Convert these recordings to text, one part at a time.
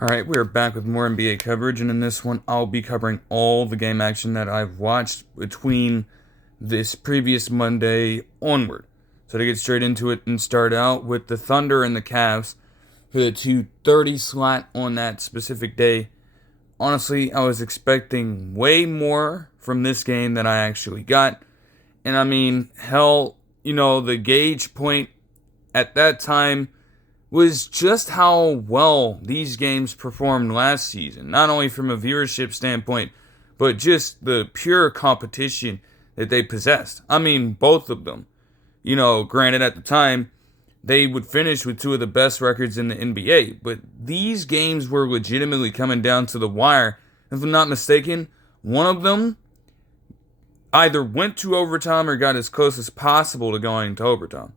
Alright, we're back with more NBA coverage, and in this one, I'll be covering all the game action that I've watched between this previous Monday onward. So to get straight into it and start out with the Thunder and the Cavs for the 2:30 slot on that specific day. Honestly, I was expecting way more from this game than I actually got. And I mean, hell, the gauge point at that time was just how well these games performed last season. Not only from a viewership standpoint, but just the pure competition that they possessed. I mean, both of them. Granted at the time, they would finish with two of the best records in the NBA. But these games were legitimately coming down to the wire. If I'm not mistaken, one of them either went to overtime or got as close as possible to going to overtime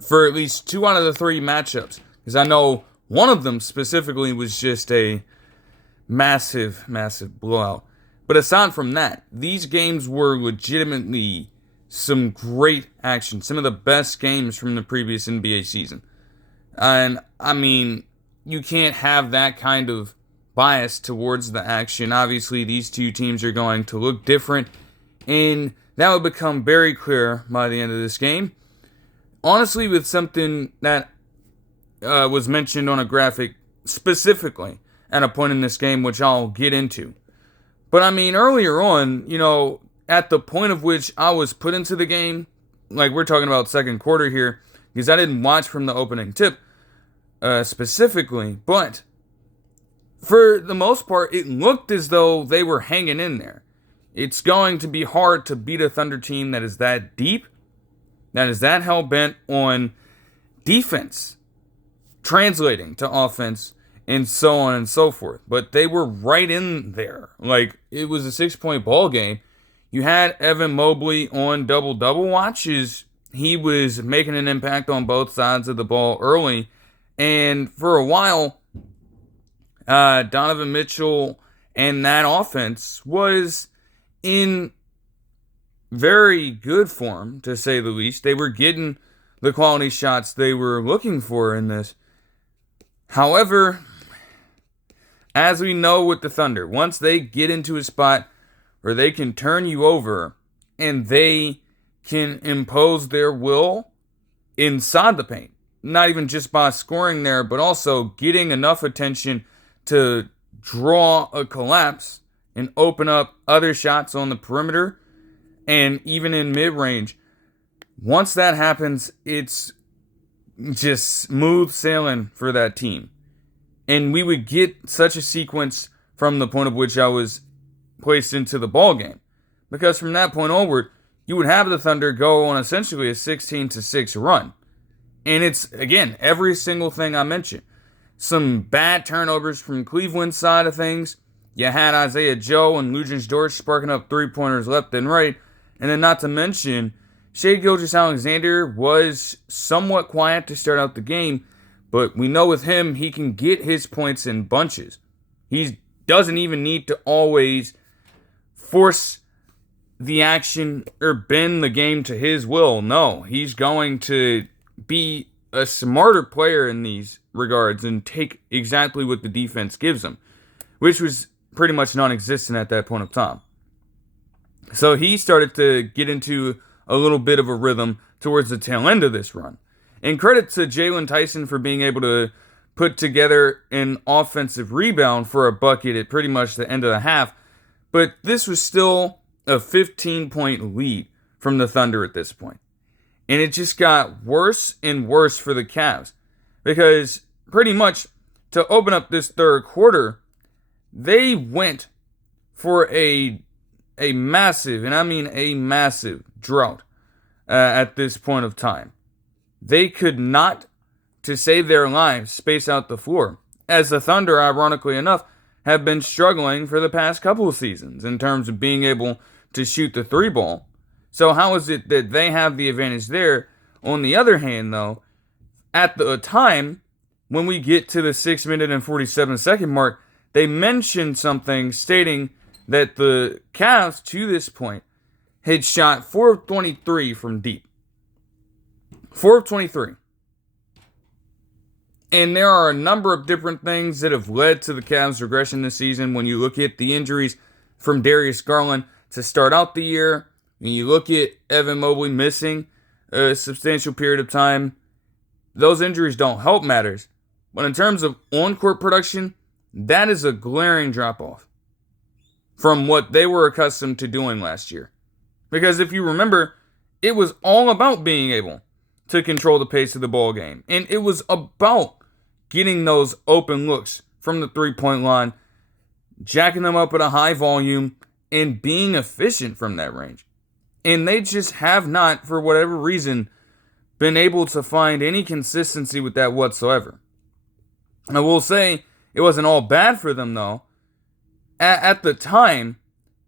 for at least 2 out of the 3 matchups. Because I know one of them specifically was just a massive, massive blowout. But aside from that, these games were legitimately some great action. Some of the best games from the previous NBA season. And, I mean, you can't have that kind of bias towards the action. Obviously, these two teams are going to look different. And that would become very clear by the end of this game. Honestly, with something that was mentioned on a graphic specifically at a point in this game, which I'll get into. But I mean, earlier on, at the point of which I was put into the game, like we're talking about second quarter here, because I didn't watch from the opening tip specifically, but for the most part, it looked as though they were hanging in there. It's going to be hard to beat a Thunder team that is that deep, that is that hell-bent on defense, translating to offense, and so on and so forth. But they were right in there. Like, it was a 6-point ball game. You had Evan Mobley on double-double watches. He was making an impact on both sides of the ball early. And for a while, Donovan Mitchell and that offense was in very good form, to say the least. They were getting the quality shots they were looking for in this. However, as we know with the Thunder, once they get into a spot where they can turn you over and they can impose their will inside the paint, not even just by scoring there, but also getting enough attention to draw a collapse and open up other shots on the perimeter, and even in mid-range, once that happens, it's just smooth sailing for that team. And we would get such a sequence from the point of which I was placed into the ball game. Because from that point onward, you would have the Thunder go on essentially a 16-6 run. And it's, again, every single thing I mentioned. Some bad turnovers from Cleveland's side of things. You had Isaiah Joe and Luguentz Dort sparking up three-pointers left and right. And then not to mention, Shai Gilgeous-Alexander was somewhat quiet to start out the game, but we know with him, he can get his points in bunches. He doesn't even need to always force the action or bend the game to his will. No, he's going to be a smarter player in these regards and take exactly what the defense gives him, which was pretty much non-existent at that point of time. So he started to get into a little bit of a rhythm towards the tail end of this run. And credit to Jalen Tyson for being able to put together an offensive rebound for a bucket at pretty much the end of the half. But this was still a 15-point lead from the Thunder at this point. And it just got worse and worse for the Cavs. Because pretty much to open up this third quarter, they went for a massive, and I mean a massive drought at this point of time. They could not, to save their lives, space out the floor. As the Thunder, ironically enough, have been struggling for the past couple of seasons in terms of being able to shoot the three ball. So how is it that they have the advantage there? On the other hand, though, at the time, when we get to the 6-minute and 47-second mark, they mentioned something stating that the Cavs, to this point, had shot 4 of 23 from deep. 4 of 23. And there are a number of different things that have led to the Cavs' regression this season. When you look at the injuries from Darius Garland to start out the year, when you look at Evan Mobley missing a substantial period of time, those injuries don't help matters. But in terms of on-court production, that is a glaring drop-off from what they were accustomed to doing last year. Because if you remember, it was all about being able to control the pace of the ball game. And it was about getting those open looks from the three-point line, jacking them up at a high volume, and being efficient from that range. And they just have not, for whatever reason, been able to find any consistency with that whatsoever. I will say, it wasn't all bad for them, though. At the time,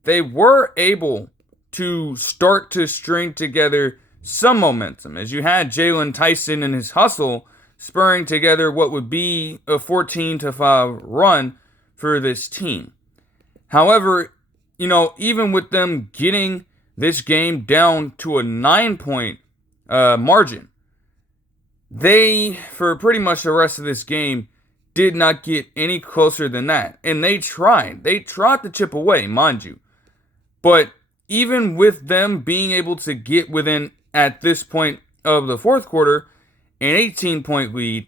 they were able to start to string together some momentum, as you had Jalen Tyson and his hustle spurring together what would be a 14-5 run for this team. However, even with them getting this game down to a 9-point margin, they, for pretty much the rest of this game, did not get any closer than that. And they tried. They tried to chip away, mind you. But even with them being able to get within, at this point of the fourth quarter, an 18-point lead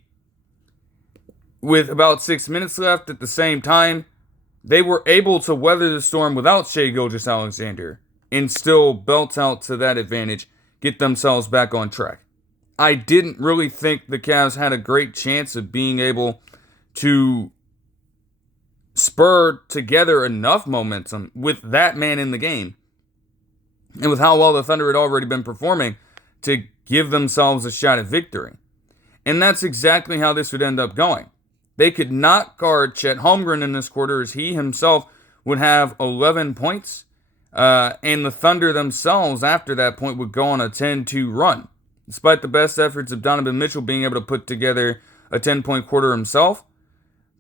with about 6 minutes left at the same time, they were able to weather the storm without Shai Gilgeous-Alexander and still belt out to that advantage, get themselves back on track. I didn't really think the Cavs had a great chance of being able to spur together enough momentum with that man in the game and with how well the Thunder had already been performing to give themselves a shot at victory. And that's exactly how this would end up going. They could not guard Chet Holmgren in this quarter, as he himself would have 11 points. And the Thunder themselves, after that point, would go on a 10-2 run. Despite the best efforts of Donovan Mitchell being able to put together a 10-point quarter himself,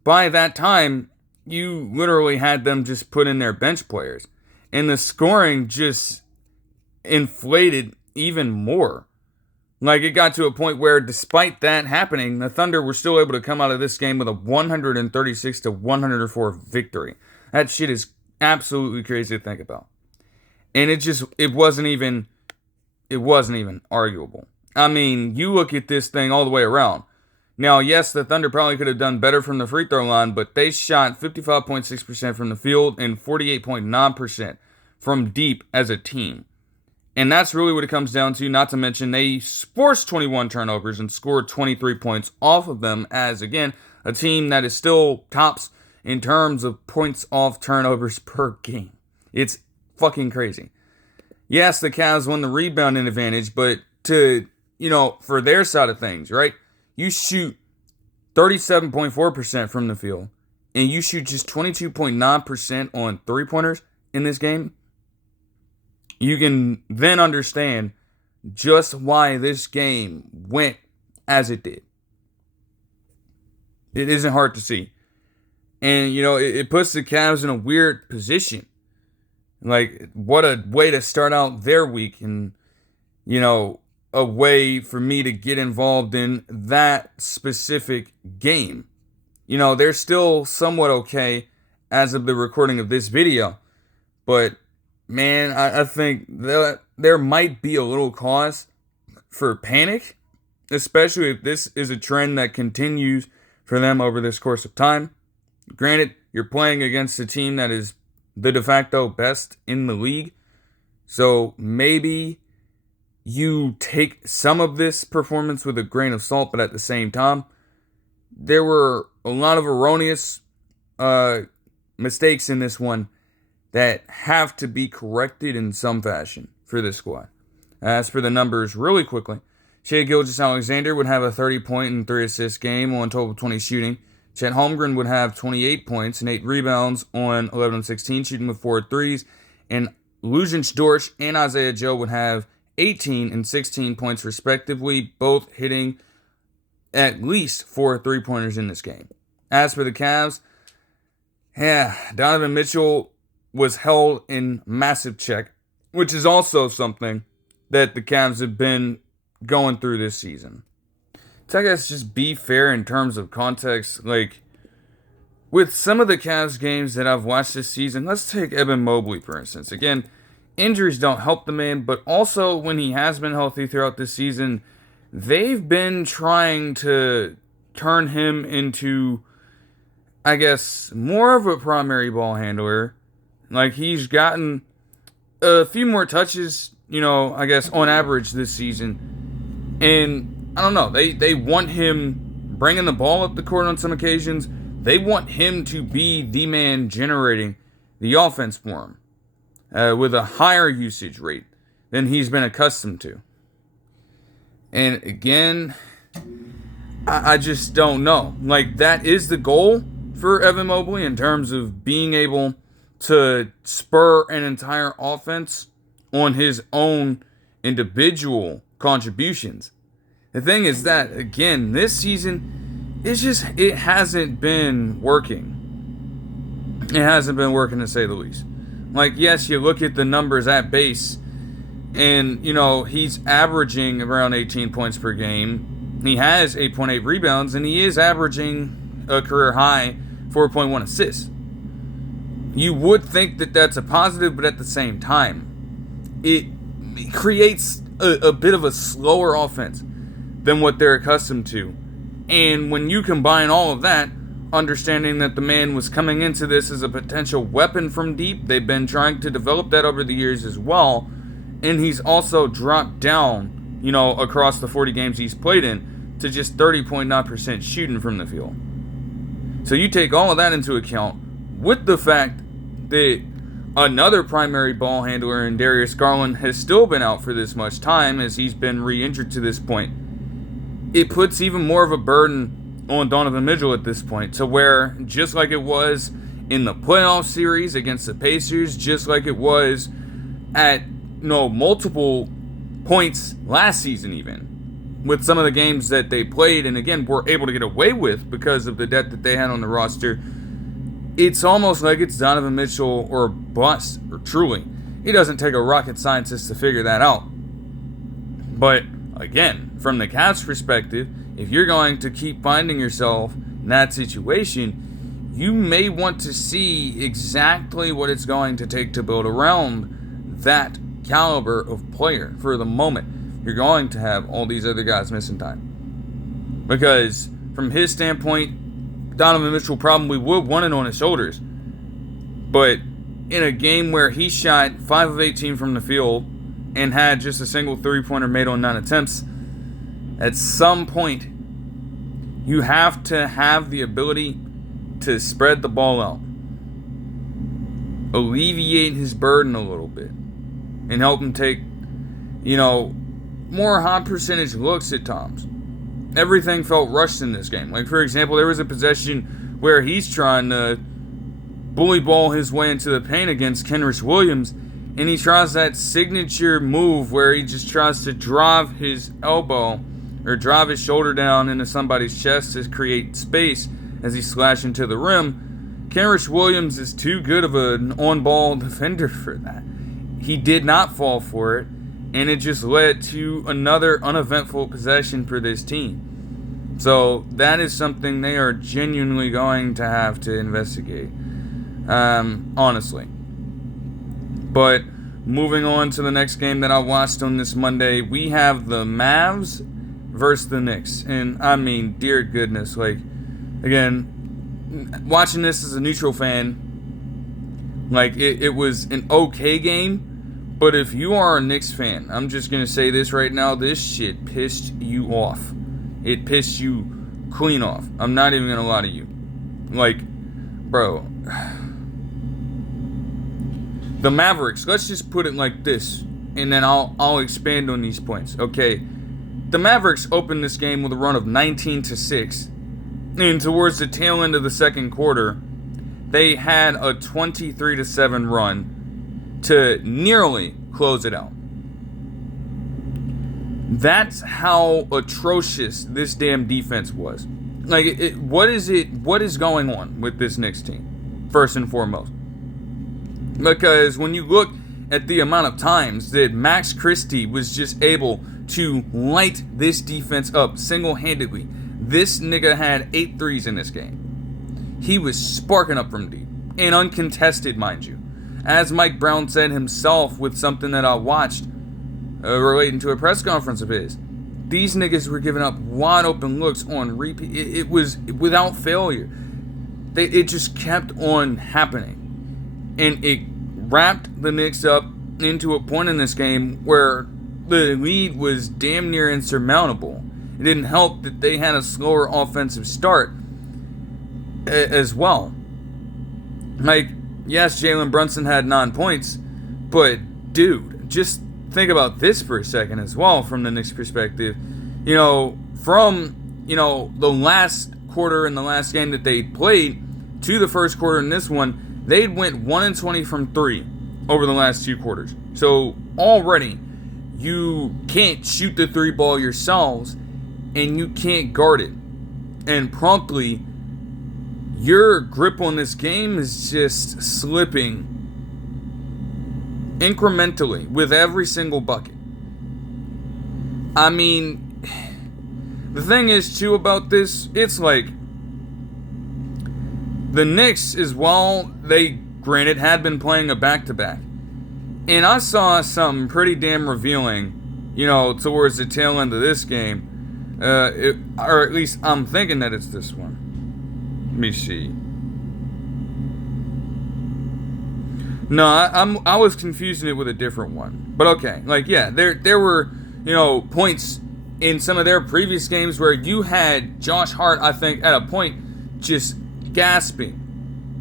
by that time, you literally had them just put in their bench players. And the scoring just inflated even more. Like, it got to a point where, despite that happening, the Thunder were still able to come out of this game with a 136-104 victory. That shit is absolutely crazy to think about. And it wasn't even arguable. I mean, you look at this thing all the way around. Now, yes, the Thunder probably could have done better from the free throw line, but they shot 55.6% from the field and 48.9% from deep as a team. And that's really what it comes down to, not to mention they forced 21 turnovers and scored 23 points off of them as, again, a team that is still tops in terms of points off turnovers per game. It's fucking crazy. Yes, the Cavs won the rebounding advantage, but for their side of things, right? You shoot 37.4% from the field, and you shoot just 22.9% on three-pointers in this game. You can then understand just why this game went as it did. It isn't hard to see. And, it puts the Cavs in a weird position. Like, what a way to start out their week. And, a way for me to get involved in that specific game. They're still somewhat okay as of the recording of this video. But, man, I think there might be a little cause for panic, especially if this is a trend that continues for them over this course of time. Granted, you're playing against a team that is the de facto best in the league, so maybe you take some of this performance with a grain of salt, but at the same time, there were a lot of erroneous mistakes in this one that have to be corrected in some fashion for this squad. As for the numbers, really quickly, Shai Gilgeous-Alexander would have a 30-point and 3-assist game on 12 of 20 shooting. Chet Holmgren would have 28 points and 8 rebounds on 11 of 16, shooting with 4 threes. And Lucian Dort and Isaiah Joe would have 18 and 16 points respectively, both hitting at least 4 three-pointers in this game. As for the Cavs, Donovan Mitchell was held in massive check, which is also something that the Cavs have been going through this season. I guess just be fair in terms of context, like, with some of the Cavs games that I've watched this season, let's take Evan Mobley, for instance. Again, injuries don't help the man, but also when he has been healthy throughout this season, they've been trying to turn him into, I guess, more of a primary ball handler. Like, he's gotten a few more touches, I guess, on average this season. And, I don't know, they want him bringing the ball up the court on some occasions. They want him to be the man generating the offense for him with a higher usage rate than he's been accustomed to. And again, I just don't know. Like, that is the goal for Evan Mobley in terms of being able to spur an entire offense on his own individual contributions. The thing is that, again, this season, it hasn't been working. It hasn't been working, to say the least. Like, yes, you look at the numbers at base, and, he's averaging around 18 points per game. He has 8.8 rebounds, and he is averaging a career high 4.1 assists. You would think that that's a positive, but at the same time, it creates a bit of a slower offense than what they're accustomed to. And when you combine all of that, understanding that the man was coming into this as a potential weapon from deep, they've been trying to develop that over the years as well, and he's also dropped down, across the 40 games he's played in, to just 30.9% shooting from the field. So you take all of that into account, with the fact that another primary ball handler in Darius Garland has still been out for this much time as he's been re-injured to this point. It puts even more of a burden on Donovan Mitchell at this point, to where, just like it was in the playoff series against the Pacers, just like it was at multiple points last season even, with some of the games that they played and again were able to get away with because of the depth that they had on the roster, it's almost like it's Donovan Mitchell or bust, or truly. It doesn't take a rocket scientist to figure that out. But again, from the Cavs' perspective, if you're going to keep finding yourself in that situation, you may want to see exactly what it's going to take to build around that caliber of player. For the moment, you're going to have all these other guys missing time. Because from his standpoint, Donovan Mitchell probably would want it on his shoulders. But in a game where he shot 5 of 18 from the field and had just a single three-pointer made on 9 attempts, at some point, you have to have the ability to spread the ball out, alleviate his burden a little bit, and help him take, more high percentage looks at times. Everything felt rushed in this game. Like, for example, there was a possession where he's trying to bully ball his way into the paint against Kenrich Williams, and he tries that signature move where he just tries to drive his elbow or drive his shoulder down into somebody's chest to create space as he slashes into the rim. Kenrich Williams is too good of an on-ball defender for that. He did not fall for it, and it just led to another uneventful possession for this team. So that is something they are genuinely going to have to investigate, honestly. But moving on to the next game that I watched on this Monday, we have the Mavs versus the Knicks. And I mean, dear goodness, like, again, watching this as a neutral fan, like, it was an okay game. But if you are a Knicks fan, I'm just going to say this right now, this shit pissed you off. It pissed you clean off. I'm not even going to lie to you. Like, bro, the Mavericks, let's just put it like this, and then I'll expand on these points. Okay, the Mavericks opened this game with a run of 19-6, and towards the tail end of the second quarter, they had a 23-7 run to nearly close it out. That's how atrocious this damn defense was. Like, what is going on with this Knicks team, first and foremost? Because when you look at the amount of times that Max Christie was just able to light this defense up single-handedly. This nigga had 8 threes in this game. He was sparking up from deep, and uncontested, mind you. As Mike Brown said himself with something that I watched relating to a press conference of his, these niggas were giving up wide open looks on repeat. It was without failure. It just kept on happening. And it wrapped the Knicks up into a point in this game where the lead was damn near insurmountable. It didn't help that they had a slower offensive start as well. Like, yes, Jalen Brunson had 9 points, but dude, just think about this for a second as well from the Knicks' perspective. From the last quarter in the last game that they played to the first quarter in this one, they went 1-20 from 3 over the last 2 quarters. So already you can't shoot the 3 ball yourselves, and you can't guard it. And promptly, your grip on this game is just slipping incrementally with every single bucket. I mean, the thing is too about this, it's like the Knicks as well, they granted had been playing a back-to-back. And I saw something pretty damn revealing, towards the tail end of this game. Or at least I'm thinking that it's this one. Let me see. No, I was confusing it with a different one. But okay, there were, points in some of their previous games where you had Josh Hart, I think, at a point just gasping,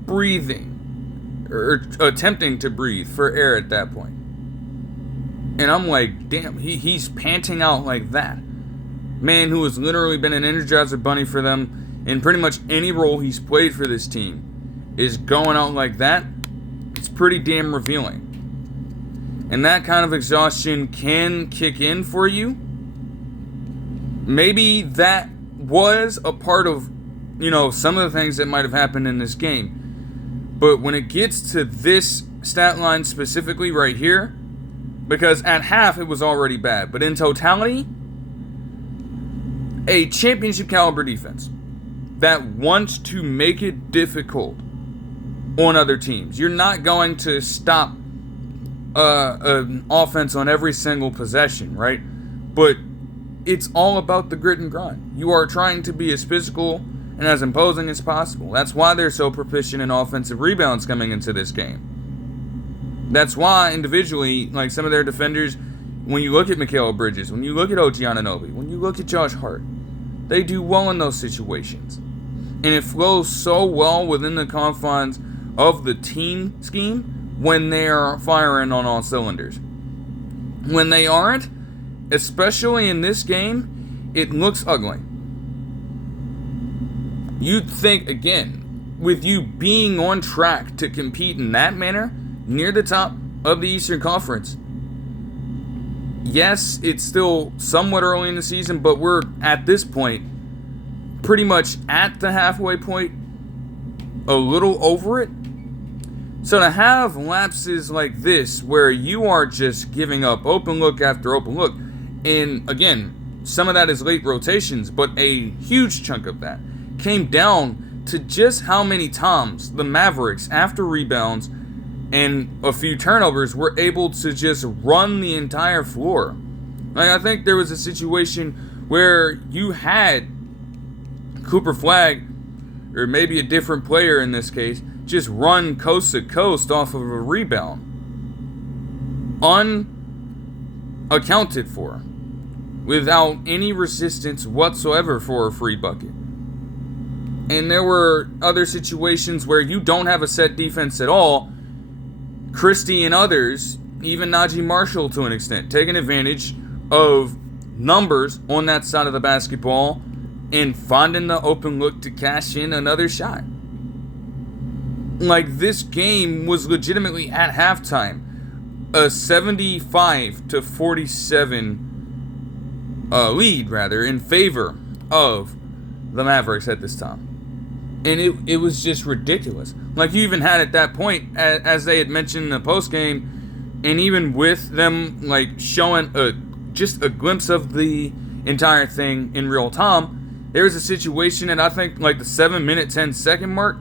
breathing, or attempting to breathe for air at that point. And I'm like, damn, he's panting out like that. Man who has literally been an Energizer Bunny for them in pretty much any role he's played for this team is going out like that. It's pretty damn revealing. And that kind of exhaustion can kick in for you. Maybe that was a part of, some of the things that might have happened in this game. But when it gets to this stat line specifically right here, because at half it was already bad, but in totality, a championship caliber defense that wants to make it difficult on other teams. You're not going to stop an offense on every single possession, right? But it's all about the grit and grind. You are trying to be as physical and as imposing as possible. That's why they're so proficient in offensive rebounds coming into this game. That's why individually, like some of their defenders, when you look at Mikal Bridges, when you look at OG Anunoby, when you look at Josh Hart, they do well in those situations. And it flows so well within the confines of the team scheme when they are firing on all cylinders. When they aren't, especially in this game, it looks ugly. You'd think, again, with you being on track to compete in that manner, near the top of the Eastern Conference, yes, it's still somewhat early in the season, but we're at this point pretty much at the halfway point, a little over it. So to have lapses like this where you are just giving up open look after open look, and again, some of that is late rotations, but a huge chunk of that came down to just how many times the Mavericks, after rebounds and a few turnovers, were able to just run the entire floor. Like, I think there was a situation where you had Cooper Flagg, or maybe a different player in this case, just run coast to coast off of a rebound. Unaccounted for. Without any resistance whatsoever for a free bucket. And there were other situations where you don't have a set defense at all. Christie and others, even Najee Marshall to an extent, taking advantage of numbers on that side of the basketball and finding the open look to cash in another shot. Like, this game was legitimately at halftime a 75-47 lead, in favor of the Mavericks at this time. And it was just ridiculous. Like, you even had at that point, as they had mentioned in the postgame, and even with them, like, showing a just a glimpse of the entire thing in real time, there was a situation at I think like the 7-minute, 10-second mark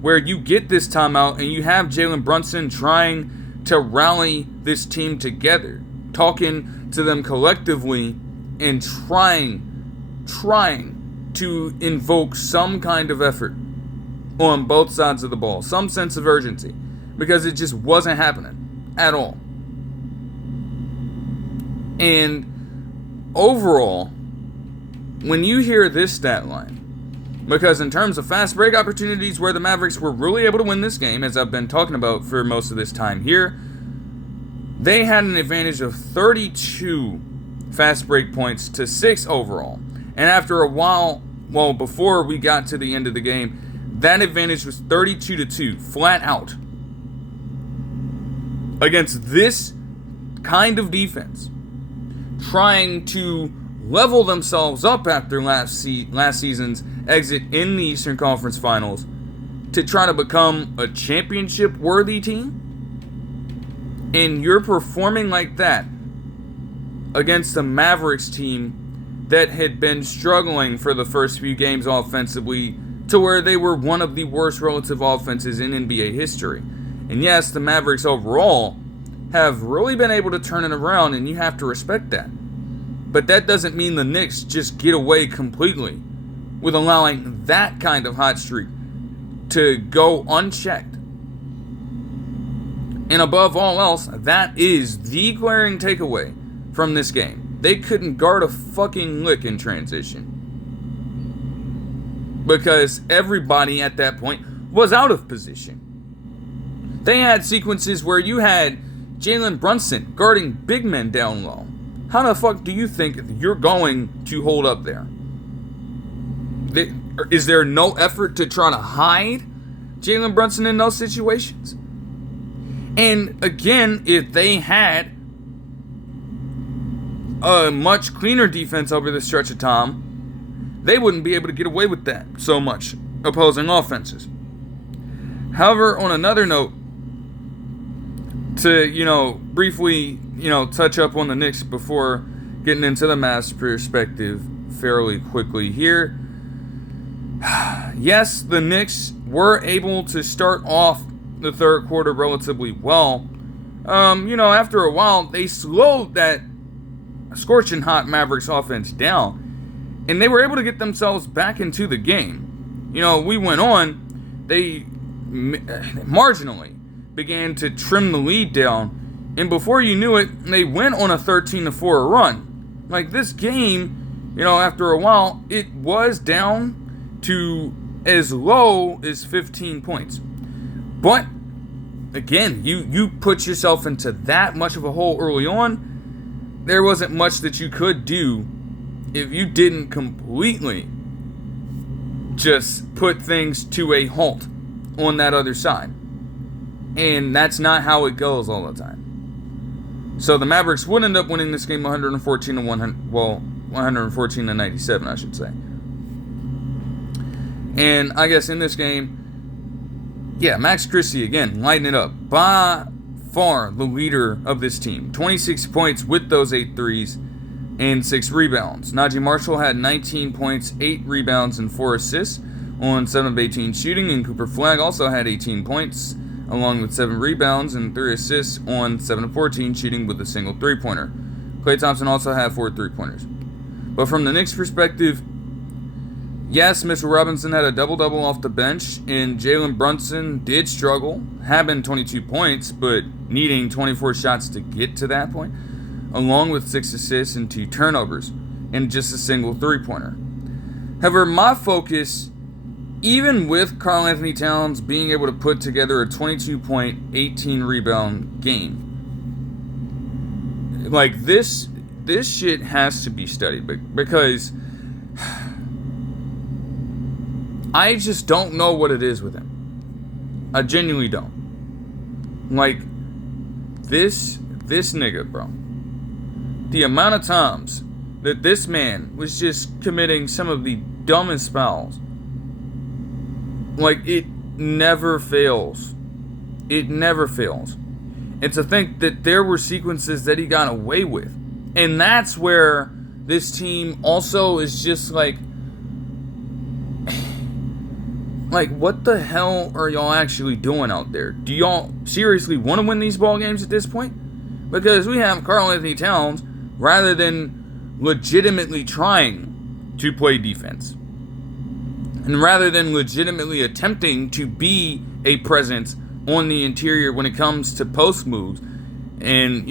where you get this timeout and you have Jalen Brunson trying to rally this team together, talking to them collectively and trying to invoke some kind of effort on both sides of the ball, some sense of urgency, because it just wasn't happening at all. And overall, when you hear this stat line, because in terms of fast break opportunities where the Mavericks were really able to win this game, as I've been talking about for most of this time here, they had an advantage of 32 fast break points to 6 overall. And after a while, well, before we got to the end of the game, that advantage was 32-2, flat out. Against this kind of defense, trying to level themselves up after last season's exit in the Eastern Conference Finals to try to become a championship-worthy team, and you're performing like that against the Mavericks team that had been struggling for the first few games offensively to where they were one of the worst relative offenses in NBA history. And yes, the Mavericks overall have really been able to turn it around, and you have to respect that. But that doesn't mean the Knicks just get away completely with allowing that kind of hot streak to go unchecked. And above all else, that is the glaring takeaway from this game. They couldn't guard a fucking lick in transition, because everybody at that point was out of position. They had sequences where you had Jalen Brunson guarding big men down low. How the fuck do you think you're going to hold up there? Is there no effort to try to hide Jalen Brunson in those situations? And again, if they had a much cleaner defense over the stretch of time, they wouldn't be able to get away with that so much, opposing offenses. However, on another note, to, briefly, touch up on the Knicks before getting into the Mavs perspective fairly quickly here. Yes, the Knicks were able to start off the third quarter relatively well. After a while, they slowed that scorching hot Mavericks offense down, and they were able to get themselves back into the game. We went on, they marginally began to trim the lead down, and before you knew it, they went on a 13-4 run. Like, this game, after a while, it was down to as low as 15 points. But again, you put yourself into that much of a hole early on. There wasn't much that you could do if you didn't completely just put things to a halt on that other side. And that's not how it goes all the time. So the Mavericks would end up winning this game 114-97, I should say. And I guess in this game, Max Christie again lighting it up. By far the leader of this team. 26 points with those 8 threes and 6 rebounds. Najee Marshall had 19 points, 8 rebounds, and 4 assists on 7 of 18 shooting. And Cooper Flagg also had 18 points, along with 7 rebounds and 3 assists on 7 of 14 shooting with a single 3-pointer. Klay Thompson also had 4 3-pointers. But from the Knicks' perspective, yes, Mitchell Robinson had a double-double off the bench, and Jalen Brunson did struggle, having 22 points, but needing 24 shots to get to that point, along with 6 assists and 2 turnovers, and just a single 3-pointer. However, my focus, even with Karl Anthony Towns being able to put together a 22-point, 18-rebound game, like this shit has to be studied, because I just don't know what it is with him. I genuinely don't. Like, this nigga, bro. The amount of times that this man was just committing some of the dumbest fouls. Like, it never fails. It never fails. And to think that there were sequences that he got away with And that's where this team also is just like, what the hell are y'all actually doing out there? Do y'all seriously want to win these ball games at this point? Because we have Karl-Anthony Towns, rather than legitimately trying to play defense, and rather than legitimately attempting to be a presence on the interior when it comes to post moves, and,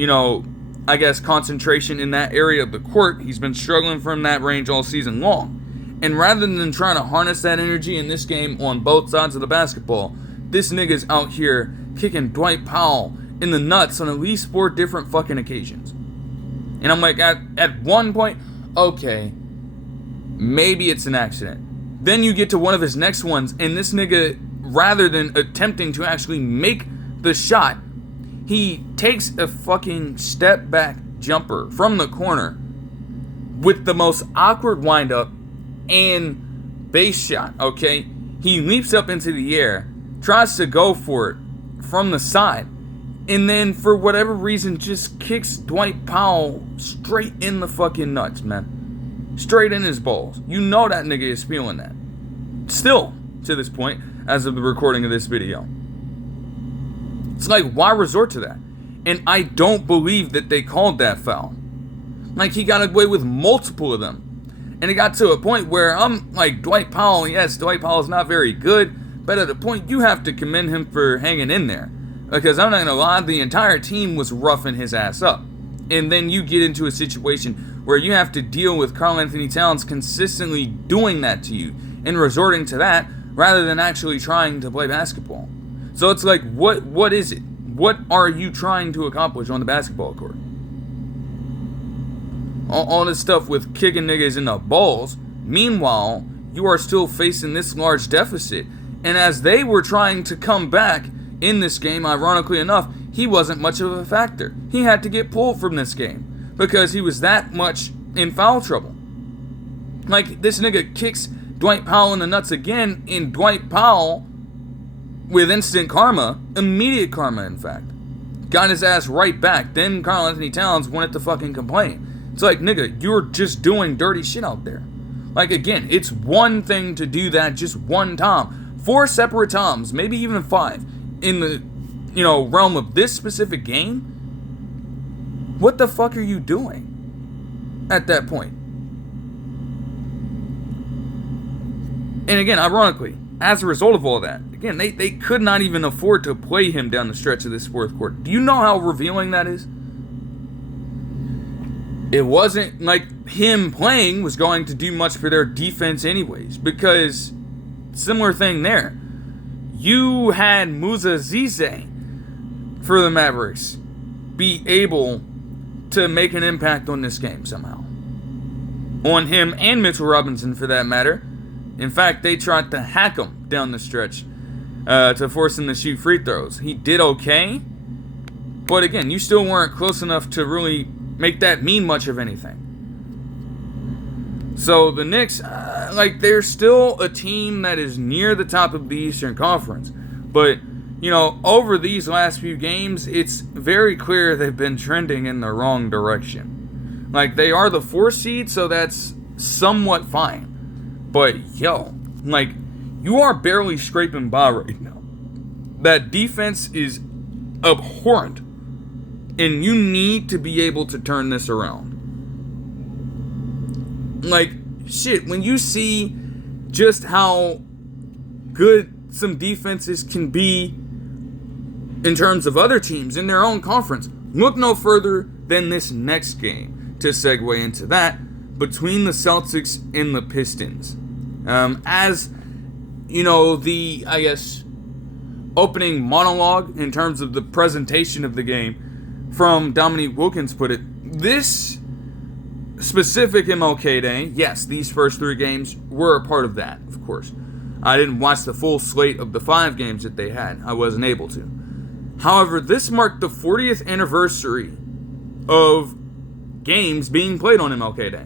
I guess concentration in that area of the court, he's been struggling from that range all season long. And rather than trying to harness that energy in this game on both sides of the basketball, this nigga's out here kicking Dwight Powell in the nuts on at least 4 different fucking occasions. And I'm like, at one point, okay, maybe it's an accident. Then you get to one of his next ones, and this nigga, rather than attempting to actually make the shot, he takes a fucking step back jumper from the corner with the most awkward windup and base shot, okay? He leaps up into the air, tries to go for it from the side, and then for whatever reason just kicks Dwight Powell straight in the fucking nuts, man. Straight in his balls. You know that nigga is feeling that. Still, to this point, as of the recording of this video. It's like, why resort to that? And I don't believe that they called that foul. Like, he got away with multiple of them. And it got to a point where I'm like, Dwight Powell, yes, Dwight Powell's not very good, but at a point you have to commend him for hanging in there. Because I'm not going to lie, the entire team was roughing his ass up. And then you get into a situation where you have to deal with Karl-Anthony Towns consistently doing that to you and resorting to that rather than actually trying to play basketball. So it's like, what is it? What are you trying to accomplish on the basketball court? All this stuff with kicking niggas in the balls. Meanwhile, you are still facing this large deficit. And as they were trying to come back in this game, ironically enough, he wasn't much of a factor. He had to get pulled from this game because he was that much in foul trouble. Like, this nigga kicks Dwight Powell in the nuts again, and Dwight Powell, with instant karma, immediate karma in fact, got his ass right back. Then Karl-Anthony Towns wanted to fucking complain. It's like, nigga, you're just doing dirty shit out there. Like, again, it's one thing to do that just one time. 4 separate times, maybe even 5, in the, realm of this specific game. What the fuck are you doing at that point? And again, ironically, as a result of all that, again, they could not even afford to play him down the stretch of this fourth quarter. Do you know how revealing that is? It wasn't like him playing was going to do much for their defense anyways, because similar thing there. You had Musa Zize for the Mavericks be able to make an impact on this game somehow. On him and Mitchell Robinson for that matter. In fact, they tried to hack him down the stretch to force him to shoot free throws. He did okay, but again, you still weren't close enough to really make that mean much of anything. So the Knicks, they're still a team that is near the top of the Eastern Conference. But, over these last few games, it's very clear they've been trending in the wrong direction. Like, they are the 4 seed, so that's somewhat fine. But, you are barely scraping by right now. That defense is abhorrent. And you need to be able to turn this around. Like, shit, when you see just how good some defenses can be in terms of other teams in their own conference, look no further than this next game to segue into that between the Celtics and the Pistons. The, opening monologue in terms of the presentation of the game from Dominique Wilkins put it, this specific MLK Day, yes, these first 3 games were a part of that, of course. I didn't watch the full slate of the 5 games that they had. I wasn't able to. However, this marked the 40th anniversary of games being played on MLK Day.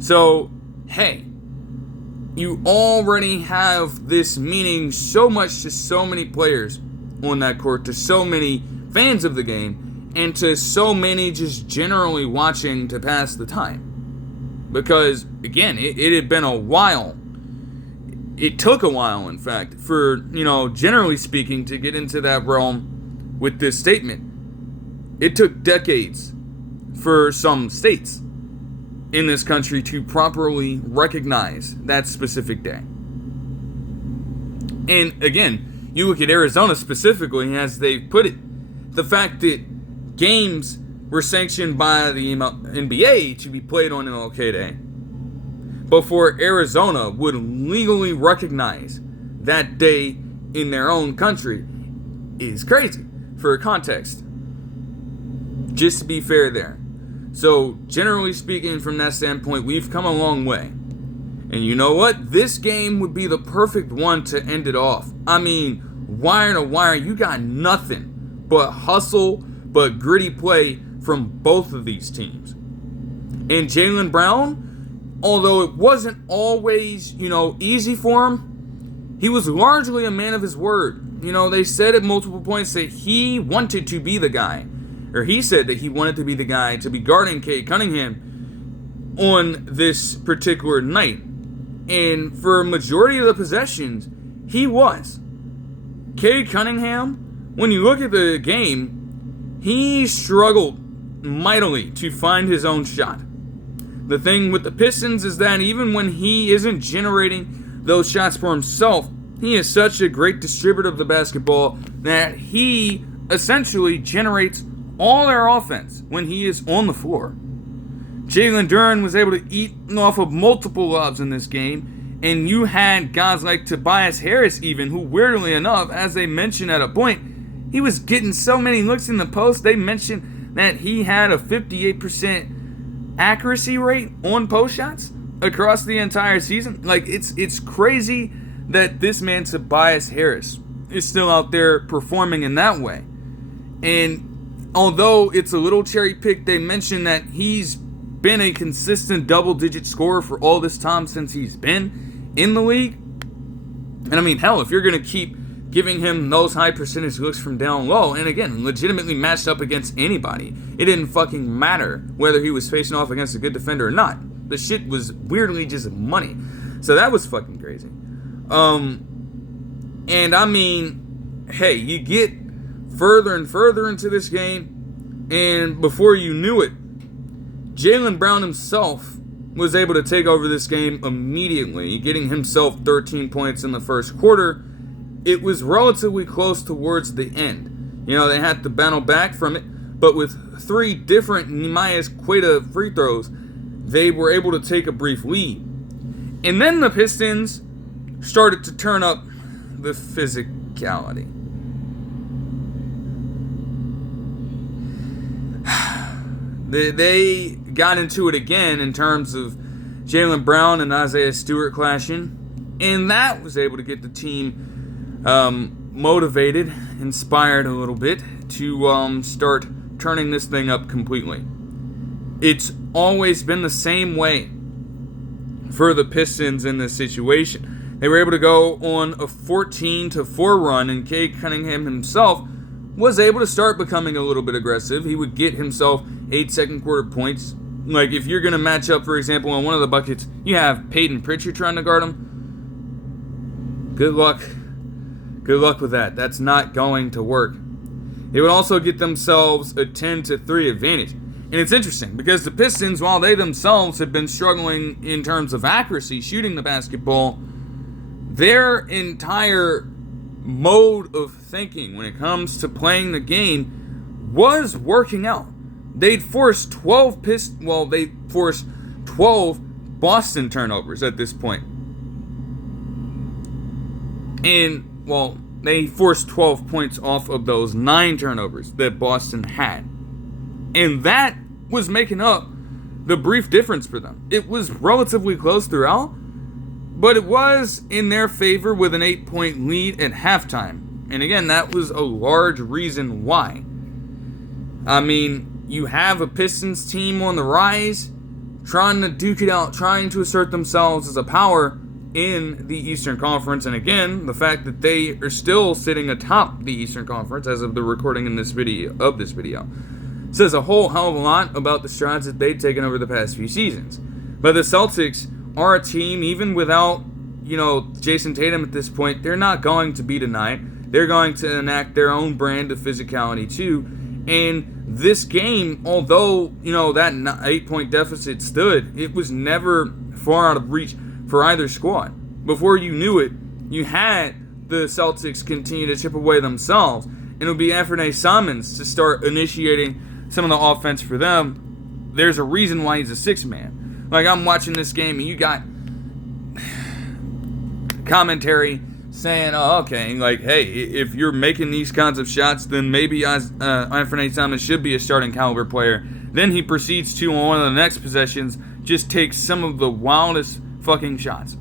So, hey, you already have this meaning so much to so many players on that court, to so many fans of the game, and to so many just generally watching to pass the time. Because, again, it had been a while. It took a while, in fact, for, generally speaking, to get into that realm with this statement. It took decades for some states in this country to properly recognize that specific day. And again, you look at Arizona specifically, as they put it, the fact that games were sanctioned by the NBA to be played on MLK Day before Arizona would legally recognize that day in their own country is crazy, for context. Just to be fair there. So, generally speaking, from that standpoint, we've come a long way. And you know what? This game would be the perfect one to end it off. I mean, wire to wire, you got nothing but hustle, but gritty play from both of these teams. And Jaylen Brown, although it wasn't always, easy for him, he was largely a man of his word. They said at multiple points that he wanted to be the guy. Or he said that he wanted to be the guy to be guarding Cade Cunningham on this particular night. And for a majority of the possessions, he was. Cade Cunningham, when you look at the game, he struggled mightily to find his own shot. The thing with the Pistons is that even when he isn't generating those shots for himself, he is such a great distributor of the basketball that he essentially generates all their offense when he is on the floor. Jalen Duren was able to eat off of multiple lobs in this game, and you had guys like Tobias Harris even, who weirdly enough, as they mentioned at a point, he was getting so many looks in the post. They mentioned that he had a 58% accuracy rate on post shots across the entire season. Like, it's crazy that this man Tobias Harris is still out there performing in that way. And although it's a little cherry picked, they mentioned that he's been a consistent double-digit scorer for all this time since he's been in the league. And I mean, hell, if you're going to keep giving him those high percentage looks from down low, and again, legitimately matched up against anybody, it didn't fucking matter whether he was facing off against a good defender or not. The shit was weirdly just money. So that was fucking crazy. And I mean, hey, you get further and further into this game, and before you knew it, Jaylen Brown himself was able to take over this game immediately, getting himself 13 points in the first quarter. It was relatively close towards the end. They had to battle back from it, but with 3 different Neemias Queta free throws, they were able to take a brief lead. And then the Pistons started to turn up the physicality. They got into it again in terms of Jaylen Brown and Isaiah Stewart clashing, and that was able to get the team motivated, inspired a little bit to start turning this thing up completely. It's always been the same way for the Pistons in this situation. They were able to go on a 14-4 run, and Cade Cunningham himself was able to start becoming a little bit aggressive. He would get himself 8 second quarter points. Like, if you're going to match up, for example, on one of the buckets, you have Peyton Pritchard trying to guard him. Good luck. Good luck with that. That's not going to work. They would also get themselves a 10-3 advantage. And it's interesting because the Pistons, while they themselves have been struggling in terms of accuracy, shooting the basketball, their entire mode of thinking when it comes to playing the game was working out. They'd forced 12 Boston turnovers at this point. And, they forced 12 points off of those 9 turnovers that Boston had. And that was making up the brief difference for them. It was relatively close throughout, but it was in their favor with an 8-point lead at halftime. And again, that was a large reason why. I mean, you have a Pistons team on the rise, trying to duke it out, trying to assert themselves as a power in the Eastern Conference. And again, the fact that they are still sitting atop the Eastern Conference as of the recording in this video says a whole hell of a lot about the strides that they've taken over the past few seasons. But the Celtics are a team, even without, Jason Tatum at this point, they're not going to be denied. They're going to enact their own brand of physicality too. And this game, although, that 8-point deficit stood, it was never far out of reach for either squad. Before you knew it, you had the Celtics continue to chip away themselves. And it would be Anthony Simons to start initiating some of the offense for them. There's a reason why he's a six-man. Like, I'm watching this game, and you got commentary saying, hey, if you're making these kinds of shots, then maybe Anthony Simons should be a starting caliber player. Then he proceeds to, on one of the next possessions, just take some of the wildest fucking shots.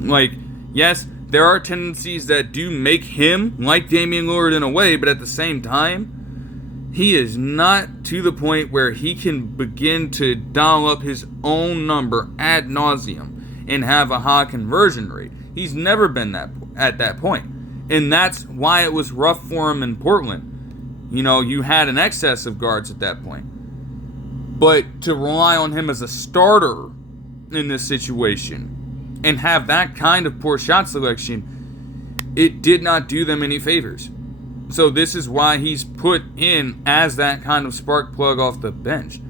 Like, yes, there are tendencies that do make him like Damian Lillard in a way, but at the same time, he is not to the point where he can begin to dial up his own number ad nauseum and have a high conversion rate. He's never been at that point. And that's why it was rough for him in Portland. You had an excess of guards at that point. But to rely on him as a starter in this situation and have that kind of poor shot selection, it did not do them any favors. So this is why he's put in as that kind of spark plug off the bench.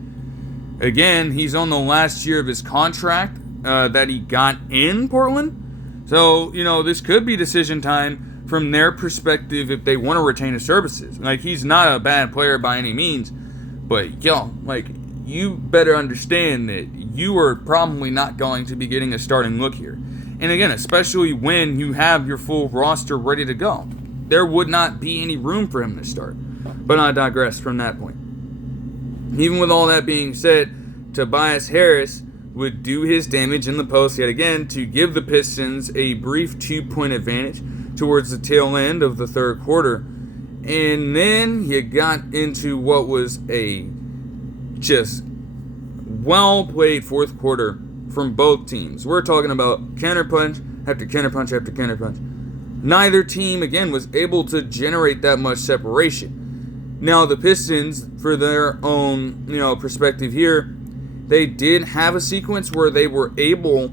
Again, he's on the last year of his contract that he got in Portland. So, this could be decision time from their perspective if they want to retain his services. Like, he's not a bad player by any means. But, you better understand that you are probably not going to be getting a starting look here. And again, especially when you have your full roster ready to go. There would not be any room for him to start. But I digress from that point. Even with all that being said, Tobias Harris would do his damage in the post yet again to give the Pistons a brief 2-point advantage towards the tail end of the third quarter. And then you got into what was a just well-played fourth quarter from both teams. We're talking about counterpunch after counterpunch after counterpunch. Neither team, again, was able to generate that much separation. Now, the Pistons, for their own, perspective here, they did have a sequence where they were able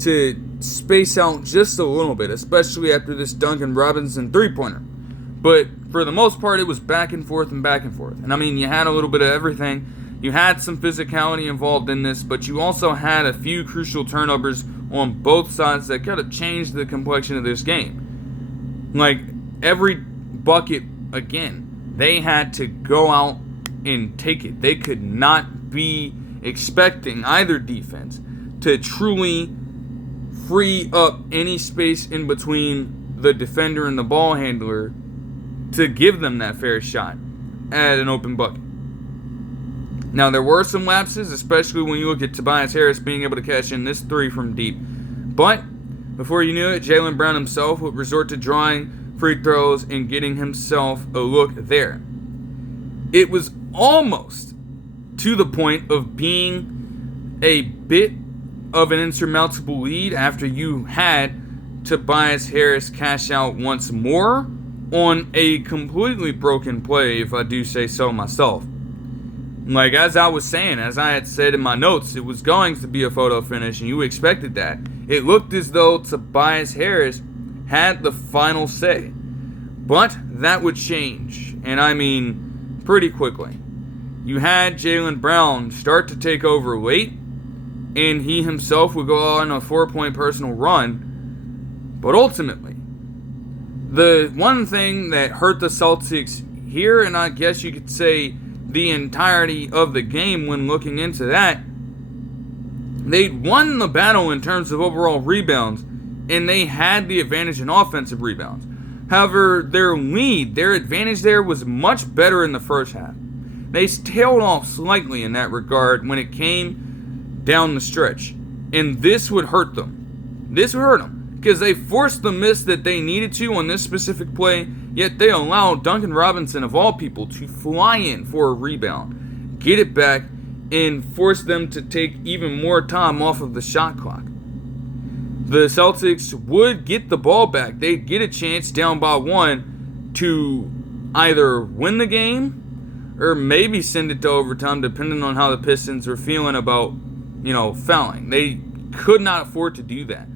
to space out just a little bit, especially after this Duncan Robinson three-pointer. But for the most part, it was back and forth and back and forth. And I mean, you had a little bit of everything. You had some physicality involved in this, but you also had a few crucial turnovers on both sides that could have changed the complexion of this game. Like, every bucket, again, they had to go out and take it. They could not be expecting either defense to truly free up any space in between the defender and the ball handler to give them that fair shot at an open bucket. Now, there were some lapses, especially when you look at Tobias Harris being able to catch in this three from deep. But before you knew it, Jaylen Brown himself would resort to drawing free throws and getting himself a look there. It was almost to the point of being a bit of an insurmountable lead after you had Tobias Harris cash out once more on a completely broken play, if I do say so myself. Like, as I was saying, as I had said in my notes, it was going to be a photo finish, and you expected that. It looked as though Tobias Harris had the final say. But that would change, and I mean pretty quickly. You had Jaylen Brown start to take over late, and he himself would go on a 4-point personal run. But ultimately, the one thing that hurt the Celtics here, and I guess you could say the entirety of the game when looking into that, they'd won the battle in terms of overall rebounds, and they had the advantage in offensive rebounds. However, their lead, their advantage there was much better in the first half. They tailed off slightly in that regard when it came down the stretch, and this would hurt them. This would hurt them, because they forced the miss that they needed to on this specific play, yet they allowed Duncan Robinson, of all people, to fly in for a rebound, get it back, and force them to take even more time off of the shot clock. The Celtics would get the ball back. They'd get a chance down by one to either win the game or maybe send it to overtime, depending on how the Pistons were feeling about, fouling. They could not afford to do that.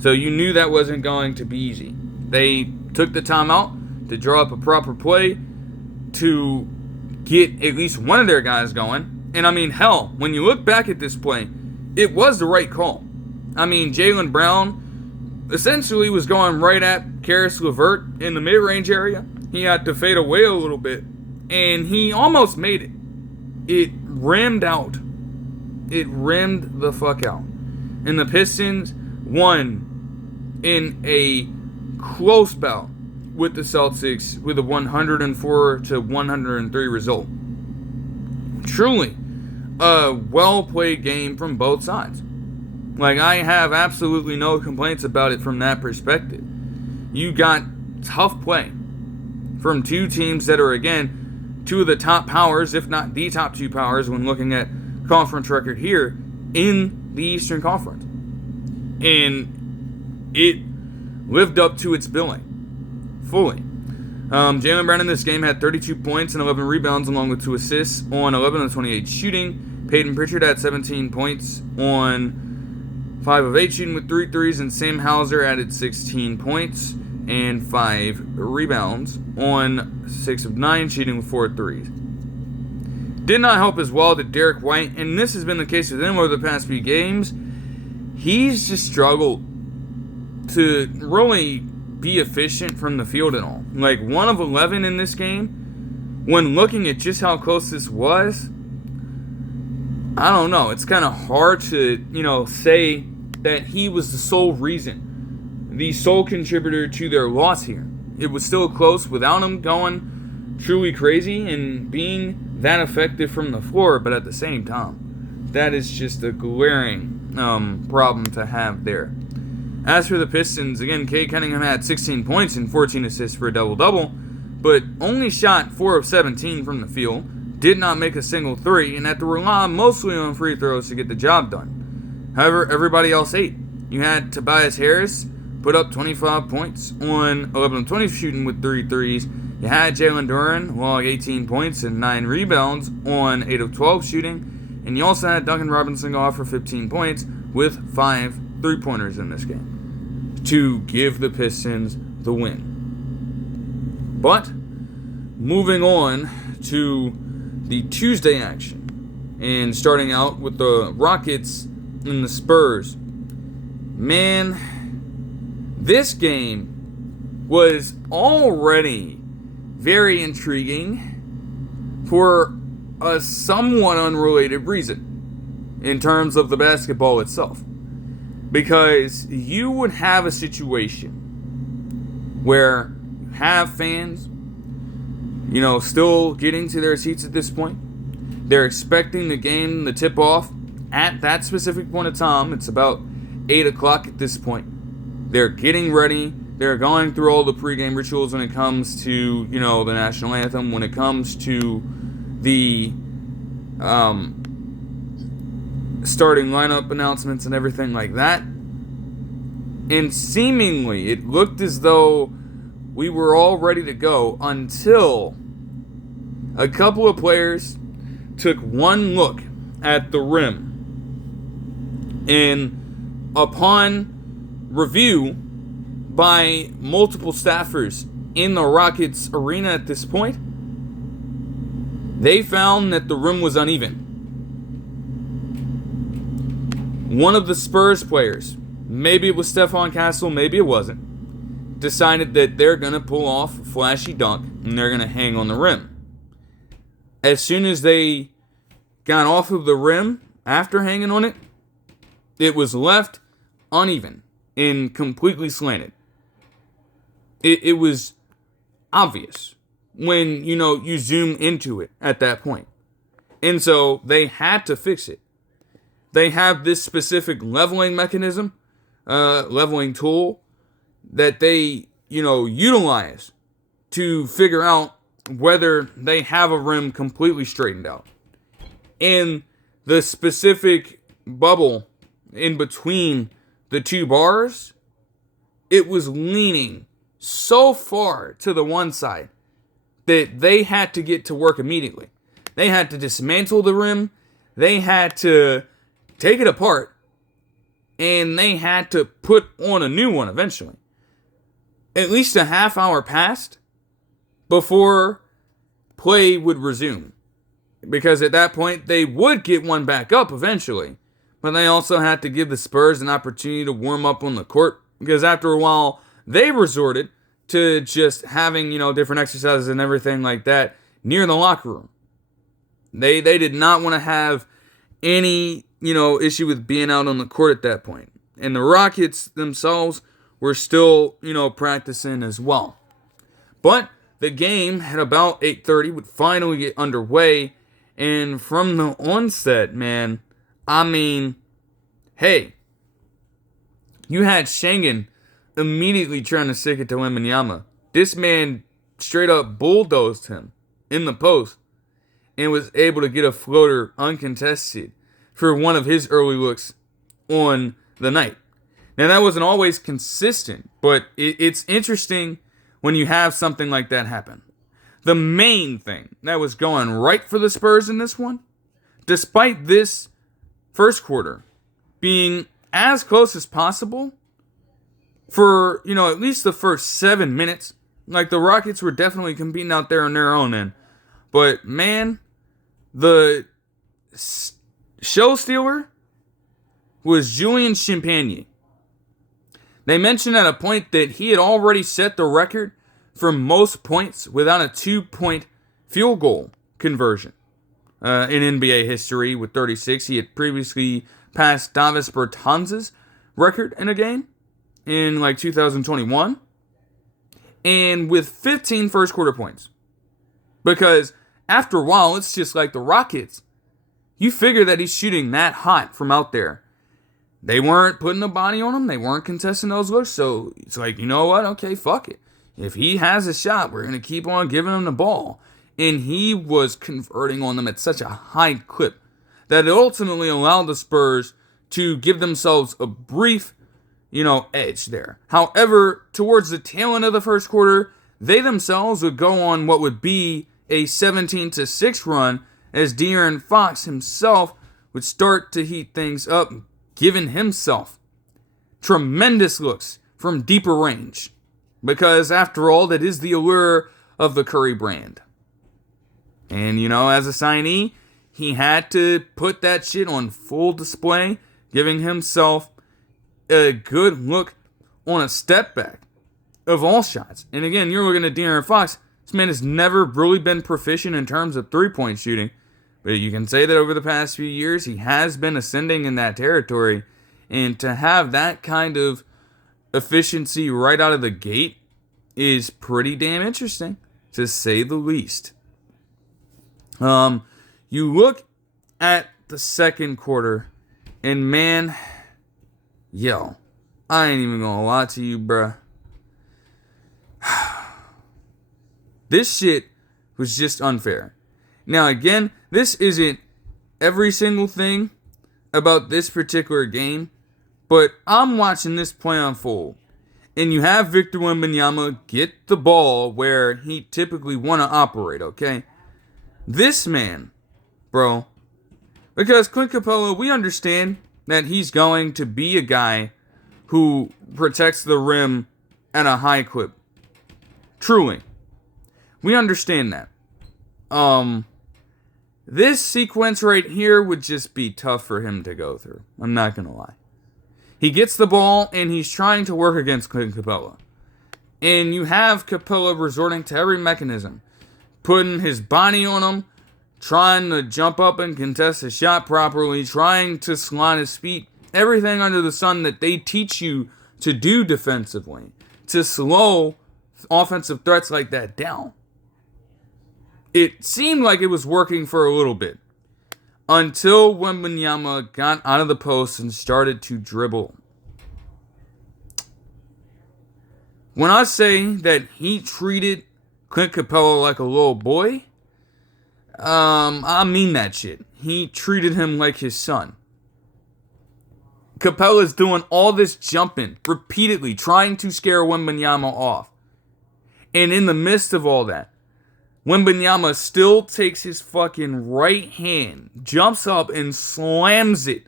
So you knew that wasn't going to be easy. They took the timeout to draw up a proper play to get at least one of their guys going. And I mean, hell, when you look back at this play, it was the right call. I mean, Jaylen Brown essentially was going right at Caris LeVert in the mid-range area. He had to fade away a little bit, and he almost made it. It rimmed out. It rimmed the fuck out. And the Pistons won in a close bout with the Celtics with a 104-103 result. Truly a well-played game from both sides. Like, I have absolutely no complaints about it from that perspective. You got tough play from two teams that are, again, two of the top powers, if not the top two powers, when looking at conference record here in the Eastern Conference. And it lived up to its billing fully. Jaylen Brown in this game had 32 points and 11 rebounds along with 2 assists on 11 of 28 shooting. Peyton Pritchard had 17 points on 5 of 8 shooting with 3 threes, and Sam Hauser added 16 points and 5 rebounds on 6 of 9 shooting with 4 threes. Did not help as well that Derek White, and this has been the case with him over the past few games, he's just struggled to really be efficient from the field and all. Like, 1 of 11 in this game, when looking at just how close this was, I don't know. It's kind of hard to, say that he was the sole reason, the sole contributor to their loss here. It was still close without him going truly crazy and being that effective from the floor, but at the same time, that is just a glaring problem to have there. As for the Pistons, again, Cade Cunningham had 16 points and 14 assists for a double-double, but only shot 4 of 17 from the field, did not make a single three, and had to rely mostly on free throws to get the job done. However, everybody else ate. You had Tobias Harris put up 25 points on 11 of 20 shooting with 3 threes. You had Jalen Duren log 18 points and 9 rebounds on 8 of 12 shooting, and you also had Duncan Robinson go off for 15 points with 5 three-pointers in this game to give the Pistons the win. But moving on to the Tuesday action, and starting out with the Rockets and the Spurs. Man, this game was already very intriguing for a somewhat unrelated reason in terms of the basketball itself. Because you would have a situation where you have fans, still getting to their seats at this point. They're expecting the game, the tip-off, at that specific point of time. It's about 8 o'clock at this point. They're getting ready. They're going through all the pregame rituals when it comes to, the national anthem, when it comes to the starting lineup announcements and everything like that. And seemingly, it looked as though we were all ready to go until a couple of players took one look at the rim. And upon review by multiple staffers in the Rockets arena at this point, they found that the rim was uneven. One of the Spurs players, maybe it was Stephon Castle, maybe it wasn't, decided that they're going to pull off a flashy dunk and they're going to hang on the rim. As soon as they got off of the rim after hanging on it, it was left uneven and completely slanted. It was obvious when, you zoom into it at that point. And so they had to fix it. They have this specific leveling mechanism, leveling tool that they, utilize to figure out whether they have a rim completely straightened out. And the specific bubble in between the two bars, it was leaning so far to the one side that they had to get to work immediately. They had to dismantle the rim. They had to take it apart. And they had to put on a new one eventually. At least a half hour passed before play would resume. Because at that point, they would get one back up eventually. But they also had to give the Spurs an opportunity to warm up on the court. Because after a while, they resorted to just having, different exercises and everything like that near the locker room. They did not want to have any, issue with being out on the court at that point. And the Rockets themselves were still, practicing as well. But the game at about 8:30 would finally get underway. And from the onset, man, hey, you had Schengen immediately trying to stick it to Wembanyama. This man straight up bulldozed him in the post and was able to get a floater uncontested for one of his early looks on the night. Now, that wasn't always consistent, but it's interesting when you have something like that happen. The main thing that was going right for the Spurs in this one, despite this first quarter being as close as possible for, at least the first 7 minutes, like the Rockets were definitely competing out there on their own end. But, man, the show stealer was Julian Champagnie. They mentioned at a point that he had already set the record for most points without a 2-point field goal conversion in NBA history with 36. He had previously passed Davis Bertans' record in a game in 2021. And with 15 first quarter points. Because after a while, it's just like the Rockets. You figure that he's shooting that hot from out there. They weren't putting a body on him. They weren't contesting those looks. So it's like, you know what? Okay, fuck it. If he has a shot, we're going to keep on giving him the ball. And he was converting on them at such a high clip that it ultimately allowed the Spurs to give themselves a brief, edge there. However, towards the tail end of the first quarter, they themselves would go on what would be a 17-6 run as De'Aaron Fox himself would start to heat things up, giving himself tremendous looks from deeper range. Because, after all, that is the allure of the Curry brand. And, as a signee, he had to put that shit on full display, giving himself a good look on a step back of all shots. And again, you're looking at De'Aaron Fox. This man has never really been proficient in terms of three-point shooting. But you can say that over the past few years, he has been ascending in that territory. And to have that kind of efficiency right out of the gate is pretty damn interesting, to say the least. You look at the second quarter, and man, I ain't even gonna lie to you, bruh. This shit was just unfair. Now, again, this isn't every single thing about this particular game, but I'm watching this play unfold. And you have Victor Wembanyama get the ball where he typically want to operate, okay? This man, bro, because Clint Capella, we understand that he's going to be a guy who protects the rim at a high clip. Truly. We understand that. This sequence right here would just be tough for him to go through. I'm not going to lie. He gets the ball, and he's trying to work against Clint Capella. And you have Capella resorting to every mechanism. Putting his body on him, trying to jump up and contest the shot properly, trying to slide his feet. Everything under the sun that they teach you to do defensively. To slow offensive threats like that down. It seemed like it was working for a little bit. Until Wembanyama got out of the post and started to dribble. When I say that he treated Clint Capella like a little boy, I mean that shit. He treated him like his son. Capella's doing all this jumping repeatedly, trying to scare Wembanyama off. And in the midst of all that, Wembanyama still takes his fucking right hand, jumps up and slams it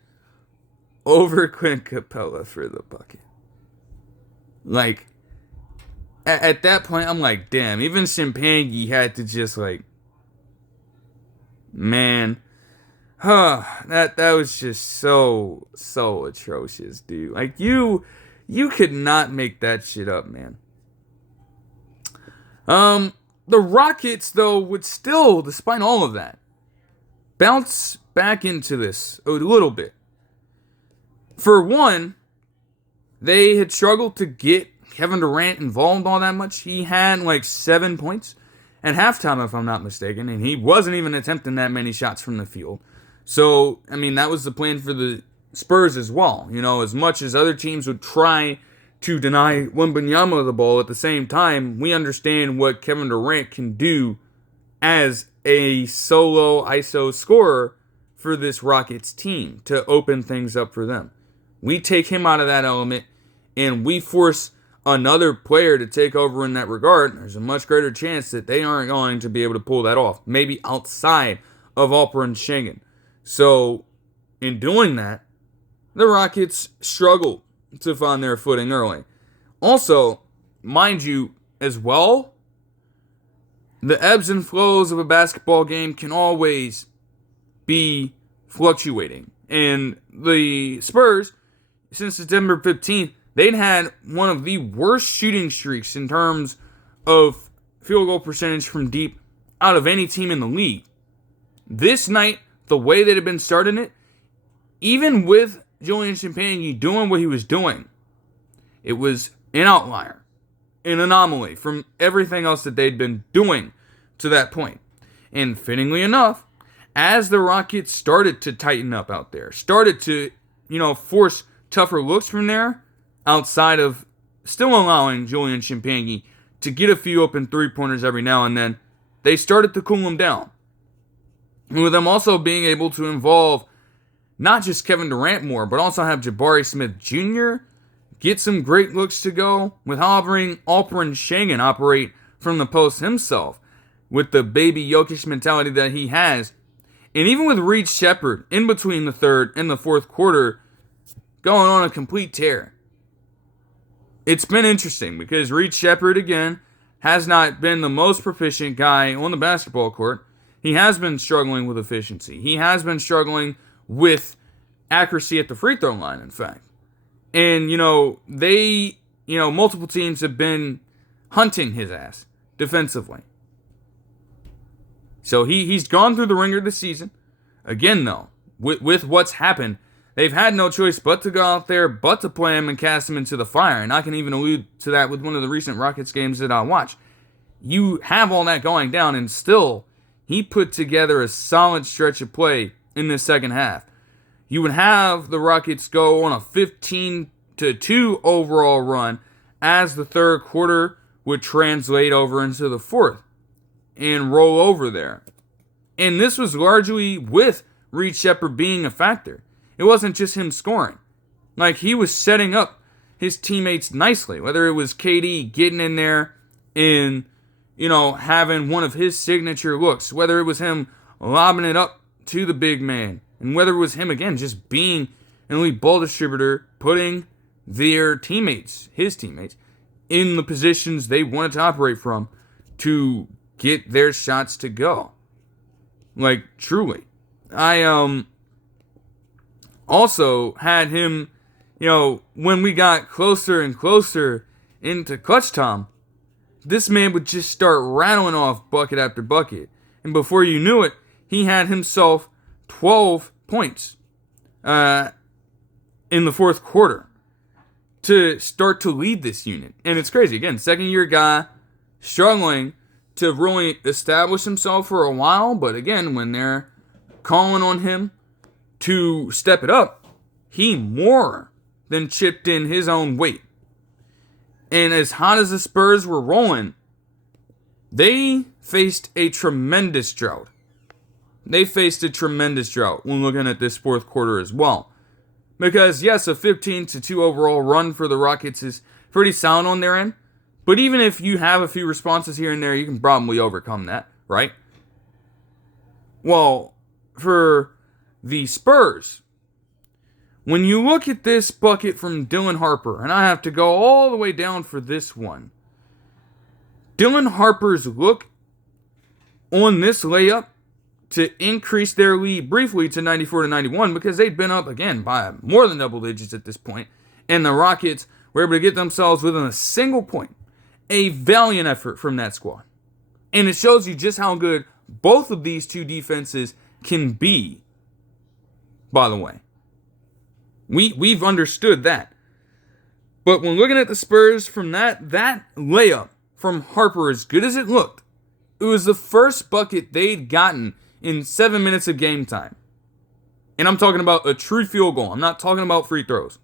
over Clint Capella for the bucket. Like, at that point, I'm like, damn, even Champagny had to just like, man, that was just so atrocious, dude. Like, you could not make that shit up, man. The Rockets, though, would still, despite all of that, bounce back into this a little bit. For one, they had struggled to get Kevin Durant involved all that much. He had like 7 points at halftime, if I'm not mistaken, and he wasn't even attempting that many shots from the field. So, I mean, that was the plan for the Spurs as well. You know, as much as other teams would try to deny Wembanyama the ball, at the same time, we understand what Kevin Durant can do as a solo ISO scorer for this Rockets team to open things up for them. We take him out of that element and we force another player to take over in that regard. There's a much greater chance that they aren't going to be able to pull that off, maybe outside of Alperen Sengun. So, in doing that, the Rockets struggled to find their footing early. Also, mind you, as well, the ebbs and flows of a basketball game can always be fluctuating. And the Spurs, since September 15th, they'd had one of the worst shooting streaks in terms of field goal percentage from deep out of any team in the league. This night, the way that had been starting it, even with Julian Champagny doing what he was doing, it was an outlier, an anomaly from everything else that they'd been doing to that point. And fittingly enough, as the Rockets started to tighten up out there, started to, force tougher looks from there, outside of still allowing Julian Champagny to get a few open three-pointers every now and then, they started to cool him down. And with them also being able to involve not just Kevin Durant more, but also have Jabari Smith Jr. get some great looks to go, with having Alperen Sengun operate from the post himself, with the baby Jokic mentality that he has. And even with Reed Sheppard in between the third and the fourth quarter going on a complete tear. It's been interesting because Reed Sheppard, again, has not been the most proficient guy on the basketball court. He has been struggling with efficiency. He has been struggling with accuracy at the free throw line, in fact. And, multiple teams have been hunting his ass defensively. So he's gone through the ringer this season. Again, though, with what's happened, they've had no choice but to go out there, but to play him and cast him into the fire. And I can even allude to that with one of the recent Rockets games that I watched. You have all that going down, and still, he put together a solid stretch of play in the second half. You would have the Rockets go on a 15-2 overall run as the third quarter would translate over into the fourth and roll over there. And this was largely with Reed Sheppard being a factor. It wasn't just him scoring. Like, he was setting up his teammates nicely, whether it was KD getting in there and, having one of his signature looks, whether it was him lobbing it up to the big man, and whether it was him, again, just being an elite ball distributor, putting their teammates, his teammates, in the positions they wanted to operate from to get their shots to go. Like, truly. I also had him, when we got closer and closer into clutch time, this man would just start rattling off bucket after bucket. And before you knew it, he had himself 12 points in the fourth quarter to start to lead this unit. And it's crazy. Again, second-year guy struggling to really establish himself for a while. But again, when they're calling on him to step it up, he more than chipped in his own weight. And as hot as the Spurs were rolling, they faced a tremendous drought. They faced a tremendous drought when looking at this fourth quarter as well. Because, yes, a 15-2 overall run for the Rockets is pretty sound on their end. But even if you have a few responses here and there, you can probably overcome that. right? Well, for the Spurs, when you look at this bucket from Dylan Harper, and I have to go all the way down for this one, Dylan Harper's look on this layup to increase their lead briefly to 94-91, because they'd been up again by more than double digits at this point, and the Rockets were able to get themselves within a single point. A valiant effort from that squad. And it shows you just how good both of these two defenses can be, by the way. We've understood that. But when looking at the Spurs from that layup from Harper, as good as it looked, it was the first bucket they'd gotten in 7 minutes of game time. And I'm talking about a true field goal. I'm not talking about free throws.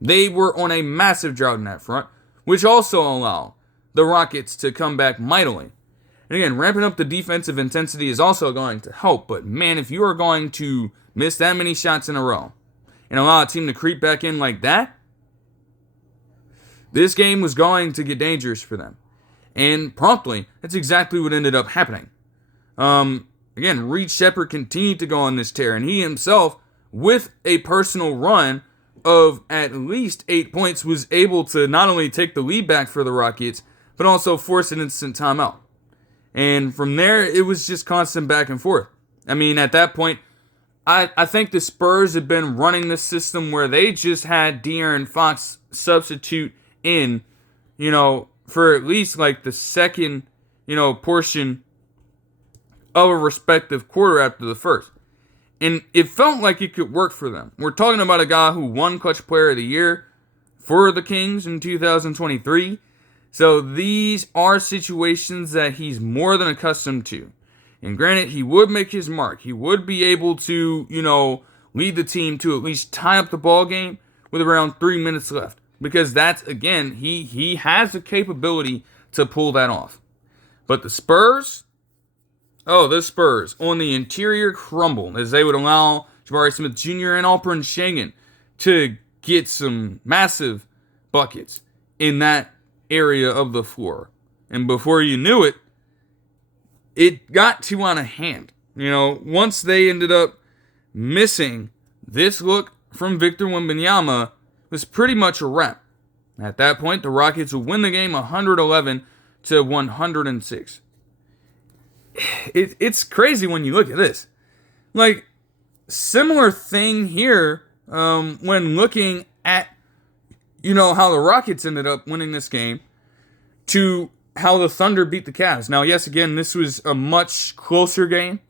They were on a massive drought in that front, which also allowed the Rockets to come back mightily. And again, ramping up the defensive intensity is also going to help. But man, if you are going to miss that many shots in a row and allow a team to creep back in like that, this game was going to get dangerous for them. And promptly, that's exactly what ended up happening. Again, Reed Sheppard continued to go on this tear, and he himself, with a personal run of at least 8 points, was able to not only take the lead back for the Rockets, but also force an instant timeout. And from there, it was just constant back and forth. I mean, at that point, I think the Spurs had been running this system where they just had De'Aaron Fox substitute in, for at least like the second, portion of a respective quarter after the first. And it felt like it could work for them. We're talking about a guy who won Clutch Player of the Year for the Kings in 2023. So these are situations that he's more than accustomed to. And granted, he would make his mark. He would be able to, lead the team to at least tie up the ball game with around 3 minutes left. Because that's, again, he has the capability to pull that off. But the Spurs on the interior crumbled as they would allow Jabari Smith Jr. and Alperen Sengun to get some massive buckets in that area of the floor. And before you knew it, it got too out of hand. Once they ended up missing this look from Victor Wembanyama, it was pretty much a wrap. At that point, the Rockets would win the game 111-106. It's crazy when you look at this. Like, similar thing here when looking at, how the Rockets ended up winning this game to how the Thunder beat the Cavs. Now, yes, again, this was a much closer game.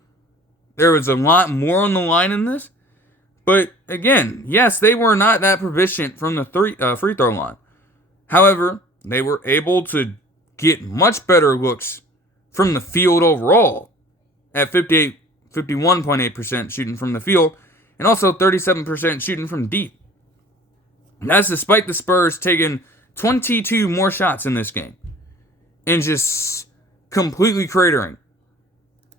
There was a lot more on the line in this. But, again, yes, they were not that proficient from the free throw line. However, they were able to get much better looks from the field overall at 51.8% shooting from the field and also 37% shooting from deep. That's despite the Spurs taking 22 more shots in this game and just completely cratering.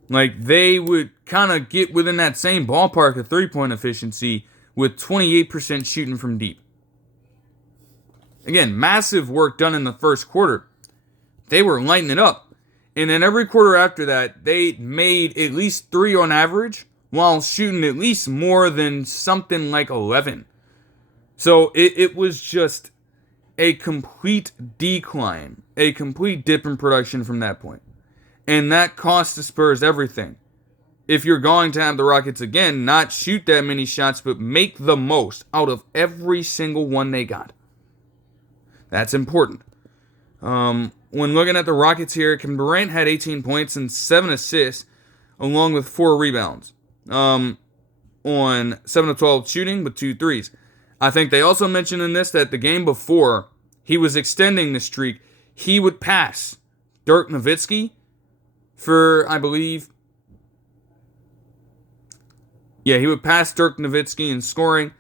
Like, they would kind of get within that same ballpark of three-point efficiency with 28% shooting from deep. Again, massive work done in the first quarter. They were lighting it up. And then every quarter after that, they made at least 3 on average while shooting at least more than something like 11. So it was just a complete decline, a complete dip in production from that point. And that cost the Spurs everything. If you're going to have the Rockets again not shoot that many shots, but make the most out of every single one they got. That's important. When looking at the Rockets here, Kevin Durant had 18 points and 7 assists, along with 4 rebounds. On 7 of 12 shooting with 2 threes. I think they also mentioned in this that the game before he was extending the streak, he would pass Dirk Nowitzki for, I believe, he would pass Dirk Nowitzki in scoring.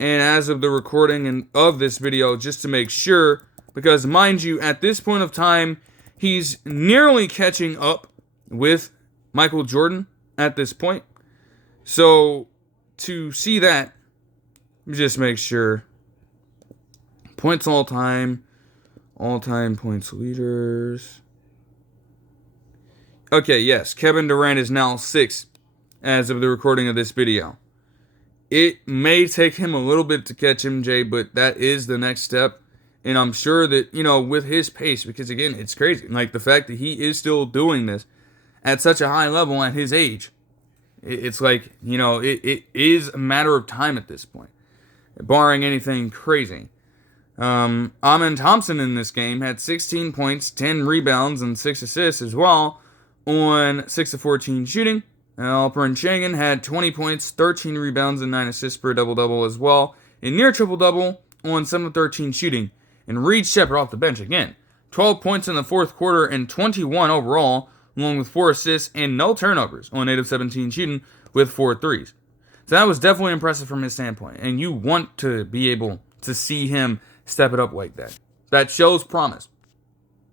And as of the recording of this video, just to make sure, because mind you, at this point of time, he's nearly catching up with Michael Jordan at this point. So, to see that, just make sure. Points all-time points leaders. Okay, yes, Kevin Durant is now 6 as of the recording of this video. It may take him a little bit to catch MJ, but that is the next step. And I'm sure that, with his pace, because again, it's crazy. Like the fact that he is still doing this at such a high level at his age. It's like, it is a matter of time at this point, barring anything crazy. Amen Thompson in this game had 16 points, 10 rebounds, and 6 assists as well on 6 of 14 shooting. Alperen Sengun had 20 points, 13 rebounds, and 9 assists for a double-double as well. A near triple-double on 7 of 13 shooting. And Reed Sheppard off the bench again. 12 points in the fourth quarter and 21 overall, along with 4 assists and no turnovers on 8 of 17 shooting with 4 threes. So that was definitely impressive from his standpoint. And you want to be able to see him step it up like that. That shows promise.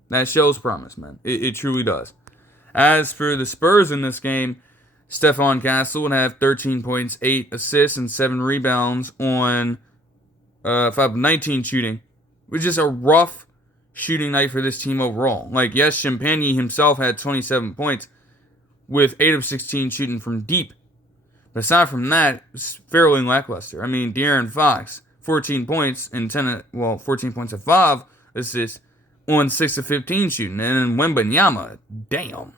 That shows promise, man. It truly does. As for the Spurs in this game, Stephon Castle would have 13 points, 8 assists, and 7 rebounds on 5 of 19 shooting, which is a rough shooting night for this team overall. Like, yes, Champagny himself had 27 points with 8 of 16 shooting from deep. But aside from that, it's fairly lackluster. I mean, De'Aaron Fox, 14 points and 14 points and 5 assists on 6 of 15 shooting. And then Wembanyama, damn.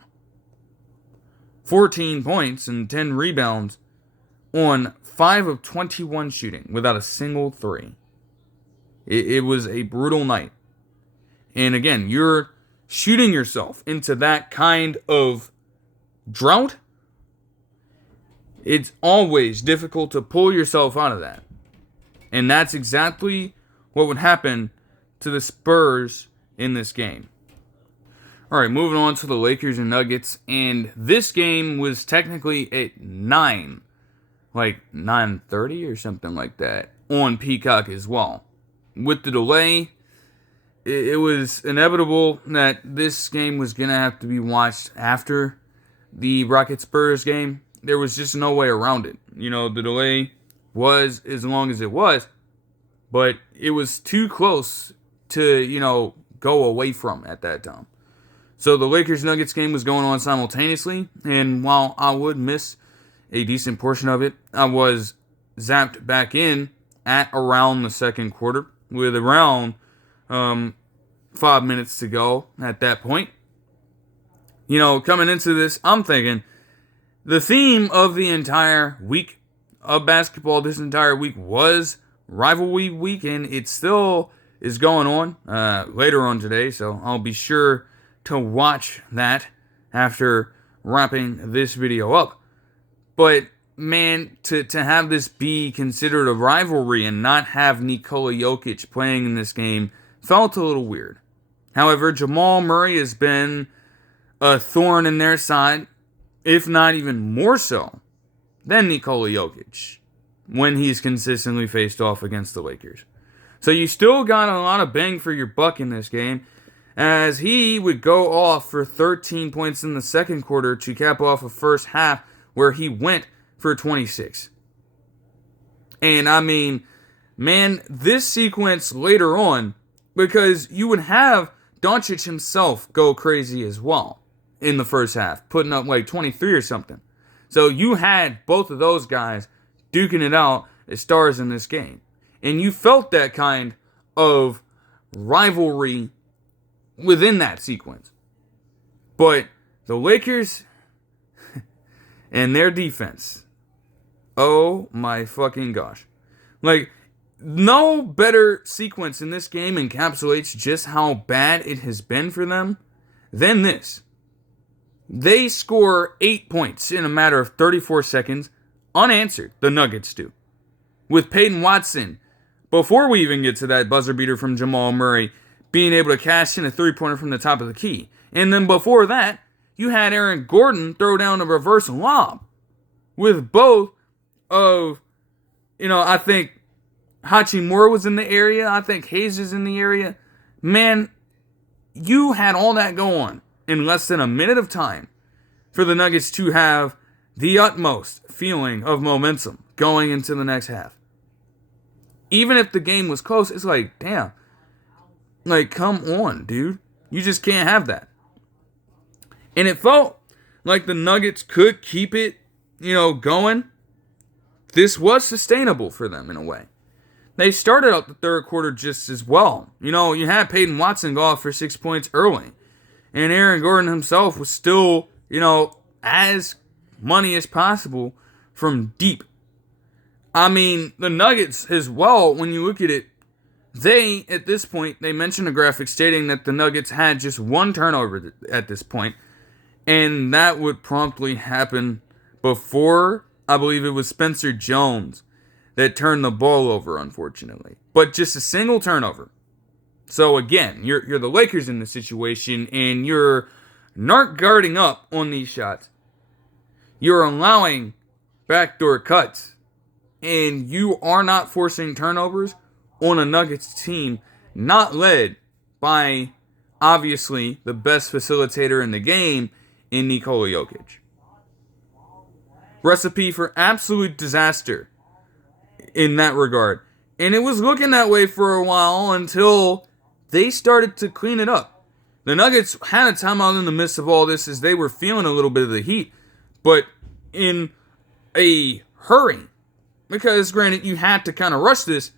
14 points and 10 rebounds on 5 of 21 shooting without a single three. It was a brutal night. And again, you're shooting yourself into that kind of drought. It's always difficult to pull yourself out of that. And that's exactly what would happen to the Spurs in this game. All right, moving on to the Lakers and Nuggets. And this game was technically at 9, like 9:30 or something like that, on Peacock as well. With the delay, it was inevitable that this game was going to have to be watched after the Rockets-Spurs game. There was just no way around it. The delay was as long as it was, but it was too close to, go away from at that time. So the Lakers-Nuggets game was going on simultaneously, and while I would miss a decent portion of it, I was zapped back in at around the second quarter with around 5 minutes to go at that point. Coming into this, I'm thinking the theme of the entire week of basketball this entire week was rivalry week, and it still is going on later on today, so I'll be sure to watch that after wrapping this video up. But man, to have this be considered a rivalry and not have Nikola Jokic playing in this game felt a little weird. However, Jamal Murray has been a thorn in their side, if not even more so than Nikola Jokic when he's consistently faced off against the Lakers. So you still got a lot of bang for your buck in this game, as he would go off for 13 points in the second quarter to cap off a first half where he went for 26. And I mean, man, this sequence later on, because you would have Doncic himself go crazy as well in the first half, putting up like 23 or something. So you had both of those guys duking it out as stars in this game. And you felt that kind of rivalry within that sequence. But the Lakers and their defense, oh my fucking gosh. Like, no better sequence in this game encapsulates just how bad it has been for them than this. They score 8 points in a matter of 34 seconds, unanswered, the Nuggets do. With Peyton Watson, before we even get to that buzzer beater from Jamal Murray, being able to cash in a three-pointer from the top of the key. And then before that, you had Aaron Gordon throw down a reverse lob. With both of, I think Hachimura was in the area. I think Hayes is in the area. Man, you had all that go on in less than a minute of time for the Nuggets to have the utmost feeling of momentum going into the next half. Even if the game was close, it's like, damn. Like, come on, dude. You just can't have that. And it felt like the Nuggets could keep it, going, this was sustainable for them in a way. They started out the third quarter just as well. You had Peyton Watson go off for 6 points early. And Aaron Gordon himself was still, as money as possible from deep. I mean, the Nuggets as well, when you look at it, at this point, they mentioned a graphic stating that the Nuggets had just one turnover at this point. And that would promptly happen before, I believe it was Spencer Jones that turned the ball over, unfortunately. But just a single turnover. So again, you're the Lakers in this situation, and you're not guarding up on these shots. You're allowing backdoor cuts, and you are not forcing turnovers on a Nuggets team not led by, obviously, the best facilitator in the game in Nikola Jokic. Recipe for absolute disaster in that regard. And it was looking that way for a while until they started to clean it up. The Nuggets had a timeout in the midst of all this as they were feeling a little bit of the heat, but in a hurry. Because, granted, you had to kind of rush this.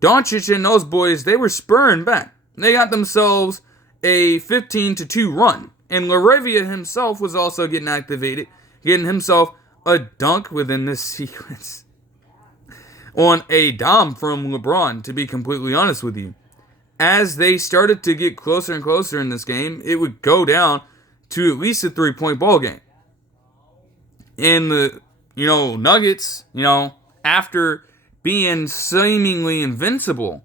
Doncic and those boys, they were spurring back. They got themselves a 15-2 run. And Laravia himself was also getting activated, getting himself a dunk within this sequence. On a dom from LeBron, to be completely honest with you. As they started to get closer and closer in this game, it would go down to at least a 3-point ball game. And the, Nuggets, after being seemingly invincible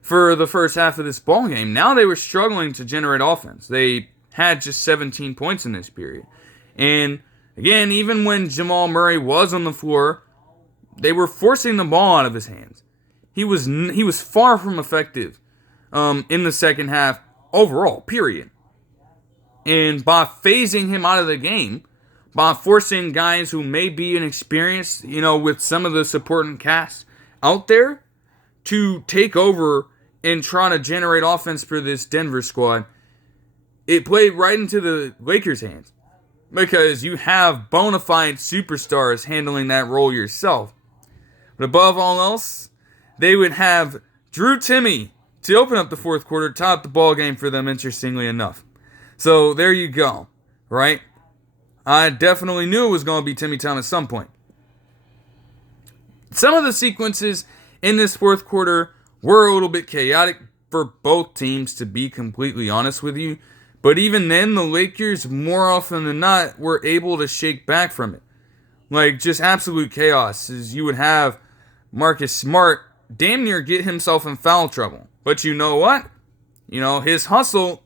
for the first half of this ball game, now they were struggling to generate offense. They had just 17 points in this period. And again, even when Jamal Murray was on the floor, they were forcing the ball out of his hands. He was far from effective in the second half overall, period. And by phasing him out of the game, by forcing guys who may be inexperienced, with some of the supporting cast out there to take over and try to generate offense for this Denver squad, it played right into the Lakers' hands. Because you have bona fide superstars handling that role yourself. But above all else, they would have Drew Timme to open up the fourth quarter, top the ball game for them, interestingly enough. So there you go, right? I definitely knew it was going to be Timmy time at some point. Some of the sequences in this fourth quarter were a little bit chaotic for both teams, to be completely honest with you. But even then, the Lakers, more often than not, were able to shake back from it. Like, just absolute chaos. As you would have Marcus Smart damn near get himself in foul trouble. But you know what? His hustle,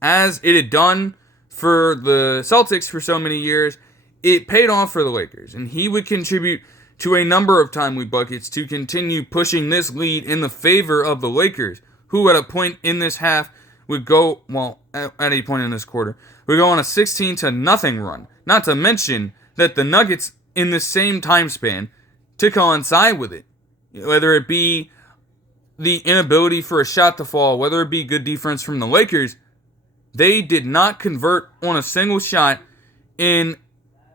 as it had done for the Celtics for so many years, it paid off for the Lakers. And he would contribute to a number of timely buckets to continue pushing this lead in the favor of the Lakers, who at a point in this half would go, at a point in this quarter, would go on a 16-0 run. Not to mention that the Nuggets, in the same time span, to coincide with it, whether it be the inability for a shot to fall, whether it be good defense from the Lakers, they did not convert on a single shot in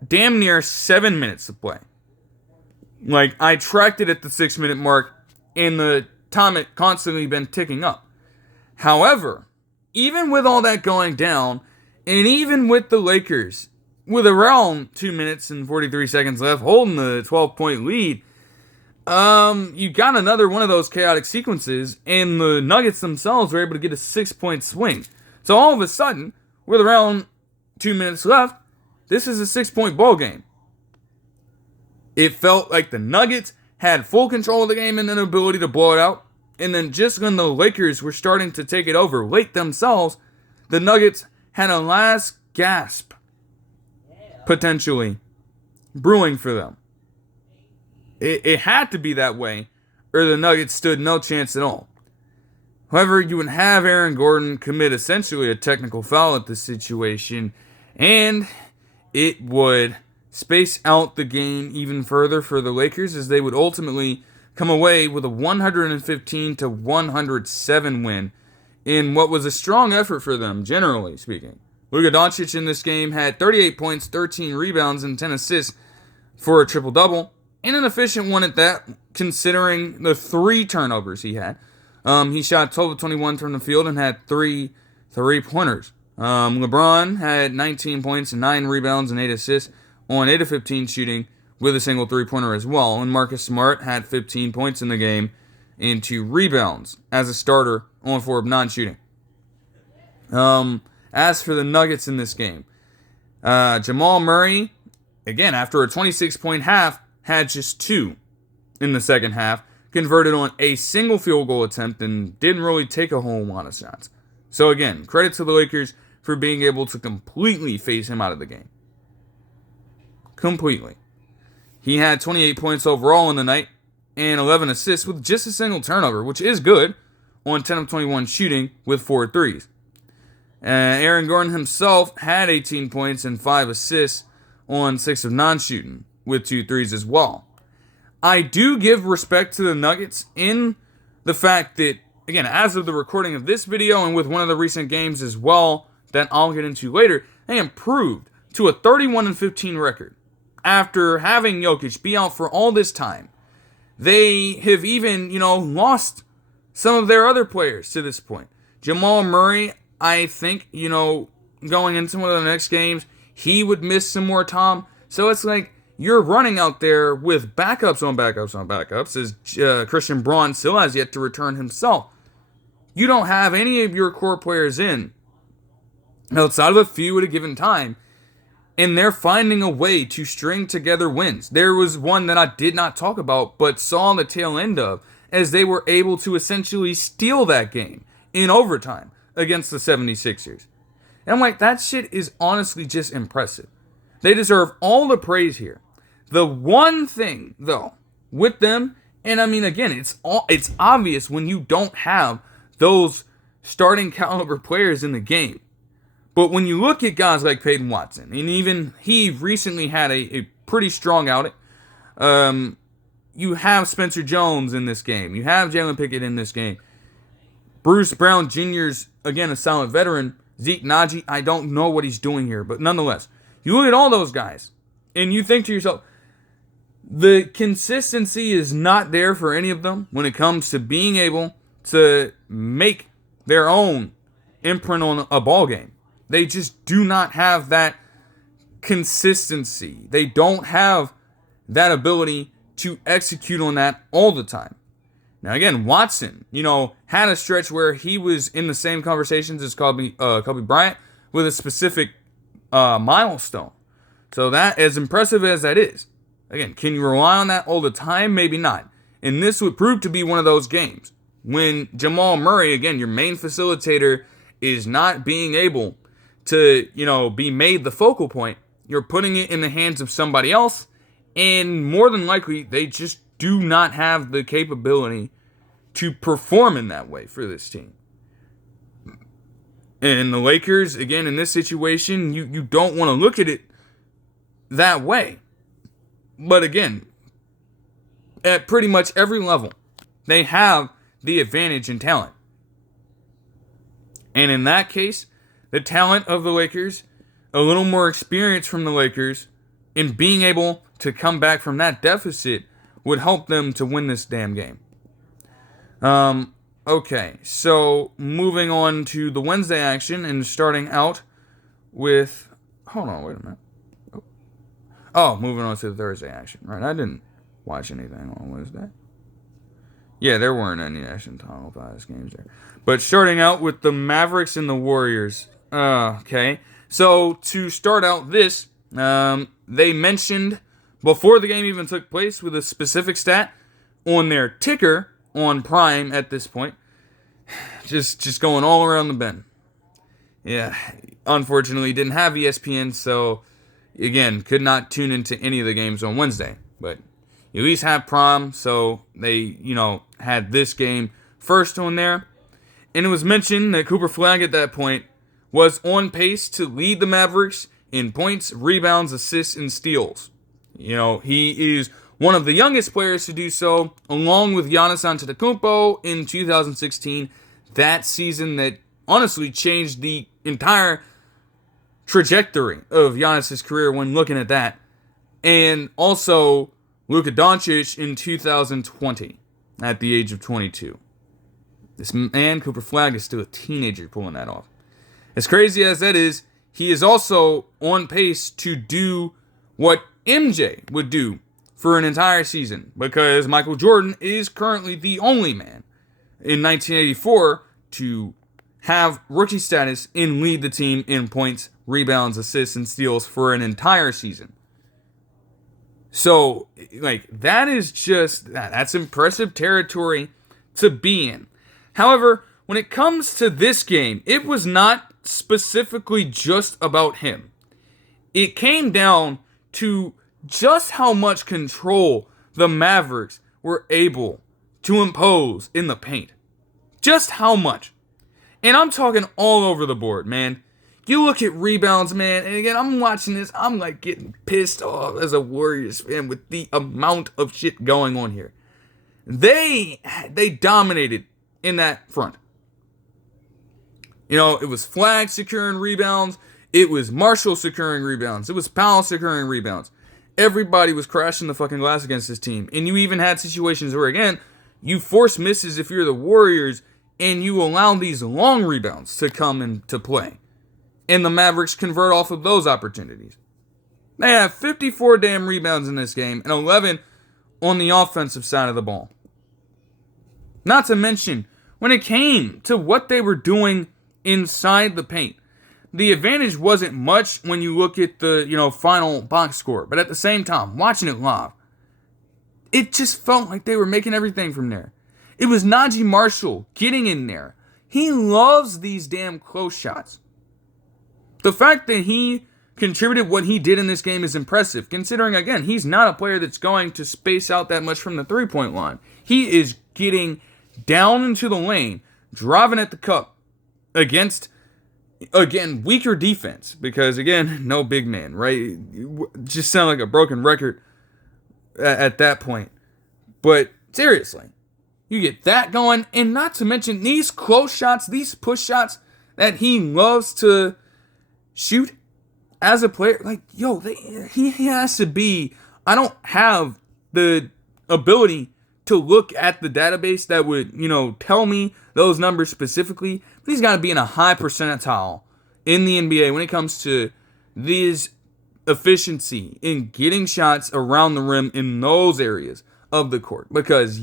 damn near 7 minutes of play. Like, I tracked it at the 6-minute mark, and the time had constantly been ticking up. However, even with all that going down, and even with the Lakers, with around 2 minutes and 43 seconds left, holding the 12-point lead, you got another one of those chaotic sequences, and the Nuggets themselves were able to get a 6-point swing. So all of a sudden, with around 2 minutes left, this is a 6-point ball game. It felt like the Nuggets had full control of the game and an ability to blow it out. And then just when the Lakers were starting to take it over late themselves, the Nuggets had a last gasp, potentially, brewing for them. It had to be that way, or the Nuggets stood no chance at all. However, you would have Aaron Gordon commit essentially a technical foul at this situation, and it would space out the game even further for the Lakers, as they would ultimately come away with a 115-107 win in what was a strong effort for them, generally speaking. Luka Doncic in this game had 38 points, 13 rebounds, and 10 assists for a triple-double, and an efficient one at that, considering the 3 turnovers he had. He shot 12 of 21 from the field and had 3 3-pointers. LeBron had 19 points and 9 rebounds and 8 assists on 8 of 15 shooting with a single 3-pointer as well. And Marcus Smart had 15 points in the game and 2 rebounds as a starter on 4 of 9 shooting. As for the Nuggets in this game, Jamal Murray, again, after a 26-point half, had just 2 in the second half, converted on a single field goal attempt, and didn't really take a whole lot of shots. So again, credit to the Lakers for being able to completely phase him out of the game. Completely. He had 28 points overall in the night and 11 assists with just a single turnover, which is good, on 10 of 21 shooting with 4 threes. Aaron Gordon himself had 18 points and 5 assists on 6 of 9 shooting with 2 threes as well. I do give respect to the Nuggets in the fact that, again, as of the recording of this video and with one of the recent games as well that I'll get into later, they improved to a 31-15 record after having Jokic be out for all this time. They have even, lost some of their other players to this point. Jamal Murray, I think, going into one of the next games, he would miss some more time. So it's like you're running out there with backups on backups on backups, as Christian Braun still has yet to return himself. You don't have any of your core players in outside of a few at a given time, and they're finding a way to string together wins. There was one that I did not talk about, but saw on the tail end of, as they were able to essentially steal that game in overtime against the 76ers. And I'm like, that shit is honestly just impressive. They deserve all the praise here. The one thing, though, with them, and I mean, again, it's obvious when you don't have those starting caliber players in the game. But when you look at guys like Peyton Watson, and even he recently had a pretty strong outing, you have Spencer Jones in this game. You have Jalen Pickett in this game. Bruce Brown Jr.'s, again, a solid veteran. Zeke Naji, I don't know what he's doing here, but nonetheless, you look at all those guys, and you think to yourself, the consistency is not there for any of them when it comes to being able to make their own imprint on a ball game. They just do not have that consistency. They don't have that ability to execute on that all the time. Now, again, Watson, had a stretch where he was in the same conversations as Kobe Bryant with a specific milestone. So that, as impressive as that is, again, can you rely on that all the time? Maybe not. And this would prove to be one of those games when Jamal Murray, again, your main facilitator, is not being able to, be made the focal point. You're putting it in the hands of somebody else, and more than likely, they just do not have the capability to perform in that way for this team. And the Lakers, again, in this situation, you don't want to look at it that way. But again, at pretty much every level, they have the advantage in talent. And in that case, the talent of the Lakers, a little more experience from the Lakers, in being able to come back from that deficit would help them to win this damn game. Okay, so moving on to the Wednesday action and starting out with... Hold on, wait a minute. Oh, moving on to the Thursday action. Right, I didn't watch anything on Wednesday. Yeah, there weren't any National Title Pass games there. But starting out with the Mavericks and the Warriors. Okay, so to start out this, they mentioned before the game even took place with a specific stat on their ticker on Prime at this point. Just going all around the bend. Yeah, unfortunately didn't have ESPN, so again, could not tune into any of the games on Wednesday. But you at least have Prime, so they, had this game first on there. And it was mentioned that Cooper Flagg at that point was on pace to lead the Mavericks in points, rebounds, assists, and steals. He is one of the youngest players to do so, along with Giannis Antetokounmpo in 2016, that season that honestly changed the entire trajectory of Giannis' career when looking at that. And also Luka Doncic in 2020 at the age of 22. This man, Cooper Flagg, is still a teenager pulling that off. As crazy as that is, he is also on pace to do what MJ would do for an entire season, because Michael Jordan is currently the only man in 1984 to have rookie status and lead the team in points, rebounds, assists, and steals for an entire season. So, that's impressive territory to be in. However, when it comes to this game, it was not specifically just about him. It came down to just how much control the Mavericks were able to impose in the paint. Just how much. And I'm talking all over the board, man. You look at rebounds, man, and again, I'm watching this, I'm like getting pissed off as a Warriors fan with the amount of shit going on here. They dominated in that front. You know, it was Flagg securing rebounds, it was Marshall securing rebounds, it was Powell securing rebounds. Everybody was crashing the fucking glass against this team. And you even had situations where, again, you force misses if you're the Warriors, and you allow these long rebounds to come into play. And the Mavericks convert off of those opportunities. They have 54 damn rebounds in this game and 11 on the offensive side of the ball. Not to mention, when it came to what they were doing inside the paint, the advantage wasn't much when you look at the, final box score. But at the same time, watching it live, it just felt like they were making everything from there. It was Najee Marshall getting in there. He loves these damn close shots. The fact that he contributed what he did in this game is impressive, considering, again, he's not a player that's going to space out that much from the three-point line. He is getting down into the lane, driving at the cup against, again, weaker defense, because, again, no big man, right? Just sound like a broken record at that point. But seriously, you get that going, and not to mention these close shots, these push shots that he loves to shoot as a player. He has to be. I don't have the ability to look at the database that would, tell me those numbers specifically. But he's got to be in a high percentile in the NBA when it comes to this efficiency in getting shots around the rim in those areas of the court. Because,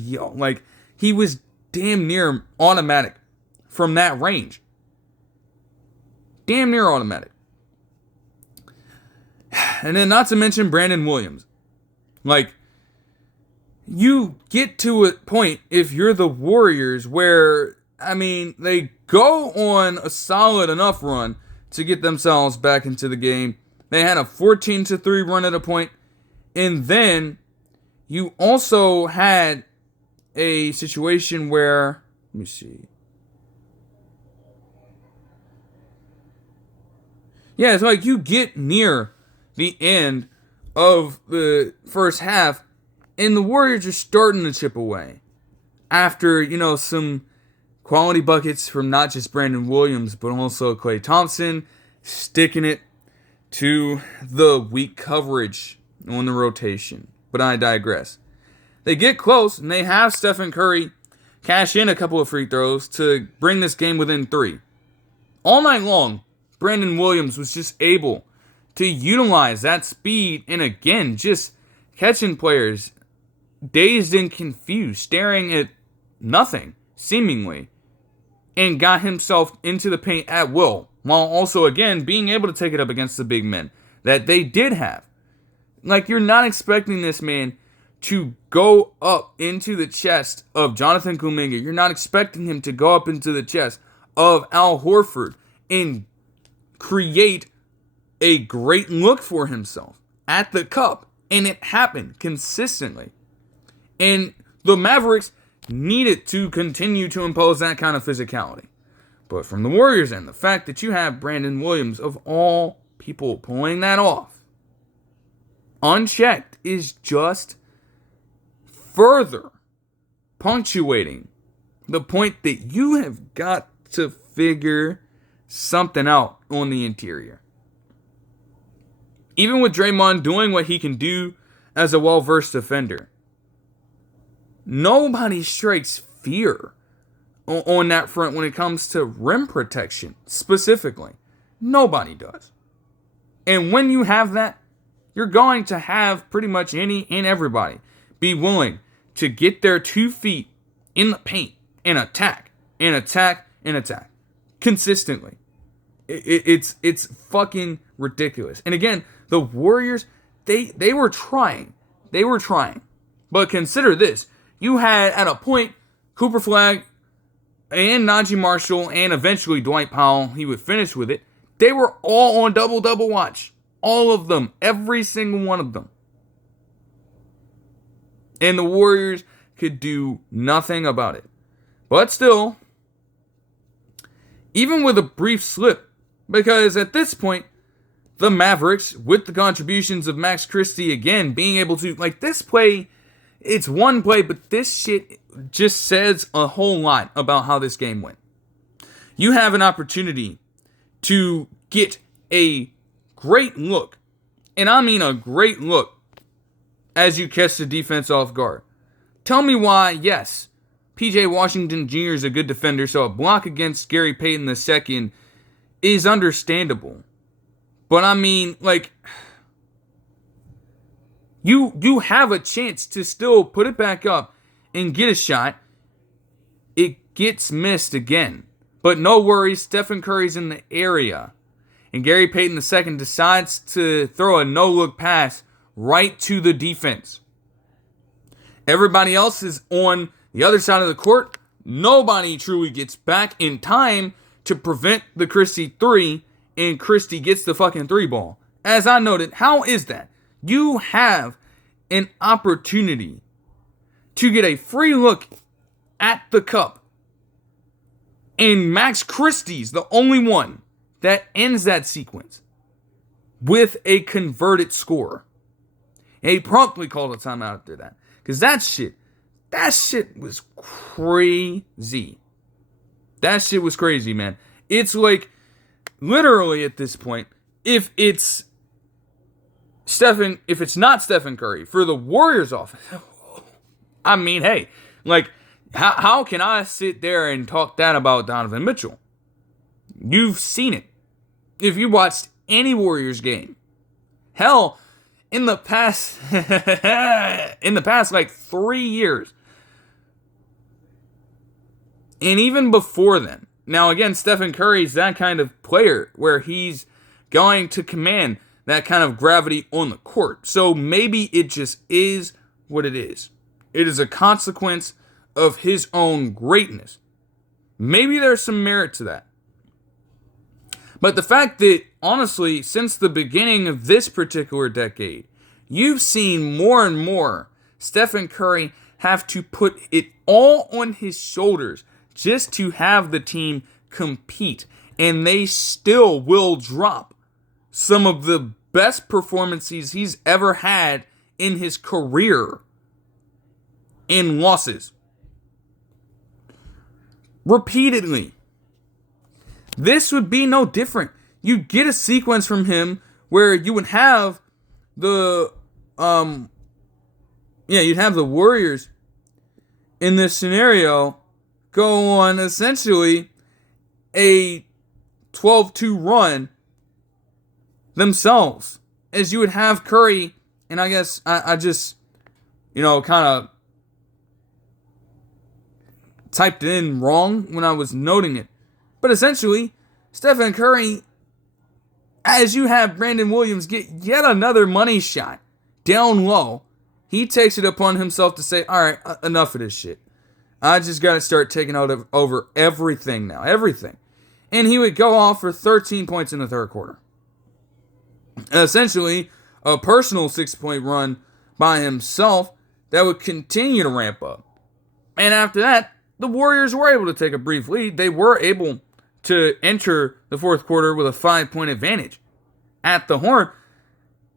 he was damn near automatic from that range. Damn near automatic. And then not to mention Brandon Williams. You get to a point, if you're the Warriors, where, they go on a solid enough run to get themselves back into the game. They had a 14-3 run at a point. And then you also had a situation where, let me see. Yeah, it's like you get near the end of the first half, and the Warriors are starting to chip away. After, some quality buckets from not just Brandon Williams, but also Klay Thompson, sticking it to the weak coverage on the rotation. But I digress. They get close, and they have Stephen Curry cash in a couple of free throws to bring this game within 3. All night long, Brandon Williams was just able to utilize that speed and, again, just catching players dazed and confused, staring at nothing, seemingly, and got himself into the paint at will, while also, again, being able to take it up against the big men that they did have. You're not expecting this man to go up into the chest of Jonathan Kuminga. You're not expecting him to go up into the chest of Al Horford and create a great look for himself at the cup. And it happened consistently. And the Mavericks needed to continue to impose that kind of physicality. But from the Warriors end, the fact that you have Brandon Williams, of all people, pulling that off unchecked is just further punctuating the point that you have got to figure something out on the interior. even with Draymond doing what he can do as a well-versed defender, nobody strikes fear on that front when it comes to rim protection, specifically. Nobody does. And when you have that, you're going to have pretty much any and everybody be willing to get their 2 feet in the paint and attack, consistently. It's fucking ridiculous. And again, the Warriors, they were trying. But consider this. You had, at a point, Cooper Flag and Najee Marshall and eventually Dwight Powell, he would finish with it. They were all on double-double watch. All of them. Every single one of them. And the Warriors could do nothing about it. But still, even with a brief slip, because at this point, the Mavericks, with the contributions of Max Christie again, being able to, like, this play, it's one play, but this shit just says a whole lot about how this game went. You have an opportunity to get a great look, and I mean a great look, as you catch the defense off guard. Tell me why, yes, P.J. Washington Jr. is a good defender, so a block against Gary Payton II is understandable. But I mean, like, you have a chance to still put it back up and get a shot. It gets missed again. But no worries, Stephen Curry's in the area. And Gary Payton II decides to throw a no-look pass right to the defense. Everybody else is on the other side of the court. Nobody truly gets back in time to prevent the Christie 3, and Christie gets the fucking 3 ball. As I noted, how is that? You have an opportunity to get a free look at the cup, and Max Christie's the only one that ends that sequence with a converted score. And he promptly called a timeout after that. Because that shit was crazy. That shit was crazy, man. It's like, literally at this point, if it's not Stephen Curry for the Warriors offense, I mean, hey, like, how can I sit there and talk that about Donovan Mitchell? You've seen it. If you watched any Warriors game, hell, in the past like 3 years, and even before then. Now again, Stephen Curry's that kind of player where he's going to command that kind of gravity on the court. So maybe it just is what it is. It is a consequence of his own greatness. Maybe there's some merit to that. But the fact that, honestly, since the beginning of this particular decade, you've seen more and more Stephen Curry have to put it all on his shoulders just to have the team compete. And they still will drop some of the best performances he's ever had in his career in losses. Repeatedly. This would be no different. You get a sequence from him where you would have the you'd have the Warriors in this scenario go on essentially a 12-2 run themselves, as you would have Curry, and I guess I just kind of typed it in wrong when I was noting it. But essentially, Stephen Curry, as you have Brandon Williams get yet another money shot down low, he takes it upon himself to say, all right, enough of this shit. I just got to start taking over everything now. Everything. And he would go off for 13 points in the third quarter. Essentially, a personal 6-point run by himself that would continue to ramp up. And after that, the Warriors were able to take a brief lead. They were able to enter the fourth quarter with a 5-point advantage at the Horn.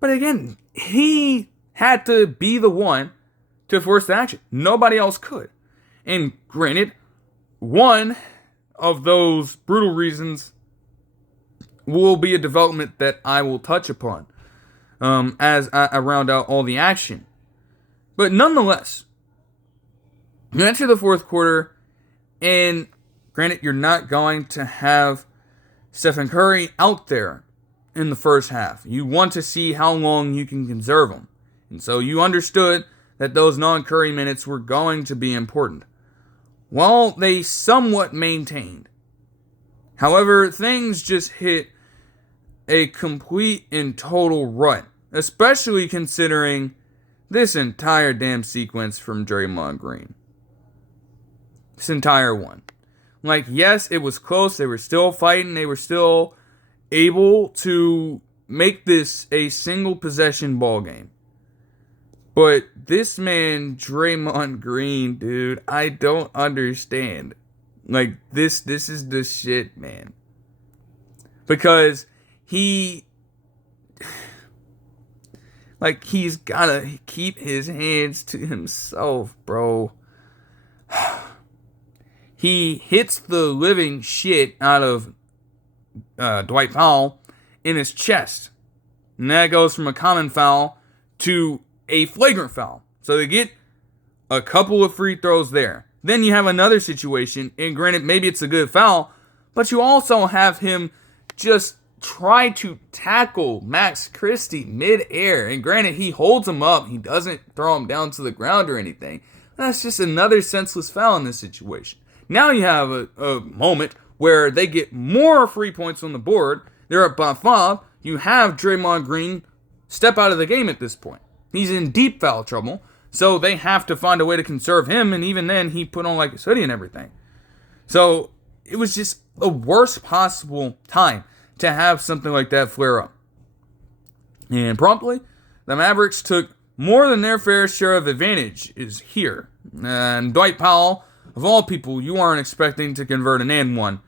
But again, he had to be the one to force the action. Nobody else could. And granted, one of those brutal reasons will be a development that I will touch upon as I round out all the action. But nonetheless, you enter the fourth quarter, and granted, you're not going to have Stephen Curry out there in the first half. You want to see how long you can conserve him. And so you understood that those non-Curry minutes were going to be important. Well, they somewhat maintained. However, things just hit a complete and total rut, especially considering this entire damn sequence from Draymond Green. This entire one. Like, yes, it was close. They were still fighting. They were still able to make this a single possession ball game. But this man, Draymond Green, dude, I don't understand. Like, this is the shit, man. Because he's gotta keep his hands to himself, bro. He hits the living shit out of Dwight Powell in his chest. And that goes from a common foul to a flagrant foul. So they get a couple of free throws there. Then you have another situation, and granted, maybe it's a good foul, but you also have him just try to tackle Max Christie mid-air. And granted, he holds him up. He doesn't throw him down to the ground or anything. That's just another senseless foul in this situation. Now you have a moment where they get more free points on the board. They're up by 5. You have Draymond Green step out of the game at this point. He's in deep foul trouble, so they have to find a way to conserve him, and even then, he put on like his hoodie and everything. So it was just the worst possible time to have something like that flare up. And promptly, the Mavericks took more than their fair share of advantage is here. And Dwight Powell, of all people, you aren't expecting to convert an and one.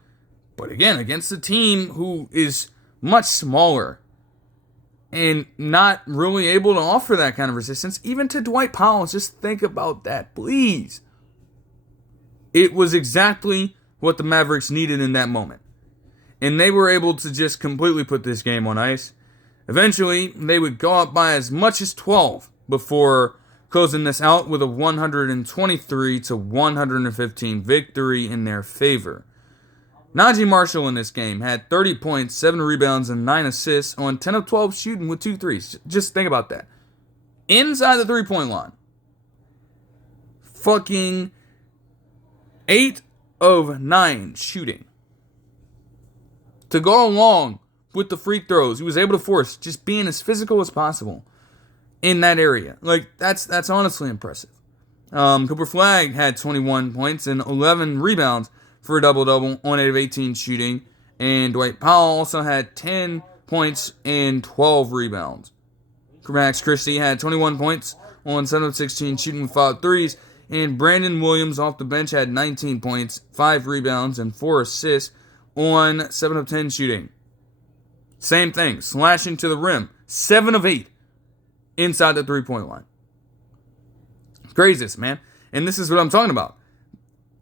But again, against a team who is much smaller and not really able to offer that kind of resistance, even to Dwight Powell, just think about that, please. It was exactly what the Mavericks needed in that moment. And they were able to just completely put this game on ice. Eventually, they would go up by as much as 12 before closing this out with a 123-115 victory in their favor. Najee Marshall in this game had 30 points, 7 rebounds, and 9 assists on 10 of 12 shooting with 2 threes. Just think about that. Inside the three-point line. Fucking 8 of 9 shooting. To go along with the free throws, he was able to force just being as physical as possible in that area. Like, that's honestly impressive. Cooper Flagg had 21 points and 11 rebounds for a double-double on 8 of 18 shooting. And Dwight Powell also had 10 points and 12 rebounds. Max Christie had 21 points on 7 of 16 shooting with 5 threes. And Brandon Williams off the bench had 19 points, 5 rebounds, and 4 assists on 7 of 10 shooting. Same thing, slashing to the rim, 7 of 8 inside the three-point line. Craziness, man. And this is what I'm talking about.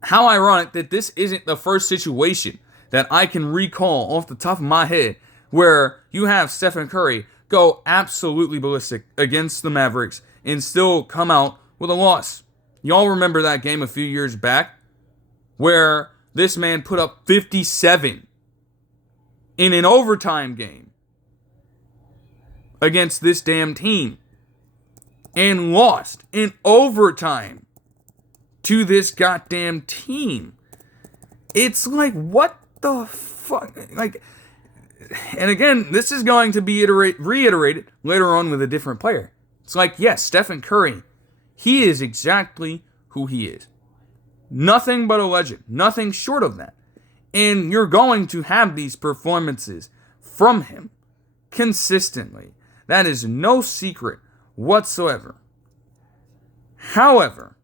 How ironic that this isn't the first situation that I can recall off the top of my head where you have Stephen Curry go absolutely ballistic against the Mavericks and still come out with a loss. Y'all remember that game a few years back where this man put up 57 in an overtime game against this damn team and lost in overtime to this goddamn team. It's like, what the fuck? Like, and again, this is going to be reiterated later on with a different player. It's like, yes, Stephen Curry, he is exactly who he is. Nothing but a legend. Nothing short of that. And you're going to have these performances from him consistently. That is no secret whatsoever. However,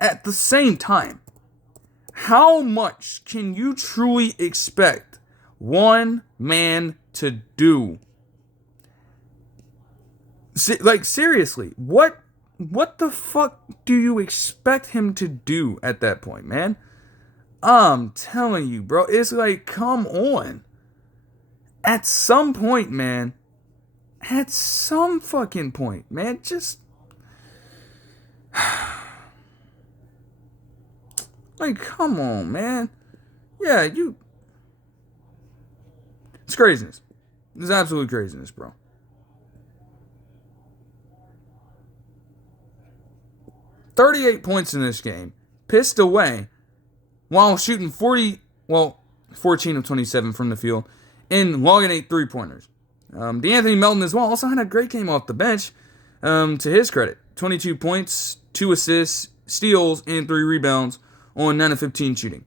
at the same time, how much can you truly expect one man to do? Like, seriously, what the fuck do you expect him to do at that point, man? I'm telling you, bro, it's like, come on. At some point, man, at some fucking point, man, just like, come on, man. Yeah, it's craziness. It's absolute craziness, bro. 38 points in this game, pissed away, while shooting 14 of 27 from the field, and logging 8 3-pointers. DeAnthony Melton as well also had a great game off the bench, to his credit. 22 points, 2 assists, steals, and 3 rebounds on 9 of 15 shooting.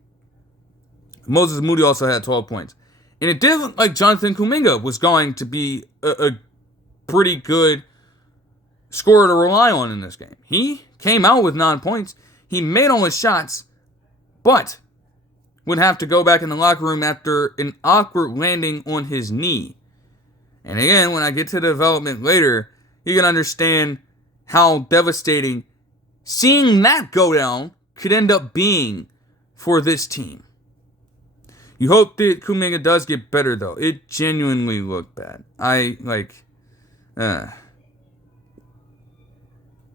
Moses Moody also had 12 points. And it did look like Jonathan Kuminga was going to be a pretty good scorer to rely on in this game. He came out with 9 points. He made all his shots, but would have to go back in the locker room after an awkward landing on his knee. And again, when I get to the development later, you can understand how devastating seeing that go down could end up being for this team. You hope that Kuminga does get better, though. It genuinely looked bad.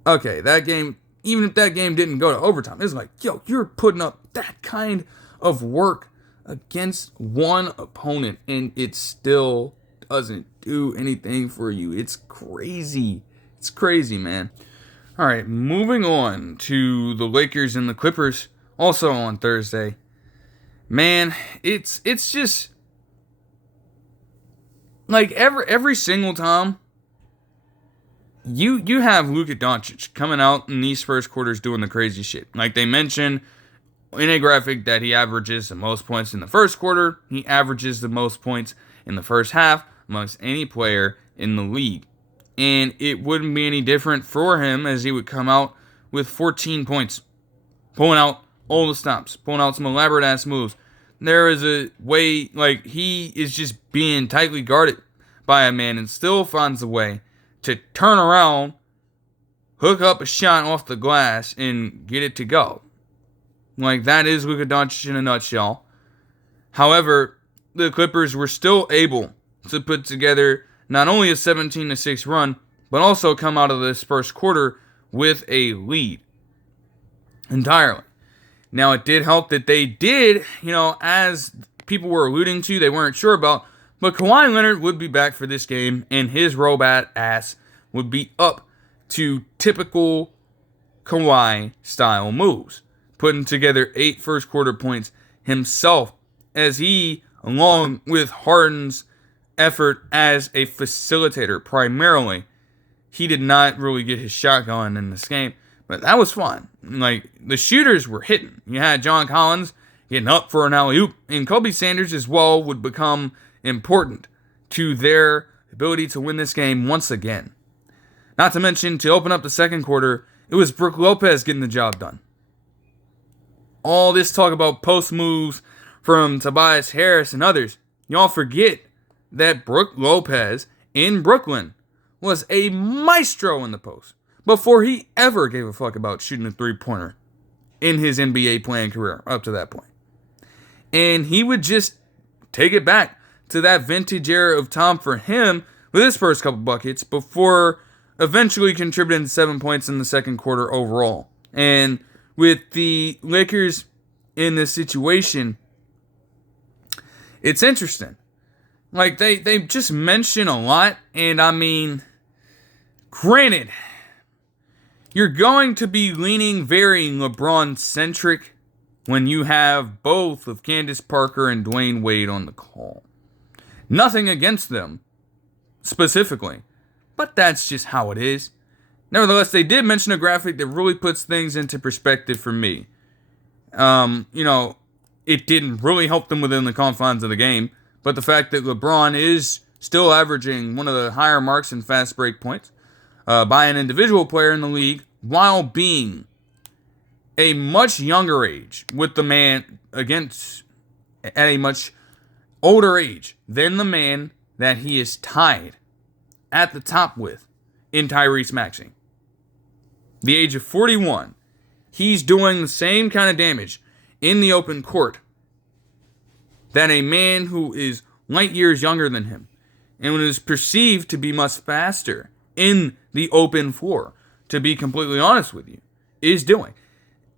Okay, that game, even if that game didn't go to overtime, it's like, yo, you're putting up that kind of work against one opponent, and it still doesn't do anything for you. It's crazy. It's crazy, man. All right, moving on to the Lakers and the Clippers, also on Thursday. Man, it's just like every single time you have Luka Doncic coming out in these first quarters doing the crazy shit. Like they mentioned in a graphic that he averages the most points in the first quarter. He averages the most points in the first half amongst any player in the league. And it wouldn't be any different for him as he would come out with 14 points, pulling out all the stops, pulling out some elaborate ass moves. There is a way, like, he is just being tightly guarded by a man and still finds a way to turn around, hook up a shot off the glass, and get it to go. Like, that is Luka Doncic in a nutshell. However, the Clippers were still able to put together not only a 17-6 run, but also come out of this first quarter with a lead entirely. Now, it did help that they did, as people were alluding to, they weren't sure about, but Kawhi Leonard would be back for this game, and his robot ass would be up to typical Kawhi-style moves, putting together 8 first-quarter points himself, as he, along with Harden's effort as a facilitator primarily, he did not really get his shot going in this game. But that was fun. Like, the shooters were hitting. You had John Collins getting up for an alley-oop, and Kobe Sanders as well would become important to their ability to win this game once again. Not to mention, to open up the second quarter, it was Brook Lopez getting the job done. All this talk about post moves from Tobias Harris and others, y'all forget that Brook Lopez in Brooklyn was a maestro in the post before he ever gave a fuck about shooting a three-pointer in his NBA playing career up to that point. And he would just take it back to that vintage era of Tom for him with his first couple buckets before eventually contributing 7 points in the second quarter overall. And with the Lakers in this situation, it's interesting. Like, they just mention a lot, and I mean, granted, you're going to be leaning very LeBron-centric when you have both of Candace Parker and Dwayne Wade on the call. Nothing against them, specifically, but that's just how it is. Nevertheless, they did mention a graphic that really puts things into perspective for me. It didn't really help them within the confines of the game, but the fact that LeBron is still averaging one of the higher marks in fast break points by an individual player in the league, while being a much younger age with the man at a much older age than the man that he is tied at the top with in Tyrese Maxey. The age of 41, he's doing the same kind of damage in the open court that a man who is light years younger than him and it was perceived to be much faster in the open floor, to be completely honest with you, is doing.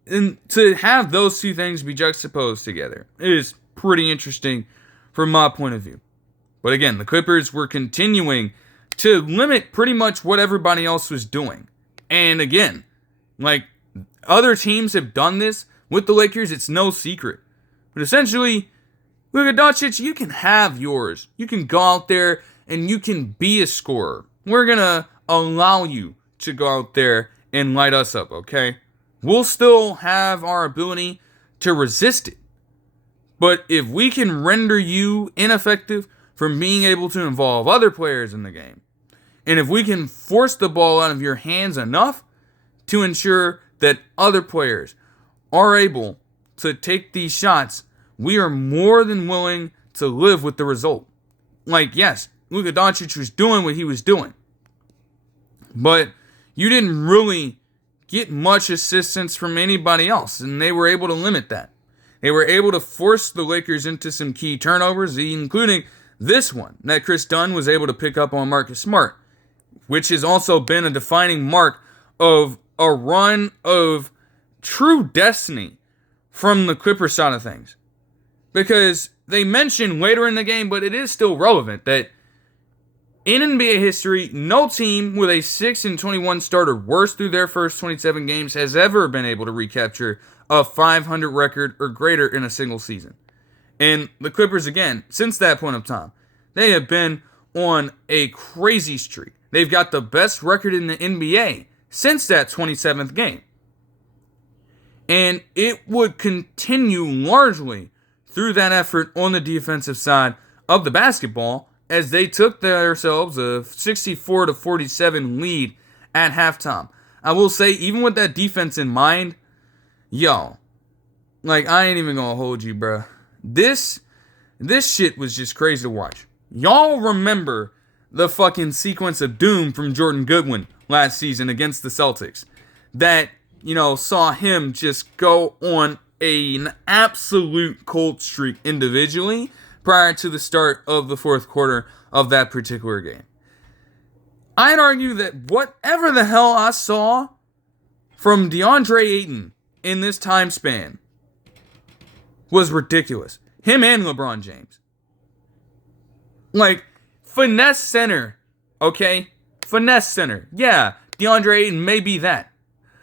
And to have those two things be juxtaposed together is pretty interesting from my point of view. But again, the Clippers were continuing to limit pretty much what everybody else was doing. And again, like, other teams have done this with the Lakers. It's no secret. But essentially, Luka Doncic, you can have yours. You can go out there and you can be a scorer. We're going to allow you to go out there and light us up, okay? We'll still have our ability to resist it. But if we can render you ineffective from being able to involve other players in the game, and if we can force the ball out of your hands enough to ensure that other players are able to take these shots, we are more than willing to live with the result. Like, yes, Luka Doncic was doing what he was doing, but you didn't really get much assistance from anybody else, and they were able to limit that. They were able to force the Lakers into some key turnovers, including this one that Chris Dunn was able to pick up on Marcus Smart, which has also been a defining mark of a run of true destiny from the Clippers side of things. Because they mentioned later in the game, but it is still relevant, that in NBA history, no team with a 6-21 starter worse through their first 27 games has ever been able to recapture a 500 record or greater in a single season. And the Clippers, again, since that point of time, they have been on a crazy streak. They've got the best record in the NBA since that 27th game. And it would continue largely through that effort on the defensive side of the basketball, as they took themselves a 64-47 lead at halftime. I will say, even with that defense in mind, yo, like, I ain't even gonna hold you, bruh. This shit was just crazy to watch. Y'all remember the fucking sequence of doom from Jordan Goodwin last season against the Celtics that, saw him just go on an absolute cold streak individually prior to the start of the fourth quarter of that particular game. I'd argue that whatever the hell I saw from DeAndre Ayton in this time span was ridiculous. Him and LeBron James. Like, finesse center, okay? Finesse center. Yeah, DeAndre Ayton may be that.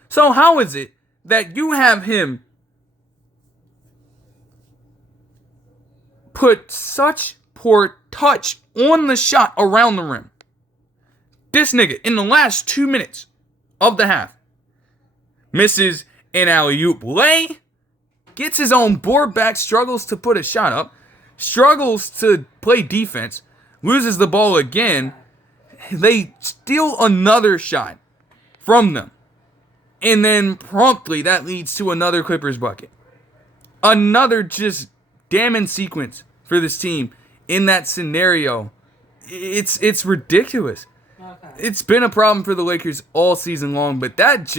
So how is it that you have him put such poor touch on the shot around the rim? This nigga, in the last 2 minutes of the half, misses an alley-oop lay, gets his own board back, struggles to put a shot up, struggles to play defense, loses the ball again. They steal another shot from them. And then promptly that leads to another Clippers bucket. Another just damning sequence for this team in that scenario. It's ridiculous. Okay. It's been a problem for the Lakers all season long, but that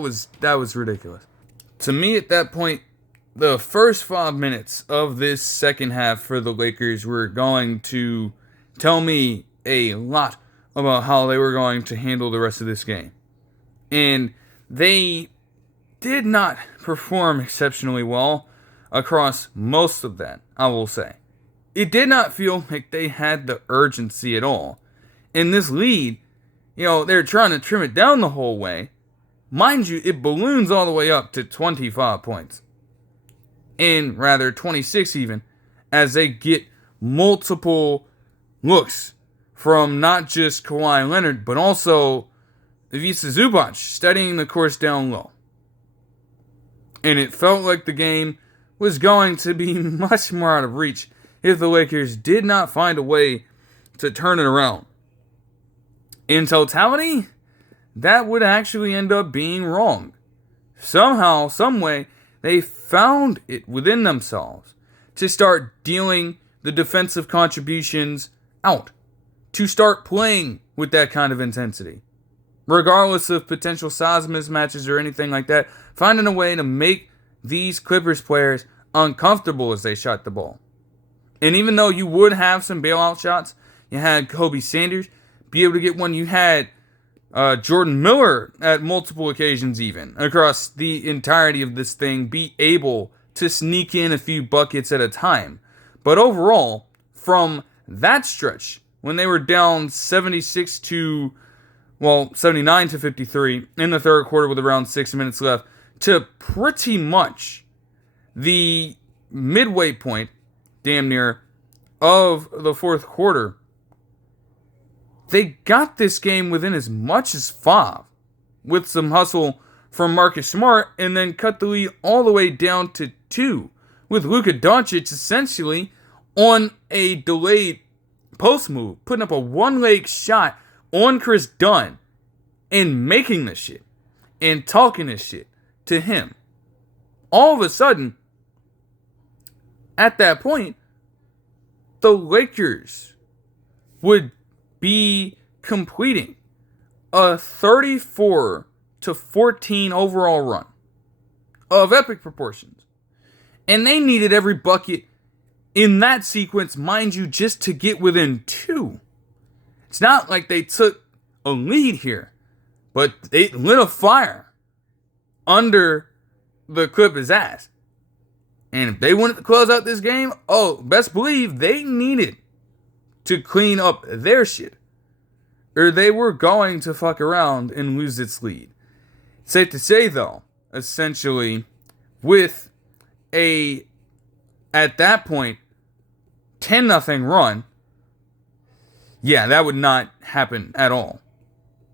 was ridiculous. To me, at that point, the first 5 minutes of this second half for the Lakers were going to tell me a lot about how they were going to handle the rest of this game. And they did not perform exceptionally well across most of that, I will say. It did not feel like they had the urgency at all. In this lead, they're trying to trim it down the whole way. Mind you, it balloons all the way up to 25 points. And rather 26 even, as they get multiple looks from not just Kawhi Leonard, but also Ivica Zubac studying the course down low. And it felt like the game was going to be much more out of reach if the Lakers did not find a way to turn it around. In totality, that would actually end up being wrong. Somehow, someway, they found it within themselves to start dealing the defensive contributions out, to start playing with that kind of intensity. Regardless of potential size mismatches or anything like that, finding a way to make these Clippers players uncomfortable as they shot the ball. And even though you would have some bailout shots, You had Kobe Sanders be able to get one. You had Jordan Miller at multiple occasions even across the entirety of this thing be able to sneak in a few buckets at a time. But overall, from that stretch, when they were down 79 to 53 in the third quarter with around 6 minutes left, to pretty much the midway point, damn near, of the fourth quarter, they got this game within as much as 5 with some hustle from Marcus Smart and then cut the lead all the way down to 2 with Luka Doncic essentially on a delayed post move, putting up a one-leg shot on Chris Dunn and making this shit and talking this shit to him. All of a sudden, at that point, the Lakers would be completing a 34-14 overall run of epic proportions. And they needed every bucket in that sequence, mind you, just to get within 2. It's not like they took a lead here, but they lit a fire under the Clippers' ass. And if they wanted to close out this game, best believe they needed to clean up their shit, or they were going to fuck around and lose its lead. Safe to say, though, essentially, with at that point, 10-0 run, yeah, that would not happen at all.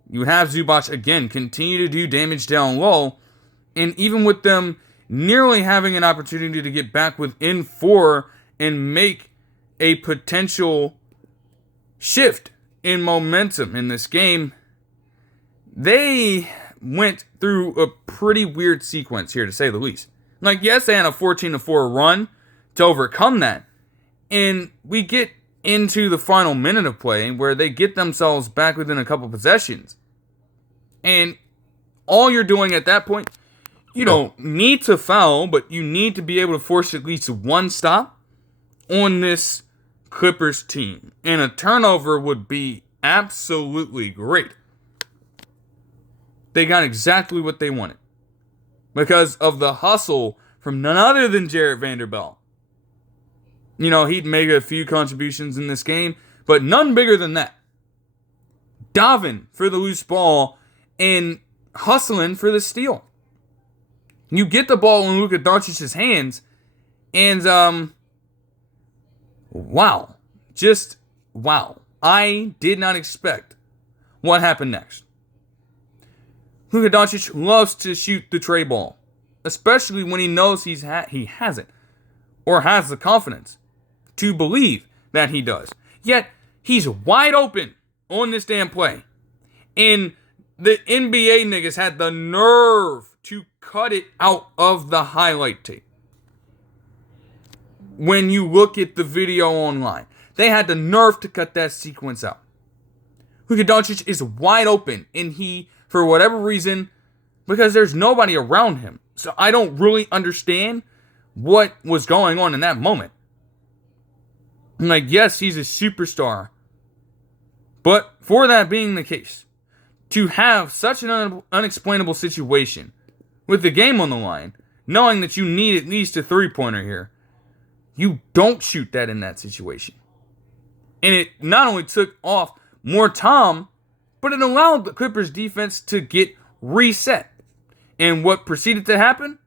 You would have Zubac, again, continue to do damage down low, and even with them nearly having an opportunity to get back within 4 and make a potential shift in momentum in this game, they went through a pretty weird sequence here, to say the least. Like, yes, they had a 14-4 run to overcome that, and we get into the final minute of play where they get themselves back within a couple possessions, and all you're doing at that point, you don't need to foul, but you need to be able to force at least one stop on this Clippers team. And a turnover would be absolutely great. They got exactly what they wanted because of the hustle from none other than Jarrett Vanderbilt. You know, he'd make a few contributions in this game, but none bigger than that. Diving for the loose ball and hustling for the steal. You get the ball in Luka Doncic's hands, and, wow. Just, wow. I did not expect what happened next. Luka Doncic loves to shoot the tray ball, especially when he knows he has it, or has the confidence to believe that he does. Yet, he's wide open on this damn play. And the NBA niggas had the nerve to cut it out of the highlight tape. When you look at the video online, they had the nerve to cut that sequence out. Luka Doncic is wide open, and he, for whatever reason, because there's nobody around him, so I don't really understand what was going on in that moment. Like, yes, he's a superstar, but for that being the case, to have such an unexplainable situation with the game on the line, knowing that you need at least a three-pointer here, you don't shoot that in that situation. And it not only took off more time, but it allowed the Clippers defense to get reset. And what proceeded to happen?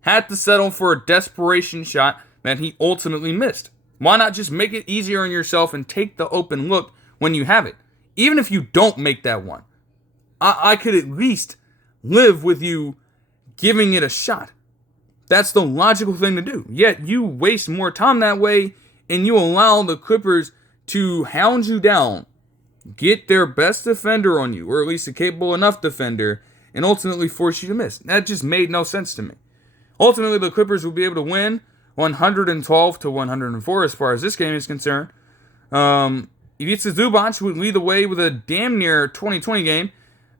Had to settle for a desperation shot that he ultimately missed. Why not just make it easier on yourself and take the open look when you have it? Even if you don't make that one, I could at least live with you giving it a shot. That's the logical thing to do. Yet you waste more time that way, and you allow the Clippers to hound you down, get their best defender on you, or at least a capable enough defender, and ultimately force you to miss. That just made no sense to me. Ultimately, the Clippers will be able to win 112-104 as far as this game is concerned. Ivica Zubac would lead the way with a damn near 20-20 game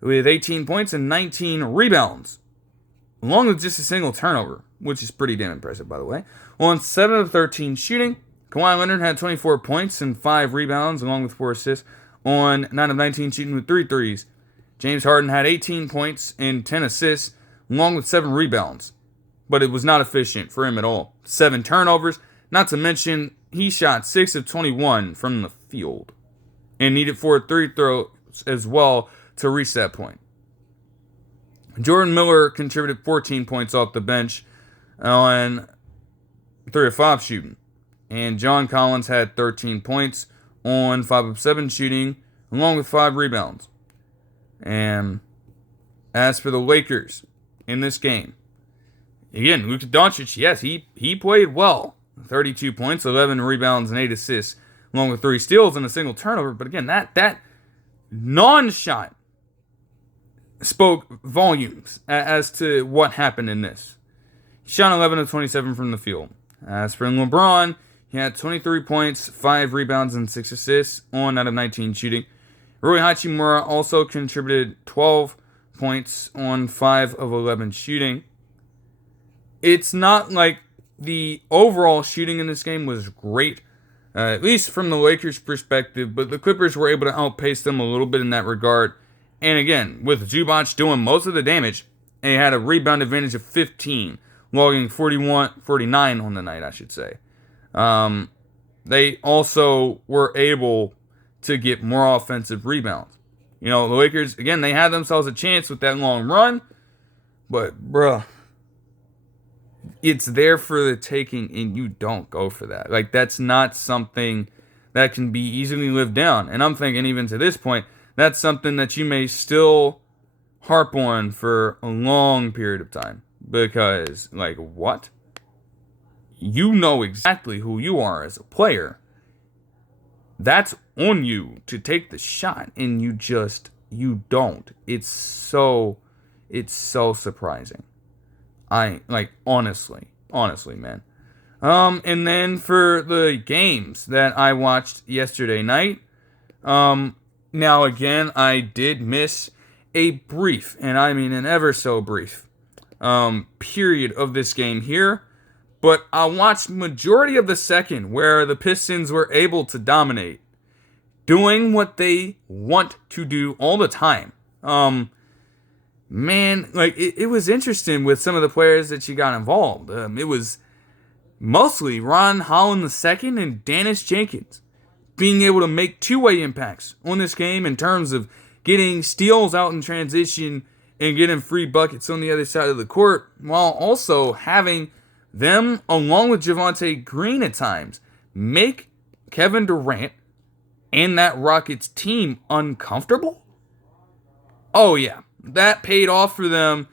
with 18 points and 19 rebounds, along with just a single turnover, which is pretty damn impressive, by the way. On 7 of 13 shooting, Kawhi Leonard had 24 points and 5 rebounds, along with 4 assists, on 9 of 19 shooting with 3 threes. James Harden had 18 points and 10 assists, along with 7 rebounds. But it was not efficient for him at all. 7 turnovers, not to mention he shot 6 of 21 from the field. And needed 4 3 throws as well to reach that point. Jordan Miller contributed 14 points off the bench on 3 of 5 shooting. And John Collins had 13 points on 5 of 7 shooting, along with 5 rebounds. And as for the Lakers in this game, again, Luka Doncic, yes, he played well. 32 points, 11 rebounds, and 8 assists, along with 3 steals and a single turnover. But again, that non-shot spoke volumes as to what happened in this. He shot 11 of 27 from the field. As for LeBron, he had 23 points, 5 rebounds, and 6 assists on 9 of 19 shooting. Rui Hachimura also contributed 12 points on 5 of 11 shooting. It's not like the overall shooting in this game was great, at least from the Lakers' perspective, but the Clippers were able to outpace them a little bit in that regard. And again, with Zubac doing most of the damage, they had a rebound advantage of 15, logging 49 on the night, I should say. They also were able to get more offensive rebounds. You know, the Lakers, again, they had themselves a chance with that long run, but, bruh, it's there for the taking, and you don't go for that. Like, that's not something that can be easily lived down. And I'm thinking, even to this point, that's something that you may still harp on for a long period of time. Because, like, what? You know exactly who you are as a player. That's on you to take the shot, and you don't. It's so surprising. Honestly, man. And then for the games that I watched yesterday night, now again, I did miss a brief, and I mean an ever so brief, period of this game here. But I watched majority of the second where the Pistons were able to dominate, doing what they want to do all the time. Man, like, it was interesting with some of the players that you got involved. It was mostly Ron Holland II and Dennis Jenkins being able to make two-way impacts on this game in terms of getting steals out in transition and getting free buckets on the other side of the court, while also having them, along with Javonte Green at times, make Kevin Durant and that Rockets team uncomfortable. Oh yeah, that paid off for them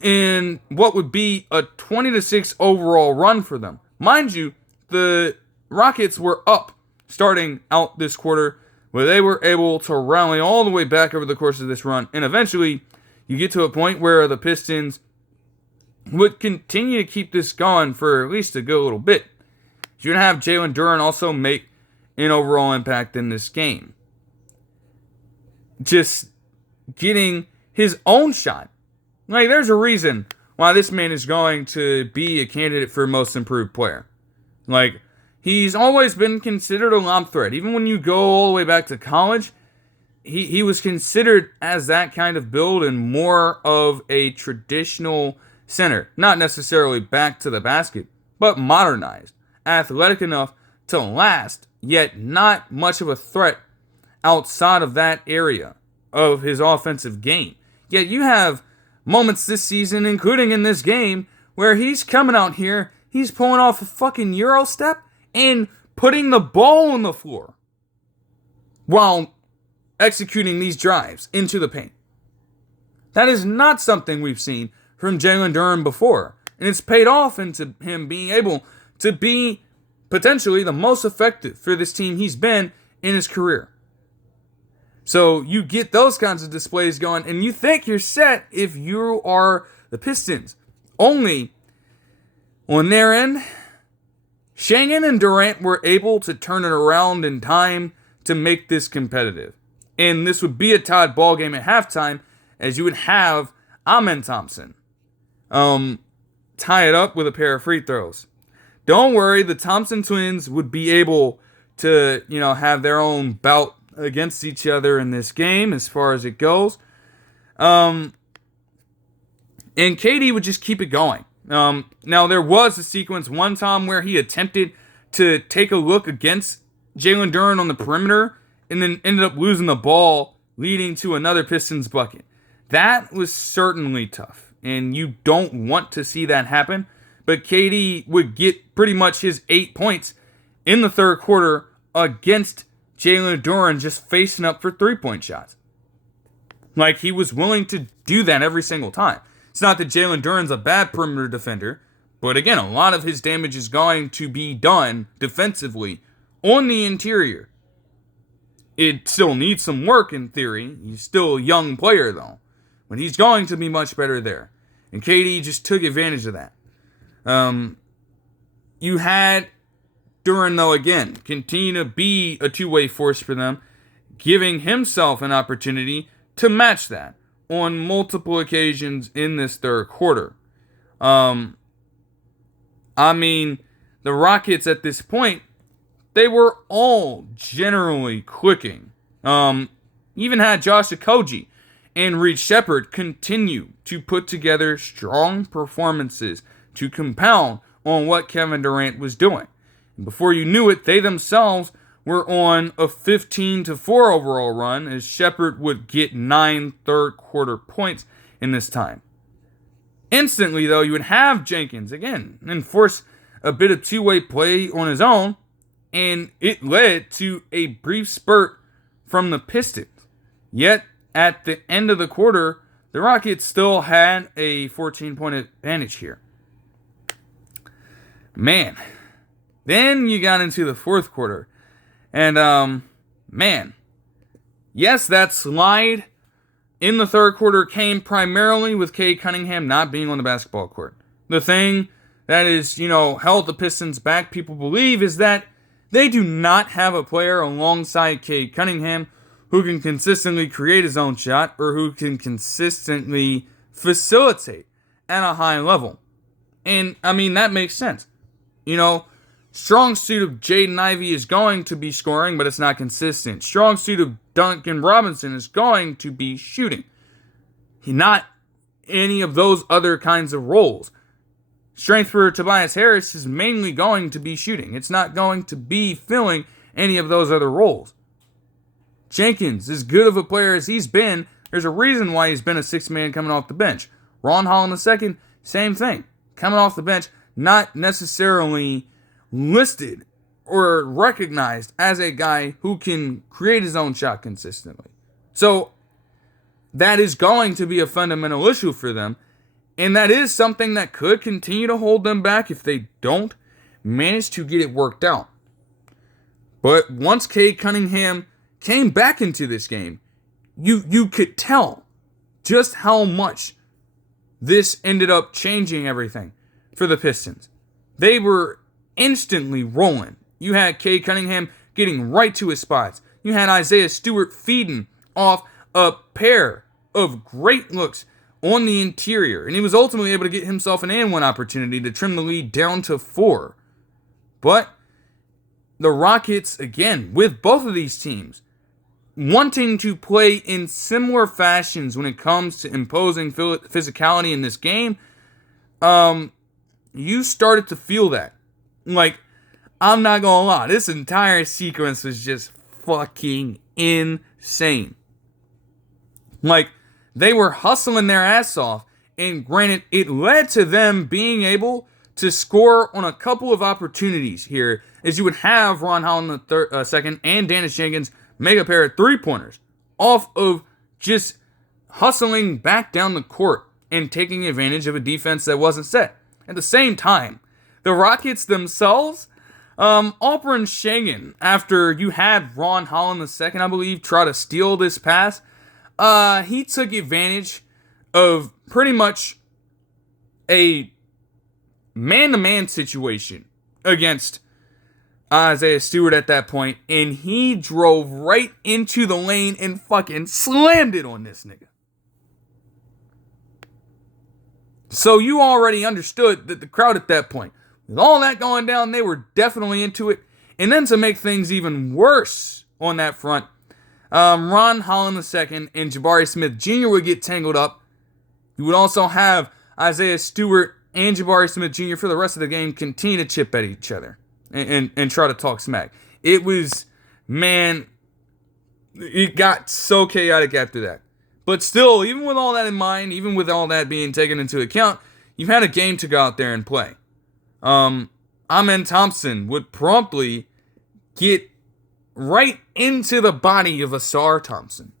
in what would be a 20-6 overall run for them. Mind you, the Rockets were up starting out this quarter, where they were able to rally all the way back over the course of this run, and eventually you get to a point where the Pistons would continue to keep this going for at least a good little bit. You're going to have Jalen Duren also make an overall impact in this game. Just getting his own shot. Like, there's a reason why this man is going to be a candidate for most improved player. Like, he's always been considered a lob threat. Even when you go all the way back to college, he was considered as that kind of build and more of a traditional center. Not necessarily back to the basket, but modernized. Athletic enough to last, yet not much of a threat outside of that area of his offensive game. Yet you have moments this season, including in this game, where he's coming out here, he's pulling off a fucking Euro step and putting the ball on the floor while executing these drives into the paint. That is not something we've seen from Jalen Duren before. And it's paid off into him being able to be potentially the most effective for this team he's been in his career. So you get those kinds of displays going, and you think you're set if you are the Pistons. Only on their end, Schengen and Durant were able to turn it around in time to make this competitive. And this would be a tied ball game at halftime, as you would have Amen Thompson tie it up with a pair of free throws. don't worry, the Thompson twins would be able to, have their own bout against each other in this game as far as it goes. And KD would just keep it going. Now, there was a sequence one time where he attempted to take a look against Jalen Duren on the perimeter and then ended up losing the ball, leading to another Pistons bucket. That was certainly tough, and you don't want to see that happen. But KD would get pretty much his 8 points in the third quarter against Jalen Duren just facing up for 3-point shots. Like, he was willing to do that every single time. It's not that Jalen Duren's a bad perimeter defender, but again, a lot of his damage is going to be done defensively on the interior. It still needs some work in theory. He's still a young player though, but he's going to be much better there. And KD just took advantage of that. You had Duren, though, again, continue to be a two-way force for them, giving himself an opportunity to match that on multiple occasions in this third quarter. The Rockets at this point, they were all generally clicking. Even had Josh Okogie and Reed Shepherd continue to put together strong performances to compound on what Kevin Durant was doing. And before you knew it, they themselves were on a 15-4 overall run as Shepherd would get 9 third quarter points in this time. Instantly, though, you would have Jenkins again enforce a bit of two-way play on his own, and it led to a brief spurt from the Pistons. Yet, at the end of the quarter, the Rockets still had a 14-point advantage here. Man. Then you got into the fourth quarter. And, yes, that slide in the third quarter came primarily with Cade Cunningham not being on the basketball court. The thing that is, held the Pistons back, people believe, is that they do not have a player alongside Cade Cunningham who can consistently create his own shot or who can consistently facilitate at a high level. And, that makes sense. Strong suit of Jaden Ivey is going to be scoring, but it's not consistent. Strong suit of Duncan Robinson is going to be shooting. Not any of those other kinds of roles. Strength for Tobias Harris is mainly going to be shooting. It's not going to be filling any of those other roles. Jenkins, as good of a player as he's been, there's a reason why he's been a sixth man coming off the bench. Ron Holland II, same thing. Coming off the bench, not necessarily listed or recognized as a guy who can create his own shot consistently. So that is going to be a fundamental issue for them, and that is something that could continue to hold them back if they don't manage to get it worked out. But once Cade Cunningham came back into this game, you could tell just how much this ended up changing everything for the Pistons. They were instantly rolling. You had Cade Cunningham getting right to his spots. You had Isaiah Stewart feeding off a pair of great looks on the interior. And he was ultimately able to get himself an and one opportunity to trim the lead down to 4. But the Rockets, again, with both of these teams, wanting to play in similar fashions when it comes to imposing physicality in this game, you started to feel that. Like, I'm not gonna lie, this entire sequence was just fucking insane. Like, they were hustling their ass off, and granted, it led to them being able to score on a couple of opportunities here, as you would have Ron Holland II and Dennis Jenkins make a pair of 3-pointers off of just hustling back down the court and taking advantage of a defense that wasn't set. At the same time, the Rockets themselves, Alperen Sengun, after you had Ron Holland II, I believe, try to steal this pass, he took advantage of pretty much a man-to-man situation against Isaiah Stewart at that point, and he drove right into the lane and fucking slammed it on this nigga. So you already understood that the crowd at that point With all that going down, they were definitely into it. And then to make things even worse on that front, Ron Holland II and Jabari Smith Jr. would get tangled up. You would also have Isaiah Stewart and Jabari Smith Jr. for the rest of the game continue to chip at each other and try to talk smack. It was, man, it got so chaotic after that. But still, even with all that in mind, even with all that being taken into account, you've had a game to go out there and play. Amen Thompson would promptly get right into the body of Asar Thompson,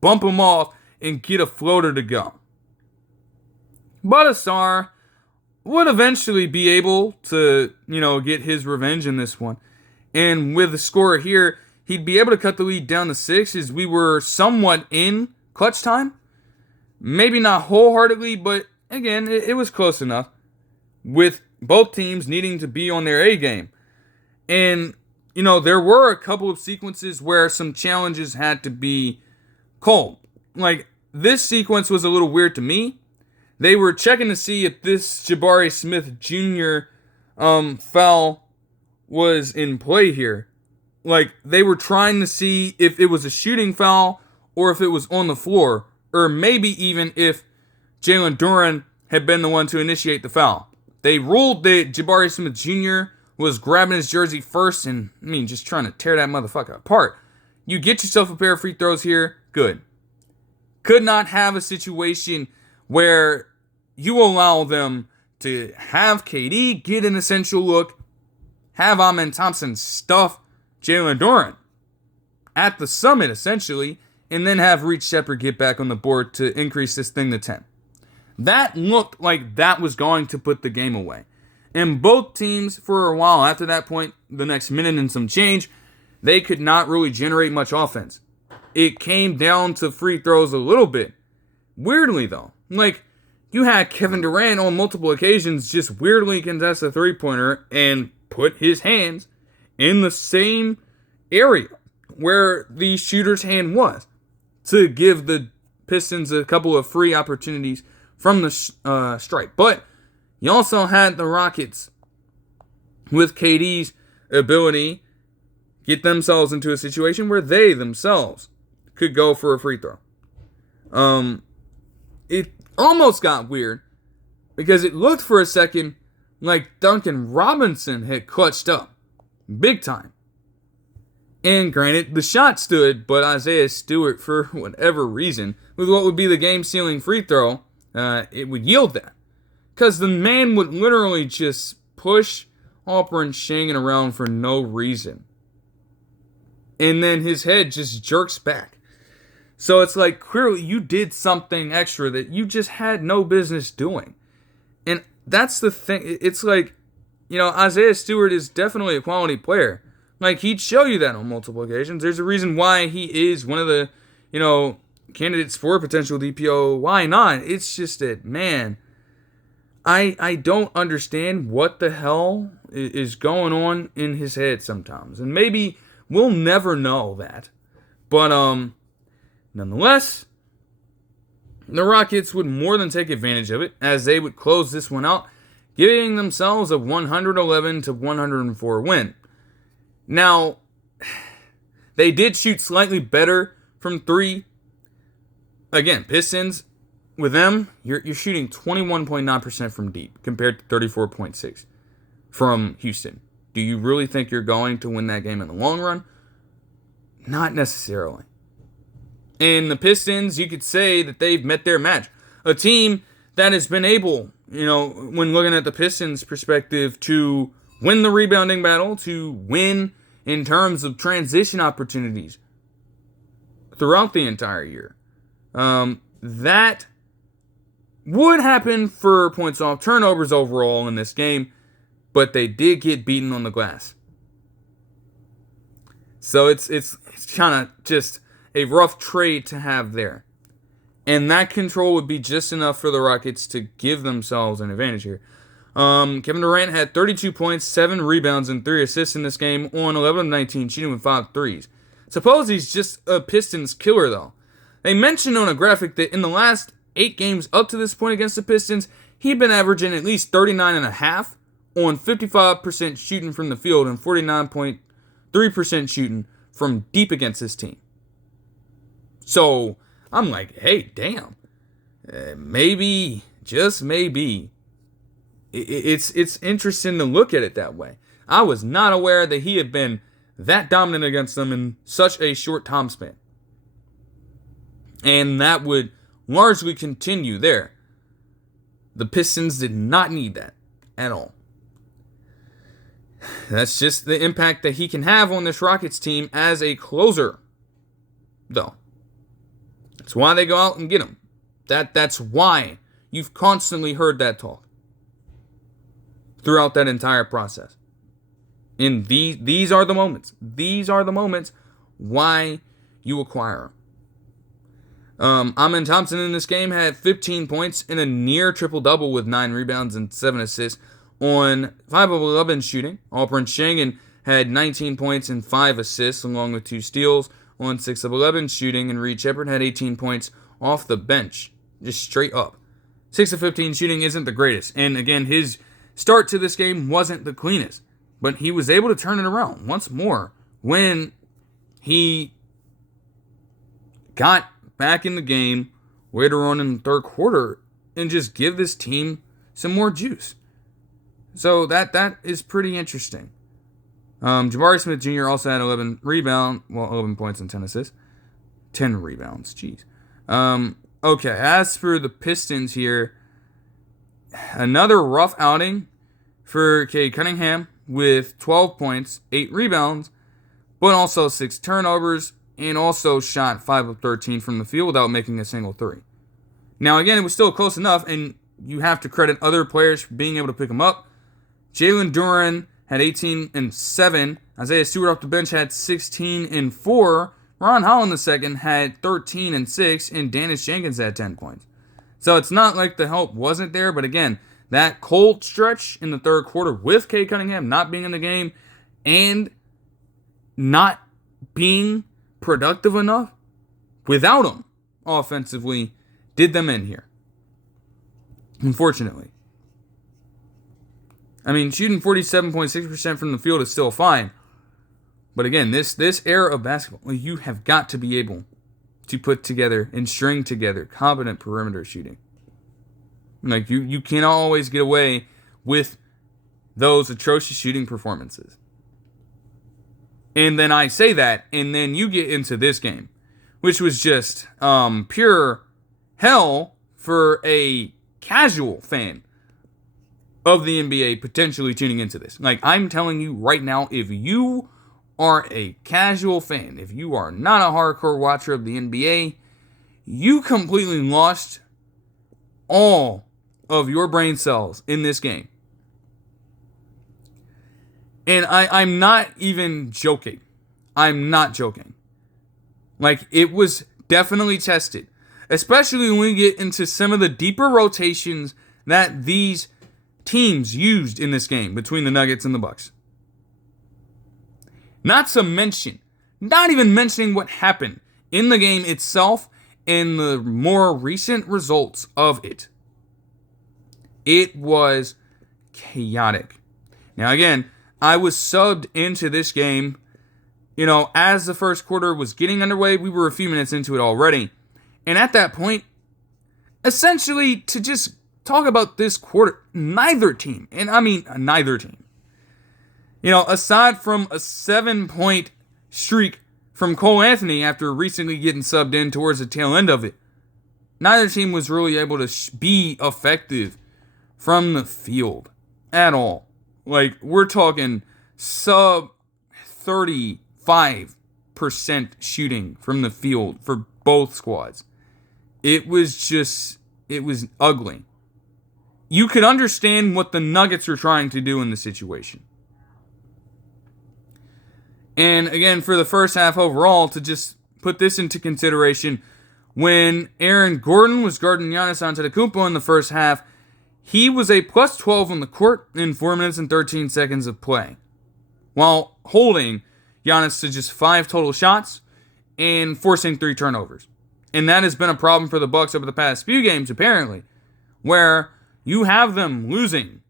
bump him off, and get a floater to go. But Asar would eventually be able to, get his revenge in this one. And with the score here, he'd be able to cut the lead down to 6 as we were somewhat in clutch time. Maybe not wholeheartedly, but again, it was close enough. With both teams needing to be on their A game. And, there were a couple of sequences where some challenges had to be called. Like, this sequence was a little weird to me. They were checking to see if this Jabari Smith Jr. Foul was in play here. Like, they were trying to see if it was a shooting foul or if it was on the floor. Or maybe even if Jalen Duren had been the one to initiate the foul. They ruled that Jabari Smith Jr. was grabbing his jersey first and, just trying to tear that motherfucker apart. You get yourself a pair of free throws here, good. Could not have a situation where you allow them to have KD get an essential look, have Amen Thompson stuff Jalen Duren at the summit, essentially, and then have Reed Sheppard get back on the board to increase this thing to 10. That looked like that was going to put the game away. And both teams, for a while after that point, the next minute and some change, they could not really generate much offense. It came down to free throws a little bit. Weirdly, though, like, you had Kevin Durant on multiple occasions just weirdly contest a three-pointer and put his hands in the same area where the shooter's hand was to give the Pistons a couple of free opportunities from the stripe. But you also had the Rockets with KD's ability get themselves into a situation where they themselves could go for a free throw. It almost got weird because it looked for a second like Duncan Robinson had clutched up big time. And granted, the shot stood, but Isaiah Stewart, for whatever reason, with what would be the game-sealing free throw, it would yield that. Because the man would literally just push Alperen Sengun around for no reason. And then his head just jerks back. So it's like, clearly you did something extra that you just had no business doing. And that's the thing. It's like, Isaiah Stewart is definitely a quality player. Like, he'd show you that on multiple occasions. There's a reason why he is one of the, candidates for potential DPO. Why not? It's just that, man, I don't understand what the hell is going on in his head sometimes. And maybe we'll never know that. But, nonetheless, the Rockets would more than take advantage of it as they would close this one out, giving themselves a 111-104 win. Now, they did shoot slightly better from 3. Again, Pistons, with them, you're shooting 21.9% from deep compared to 34.6% from Houston. Do you really think you're going to win that game in the long run? Not necessarily. And the Pistons, you could say that they've met their match. A team that has been able, when looking at the Pistons' perspective, to win the rebounding battle, to win in terms of transition opportunities throughout the entire year. That would happen for points off turnovers overall in this game, but they did get beaten on the glass. So it's kind of just a rough trade to have there. And that control would be just enough for the Rockets to give themselves an advantage here. Kevin Durant had 32 points, 7 rebounds, and 3 assists in this game on 11 of 19, shooting with 5 threes. Suppose he's just a Pistons killer, though. They mentioned on a graphic that in the last 8 games up to this point against the Pistons, he'd been averaging at least 39.5 on 55% shooting from the field and 49.3% shooting from deep against this team. So I'm like, hey, damn. Maybe, just maybe, it's interesting to look at it that way. I was not aware that he had been that dominant against them in such a short time span. And that would largely continue there. The Pistons did not need that at all. That's just the impact that he can have on this Rockets team as a closer, though. That's why they go out and get him. That's why you've constantly heard that talk throughout that entire process. And these are the moments. These are the moments why you acquire him. Amen Thompson in this game had 15 points and a near triple-double with 9 rebounds and 7 assists on 5 of 11 shooting. Alperen Sengun had 19 points and 5 assists along with 2 steals on 6 of 11 shooting. And Reed Sheppard had 18 points off the bench. Just straight up. 6 of 15 shooting isn't the greatest. And again, his start to this game wasn't the cleanest. But he was able to turn it around once more when he got back in the game later on in the third quarter and just give this team some more juice. So that is pretty interesting. Jabari Smith Jr. also had 11 points and 10 assists. 10 rebounds, jeez. Okay, as for the Pistons here, another rough outing for Cade Cunningham with 12 points, 8 rebounds, but also 6 turnovers, and also shot 5 of 13 from the field without making a single three. Now, again, it was still close enough, and you have to credit other players for being able to pick him up. Jalen Duren had 18 and 7. Isaiah Stewart off the bench had 16 and 4. Ron Holland II had 13 and 6, and Dennis Jenkins had 10 points. So it's not like the help wasn't there, but again, that cold stretch in the third quarter with Cade Cunningham not being in the game and not being productive enough without him offensively did them in here. Unfortunately. I mean, shooting 47.6% from the field is still fine. But again, this era of basketball, you have got to be able to put together and string together competent perimeter shooting. Like, you cannot always get away with those atrocious shooting performances. And then I say that, and then you get into this game, which was just pure hell for a casual fan of the NBA potentially tuning into this. Like, I'm telling you right now, if you are a casual fan, if you are not a hardcore watcher of the NBA, you completely lost all of your brain cells in this game. And I'm not even joking. I'm not joking. Like, it was definitely tested. Especially when we get into some of the deeper rotations that these teams used in this game between the Nuggets and the Bucks. Not even mentioning what happened in the game itself and the more recent results of it. It was chaotic. Now again, I was subbed into this game, as the first quarter was getting underway. We were a few minutes into it already. And at that point, essentially to just talk about this quarter, neither team, aside from a 7-point streak from Cole Anthony after recently getting subbed in towards the tail end of it, neither team was really able to be effective from the field at all. Like, we're talking sub 35% shooting from the field for both squads. It was ugly. You could understand what the Nuggets were trying to do in the situation. And again, for the first half overall, to just put this into consideration, when Aaron Gordon was guarding Giannis Antetokounmpo in the first half, he was a plus 12 on the court in 4 minutes and 13 seconds of play, while holding Giannis to just 5 total shots and forcing 3 turnovers. And that has been a problem for the Bucks over the past few games, apparently, where you have them losing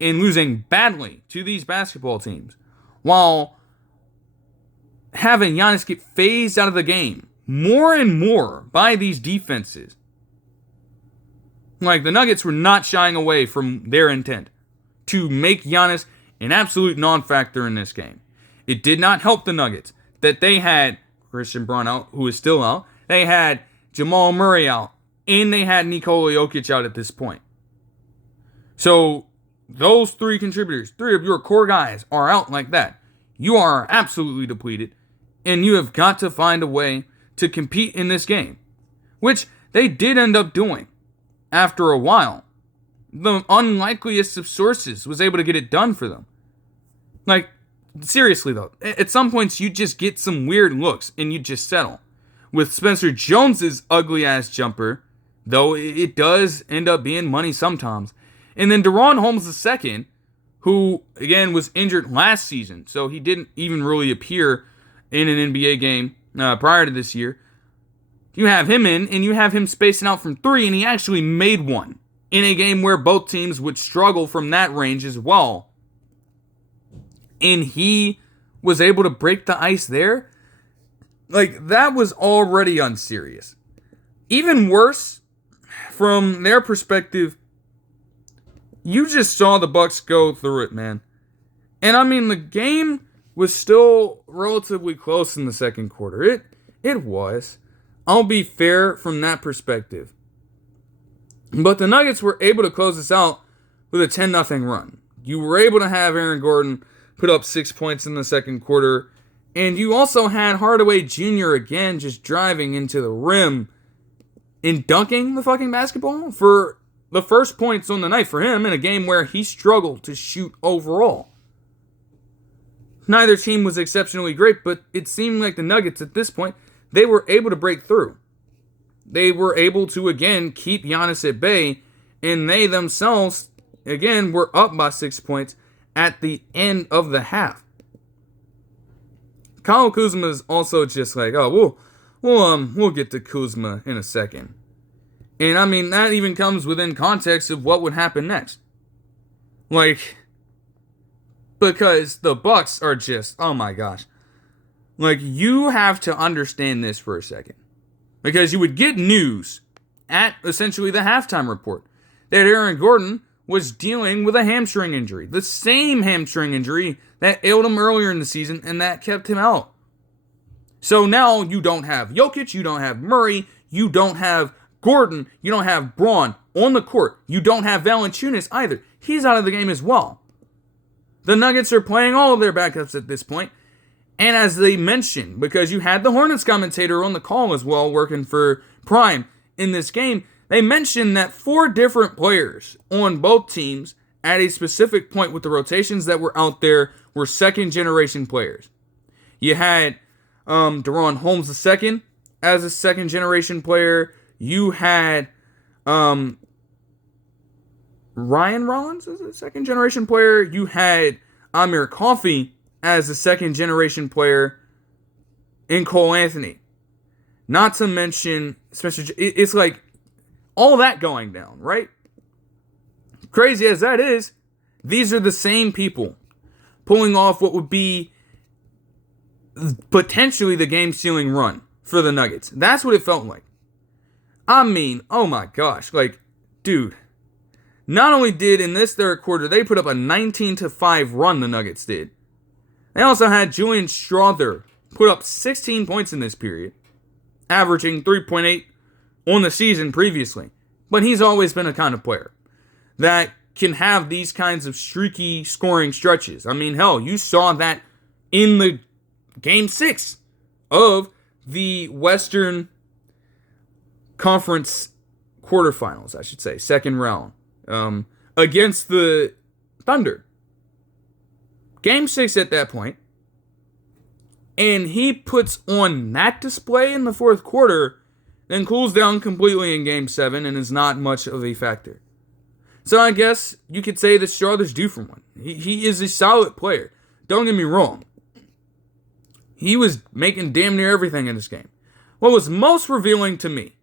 and losing badly to these basketball teams, while having Giannis get phased out of the game more and more by these defenses. Like, the Nuggets were not shying away from their intent to make Giannis an absolute non-factor in this game. It did not help the Nuggets that they had Christian Braun out, who is still out. They had Jamal Murray out, and they had Nikola Jokic out at this point. So, those three contributors, three of your core guys, are out like that. You are absolutely depleted, and you have got to find a way to compete in this game, which they did end up doing after a while. The unlikeliest of sources was able to get it done for them. Like, seriously though, at some points you just get some weird looks and you just settle. With Spencer Jones's ugly ass jumper, though it does end up being money sometimes. And then De'Ron Holmes II, who again was injured last season, so he didn't even really appear in an NBA game prior to this year. You have him in, and you have him spacing out from three, and he actually made one in a game where both teams would struggle from that range as well. And he was able to break the ice there. Like, that was already unserious. Even worse, from their perspective, you just saw the Bucks go through it, man. And I mean, the game was still relatively close in the second quarter. It was. I'll be fair from that perspective. But the Nuggets were able to close this out with a 10-0 run. You were able to have Aaron Gordon put up 6 points in the second quarter. And you also had Hardaway Jr. again just driving into the rim and dunking the fucking basketball for the first points on the night for him in a game where he struggled to shoot overall. Neither team was exceptionally great, but it seemed like the Nuggets at this point, they were able to break through. They were able to, again, keep Giannis at bay, and they themselves, again, were up by 6 points at the end of the half. Kyle Kuzma is also just like, oh, we'll get to Kuzma in a second. And I mean, that even comes within context of what would happen next. Like, because the Bucks are just, oh my gosh. Like, you have to understand this for a second. Because you would get news at essentially the halftime report that Aaron Gordon was dealing with a hamstring injury. The same hamstring injury that ailed him earlier in the season and that kept him out. So now you don't have Jokic, you don't have Murray, you don't have Gordon, you don't have Braun on the court. You don't have Valanciunas either. He's out of the game as well. The Nuggets are playing all of their backups at this point. And as they mentioned, because you had the Hornets commentator on the call as well, working for Prime in this game, they mentioned that 4 different players on both teams at a specific point with the rotations that were out there were second-generation players. You had De'Ron Holmes II as a second-generation player. You had Ryan Rollins as a second-generation player. You had Amir Coffey as a second-generation player in Cole Anthony. Not to mention Spencer. It's like all that going down, right? Crazy as that is, these are the same people pulling off what would be potentially the game-sealing run for the Nuggets. That's what it felt like. I mean, oh my gosh. Like, dude. Not only did in this third quarter, they put up a 19-5 run, the Nuggets did. They also had Julian Strawther put up 16 points in this period, averaging 3.8 on the season previously. But he's always been a kind of player that can have these kinds of streaky scoring stretches. I mean, hell, you saw that in the Game 6 of the Western Conference quarterfinals, I should say, second round, against the Thunder. Game 6 at that point, and he puts on that display in the fourth quarter, then cools down completely in Game 7 and is not much of a factor. So I guess you could say that Strawther's due for one. He is a solid player. Don't get me wrong. He was making damn near everything in this game. What was most revealing to me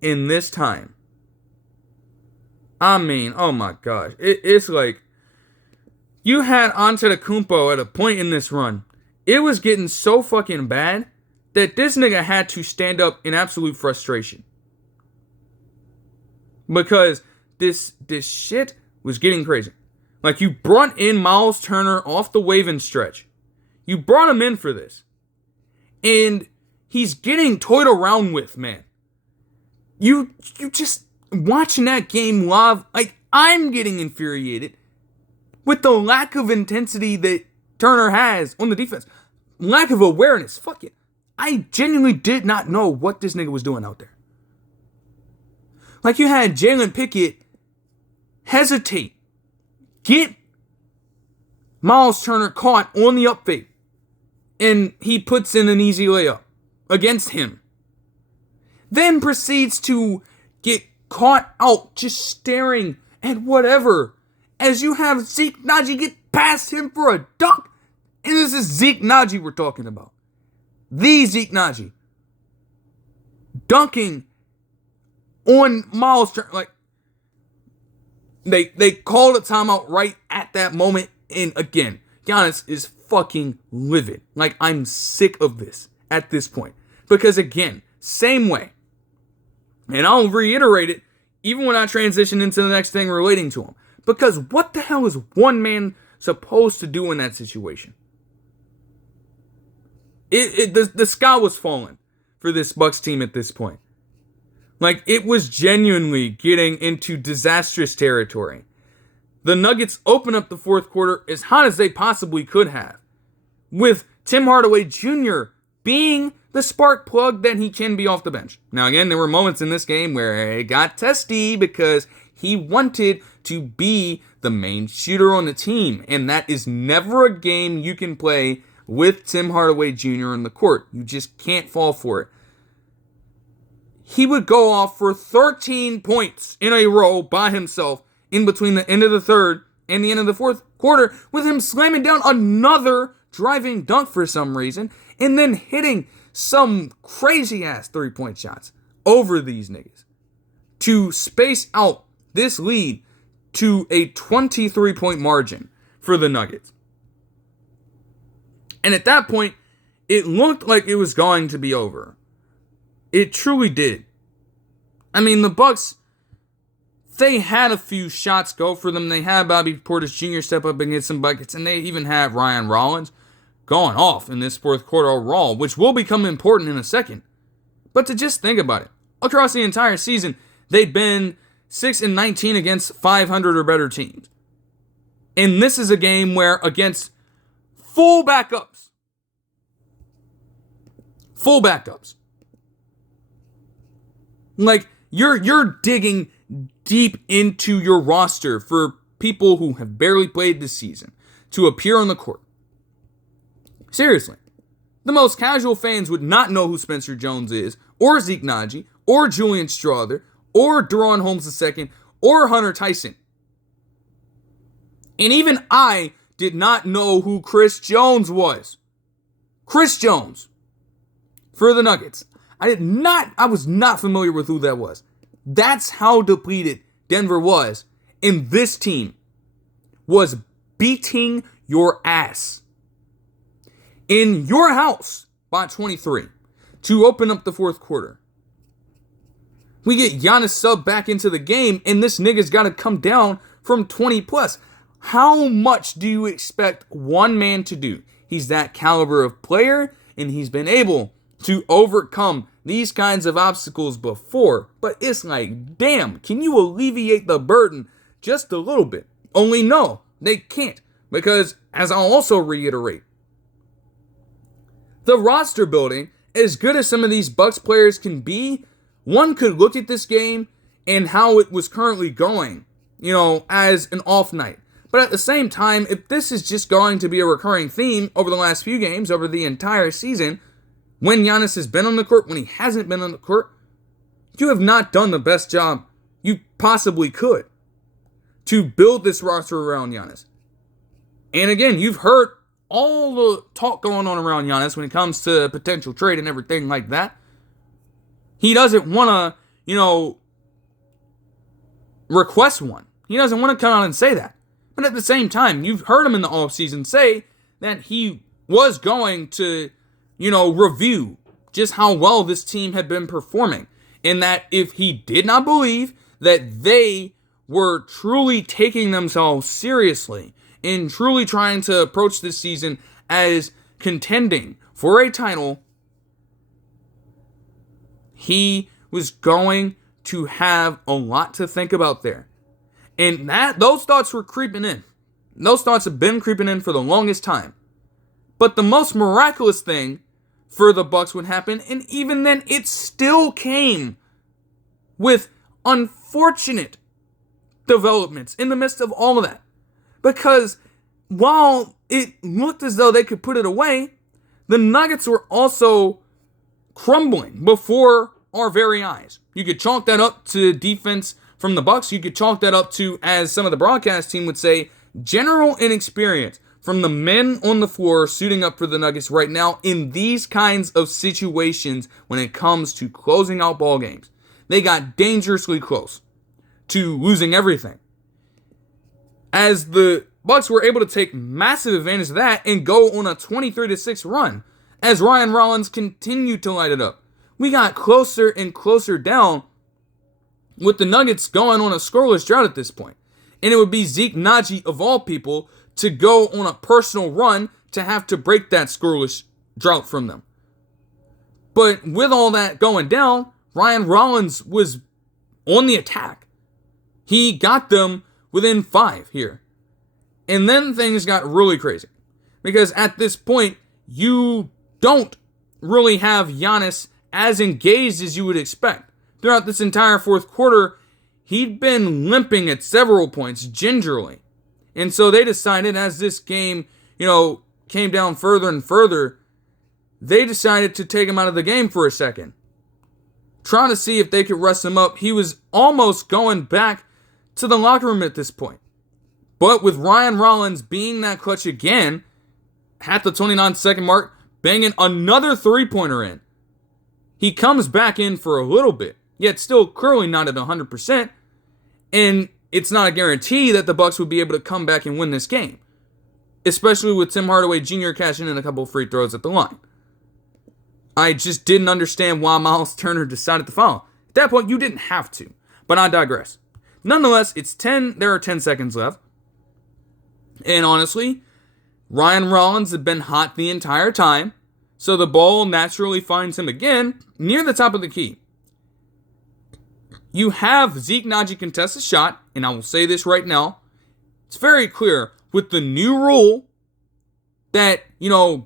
in this time I mean, oh my gosh. It's like, you had Antetokounmpo at a point in this run. It was getting so fucking bad that this nigga had to stand up in absolute frustration. Because this shit was getting crazy. Like, you brought in Miles Turner off the waving stretch. You brought him in for this. And he's getting toyed around with, man. You just watching that game live, like, I'm getting infuriated with the lack of intensity that Turner has on the defense. Lack of awareness. Fuck it. I genuinely did not know what this nigga was doing out there. Like, you had Jalen Pickett hesitate, get Miles Turner caught on the up fake, and he puts in an easy layup against him. Then proceeds to get caught out just staring at whatever, as you have Zeke Naji get past him for a dunk. And this is Zeke Naji we're talking about. The Zeke Naji. Dunking on Miles Turner. Like, they called a timeout right at that moment. And again, Giannis is fucking livid. Like, I'm sick of this at this point. Because again, same way. And I'll reiterate it even when I transition into the next thing relating to him. Because what the hell is one man supposed to do in that situation? The sky was falling for this Bucks team at this point. Like, it was genuinely getting into disastrous territory. The Nuggets open up the fourth quarter as hot as they possibly could have, with Tim Hardaway Jr. being the spark plug that he can be off the bench. Now, again, there were moments in this game where it got testy because he wanted to be the main shooter on the team, and that is never a game you can play with Tim Hardaway Jr. on the court. You just can't fall for it. He would go off for 13 points in a row by himself in between the end of the third and the end of the fourth quarter, with him slamming down another driving dunk for some reason, and then hitting some crazy-ass three-point shots over these niggas to space out this lead to a 23-point margin for the Nuggets. And at that point, it looked like it was going to be over. It truly did. I mean, the Bucks, they had a few shots go for them. They had Bobby Portis Jr. step up and get some buckets, and they even had Ryan Rollins going off in this fourth quarter overall, which will become important in a second. But to just think about it, across the entire season, they've been 6-19 against 500 or better teams. And this is a game where against full backups, like, you're digging deep into your roster for people who have barely played this season to appear on the court. Seriously. The most casual fans would not know who Spencer Jones is, or Zeke Naji, or Julian Strawther, or Deron Holmes II, or Hunter Tyson. And even I did not know who Chris Jones was. Chris Jones. For the Nuggets. I was not familiar with who that was. That's how depleted Denver was. And this team was beating your ass in your house by 23 to open up the fourth quarter. We get Giannis sub back into the game, and this nigga's got to come down from 20 plus. How much do you expect one man to do? He's that caliber of player, and he's been able to overcome these kinds of obstacles before. But it's like, damn, can you alleviate the burden just a little bit? Only no, they can't. Because, as I'll also reiterate, the roster building, as good as some of these Bucks players can be, one could look at this game and how it was currently going, as an off night. But at the same time, if this is just going to be a recurring theme over the last few games, over the entire season, when Giannis has been on the court, when he hasn't been on the court, you have not done the best job you possibly could to build this roster around Giannis. And again, you've heard all the talk going on around Giannis when it comes to potential trade and everything like that. He doesn't want to, request one. He doesn't want to come out and say that. But at the same time, you've heard him in the offseason say that he was going to, review just how well this team had been performing. And that if he did not believe that they were truly taking themselves seriously and truly trying to approach this season as contending for a title, he was going to have a lot to think about there. And those thoughts were creeping in. Those thoughts have been creeping in for the longest time. But the most miraculous thing for the Bucks would happen, and even then it still came with unfortunate developments in the midst of all of that. Because while it looked as though they could put it away, the Nuggets were also crumbling before our very eyes. You could chalk that up to defense from the Bucks. You could chalk that up to, as some of the broadcast team would say, general inexperience from the men on the floor suiting up for the Nuggets right now in these kinds of situations when it comes to closing out ball games. They got dangerously close to losing everything, as the Bucks were able to take massive advantage of that and go on a 23-6 run as Ryan Rollins continued to light it up. We got closer and closer down with the Nuggets going on a scoreless drought at this point. And it would be Zeke Naji, of all people, to go on a personal run to have to break that scoreless drought from them. But with all that going down, Ryan Rollins was on the attack. He got them within 5 here. And then things got really crazy. Because at this point, you don't really have Giannis as engaged as you would expect. Throughout this entire fourth quarter, he'd been limping at several points gingerly. And so they decided, as this game, came down further and further, they decided to take him out of the game for a second, trying to see if they could rest him up. He was almost going back to the locker room at this point. But with Ryan Rollins being that clutch again, at the 29-second mark, banging another three-pointer in, he comes back in for a little bit, yet still clearly not at 100%. And it's not a guarantee that the Bucks would be able to come back and win this game, especially with Tim Hardaway Jr. cashing in a couple of free throws at the line. I just didn't understand why Miles Turner decided to foul. At that point, you didn't have to, but I digress. Nonetheless, there are 10 seconds left. And honestly, Ryan Rollins had been hot the entire time, so the ball naturally finds him again near the top of the key. You have Zeke Naji contest a shot, and I will say this right now. It's very clear with the new rule that,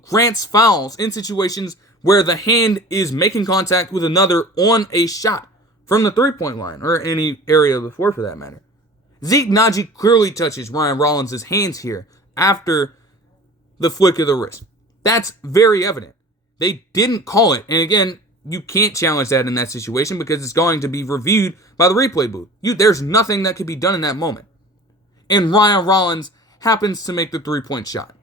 grants fouls in situations where the hand is making contact with another on a shot from the three-point line, or any area of the floor for that matter. Zeke Naji clearly touches Ryan Rollins' hands here after the flick of the wrist. That's very evident. They didn't call it, and again, you can't challenge that in that situation because it's going to be reviewed by the replay booth. There's nothing that could be done in that moment. And Ryan Rollins happens to make the three-point shot.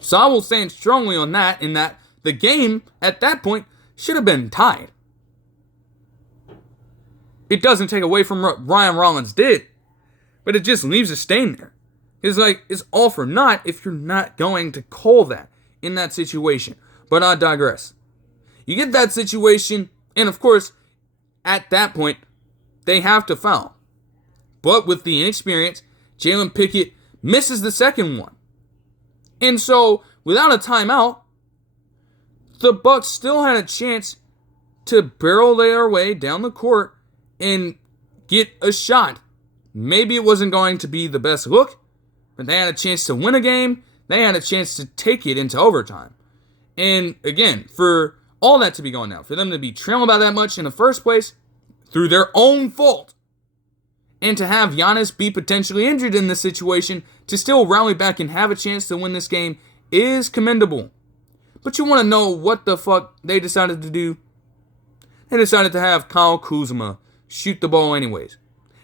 So I will stand strongly on that, in that the game at that point should have been tied. It doesn't take away from what Ryan Rollins did, but it just leaves a stain there. It's all for naught if you're not going to call that in that situation. But I digress. You get that situation, and of course, at that point, they have to foul. But with the inexperience, Jalen Pickett misses the second one. And so, without a timeout, the Bucks still had a chance to barrel their way down the court and get a shot. Maybe it wasn't going to be the best look, but they had a chance to win a game. They had a chance to take it into overtime. And again, for all that to be going down, for them to be trailing by that much in the first place, through their own fault, and to have Giannis be potentially injured in this situation, to still rally back and have a chance to win this game is commendable. But you want to know what the fuck they decided to do? They decided to have Kyle Kuzma shoot the ball anyways.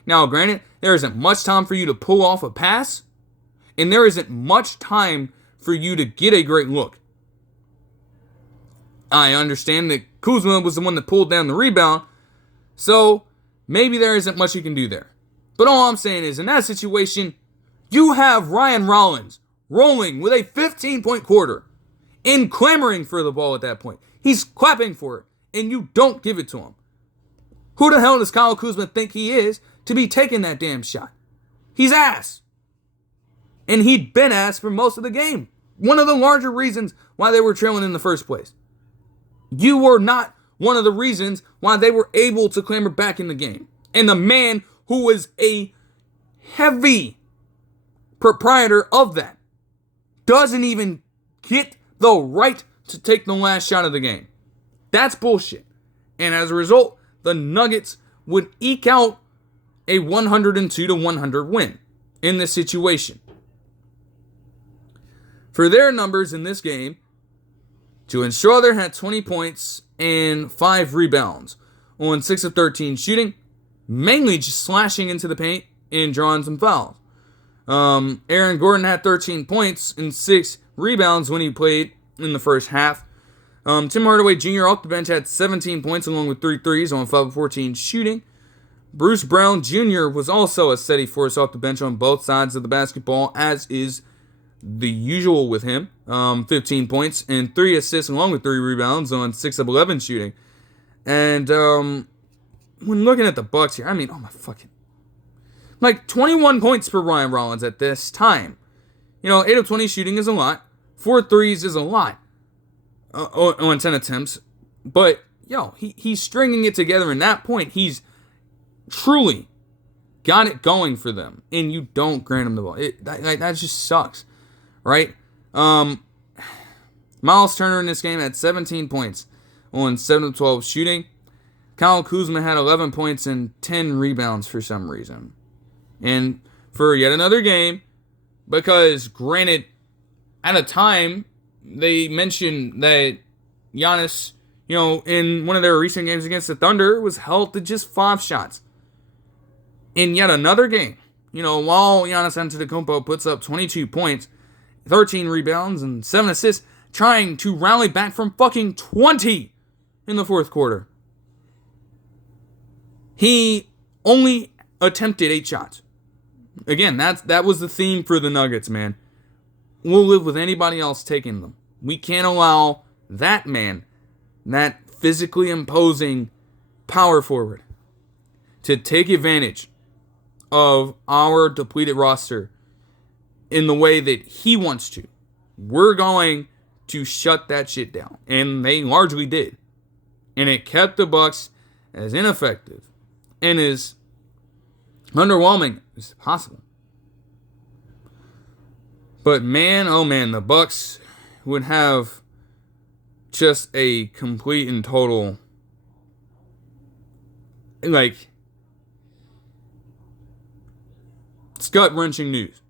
Now, granted, there isn't much time for you to pull off a pass, and there isn't much time for you to get a great look. I understand that Kuzma was the one that pulled down the rebound, so maybe there isn't much you can do there. But all I'm saying is, in that situation, you have Ryan Rollins rolling with a 15-point quarter and clamoring for the ball at that point. He's clapping for it, and you don't give it to him. Who the hell does Kyle Kuzma think he is to be taking that damn shot? He's ass. And he'd been ass for most of the game. One of the larger reasons why they were trailing in the first place. You were not one of the reasons why they were able to clamber back in the game. And the man who was a heavy proprietor of that doesn't even get the right to take the last shot of the game. That's bullshit. And as a result, the Nuggets would eke out a 102-100 win in this situation. For their numbers in this game, Julian Strawther had 20 points and 5 rebounds on 6 of 13 shooting, mainly just slashing into the paint and drawing some fouls. Aaron Gordon had 13 points and 6 rebounds when he played in the first half. Tim Hardaway Jr. off the bench had 17 points along with 3 threes on 5 of 14 shooting. Bruce Brown Jr. was also a steady force off the bench on both sides of the basketball, as is the usual with him. 15 points and 3 assists along with 3 rebounds on 6 of 11 shooting. And when looking at the Bucks here, I mean, 21 points per Ryan Rollins at this time. 8 of 20 shooting is a lot. 4 threes is a lot on 10 attempts. But, he's stringing it together. In that point, he's truly got it going for them. And you don't grant him the ball. That just sucks. Right? Miles Turner in this game had 17 points on 7 of 12 shooting. Kyle Kuzma had 11 points and 10 rebounds for some reason. And for yet another game, because granted, at a time, they mentioned that Giannis, in one of their recent games against the Thunder, was held to just 5 shots. In yet another game, while Giannis Antetokounmpo puts up 22 points, 13 rebounds, and 7 assists, trying to rally back from fucking 20 in the fourth quarter. He only attempted 8 shots. Again, that was the theme for the Nuggets, man. We'll live with anybody else taking them. We can't allow that man, that physically imposing power forward, to take advantage of our depleted roster in the way that he wants to. We're going to shut that shit down. And they largely did. And it kept the Bucks as ineffective and as underwhelming as possible. But man, oh man, the Bucks would have just a complete and total, it's gut-wrenching news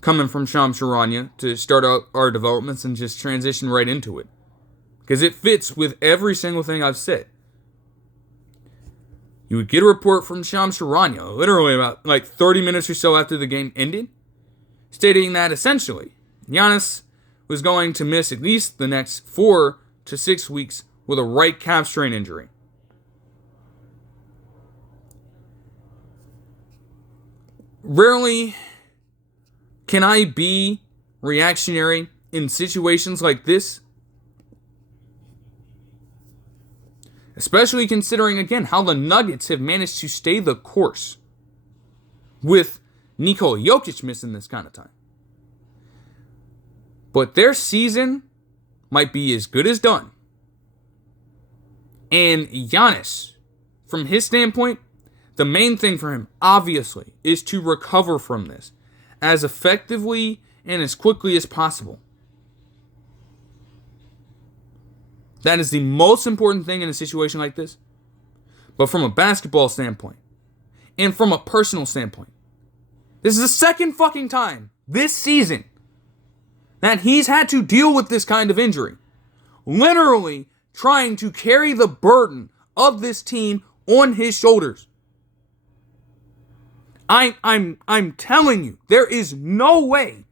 coming from Shams Charania to start out our developments and just transition right into it. Because it fits with every single thing I've said. You would get a report from Shams Charania literally about 30 minutes or so after the game ended, stating that essentially Giannis was going to miss at least the next 4 to 6 weeks with a right calf strain injury. Rarely can I be reactionary in situations like this, especially considering, again, how the Nuggets have managed to stay the course with Nikola Jokic missing this kind of time. But their season might be as good as done. And Giannis, from his standpoint, the main thing for him, obviously, is to recover from this as effectively and as quickly as possible. That is the most important thing in a situation like this. But from a basketball standpoint, and from a personal standpoint, this is the second fucking time this season that he's had to deal with this kind of injury. Literally trying to carry the burden of this team on his shoulders. I'm telling you, there is no way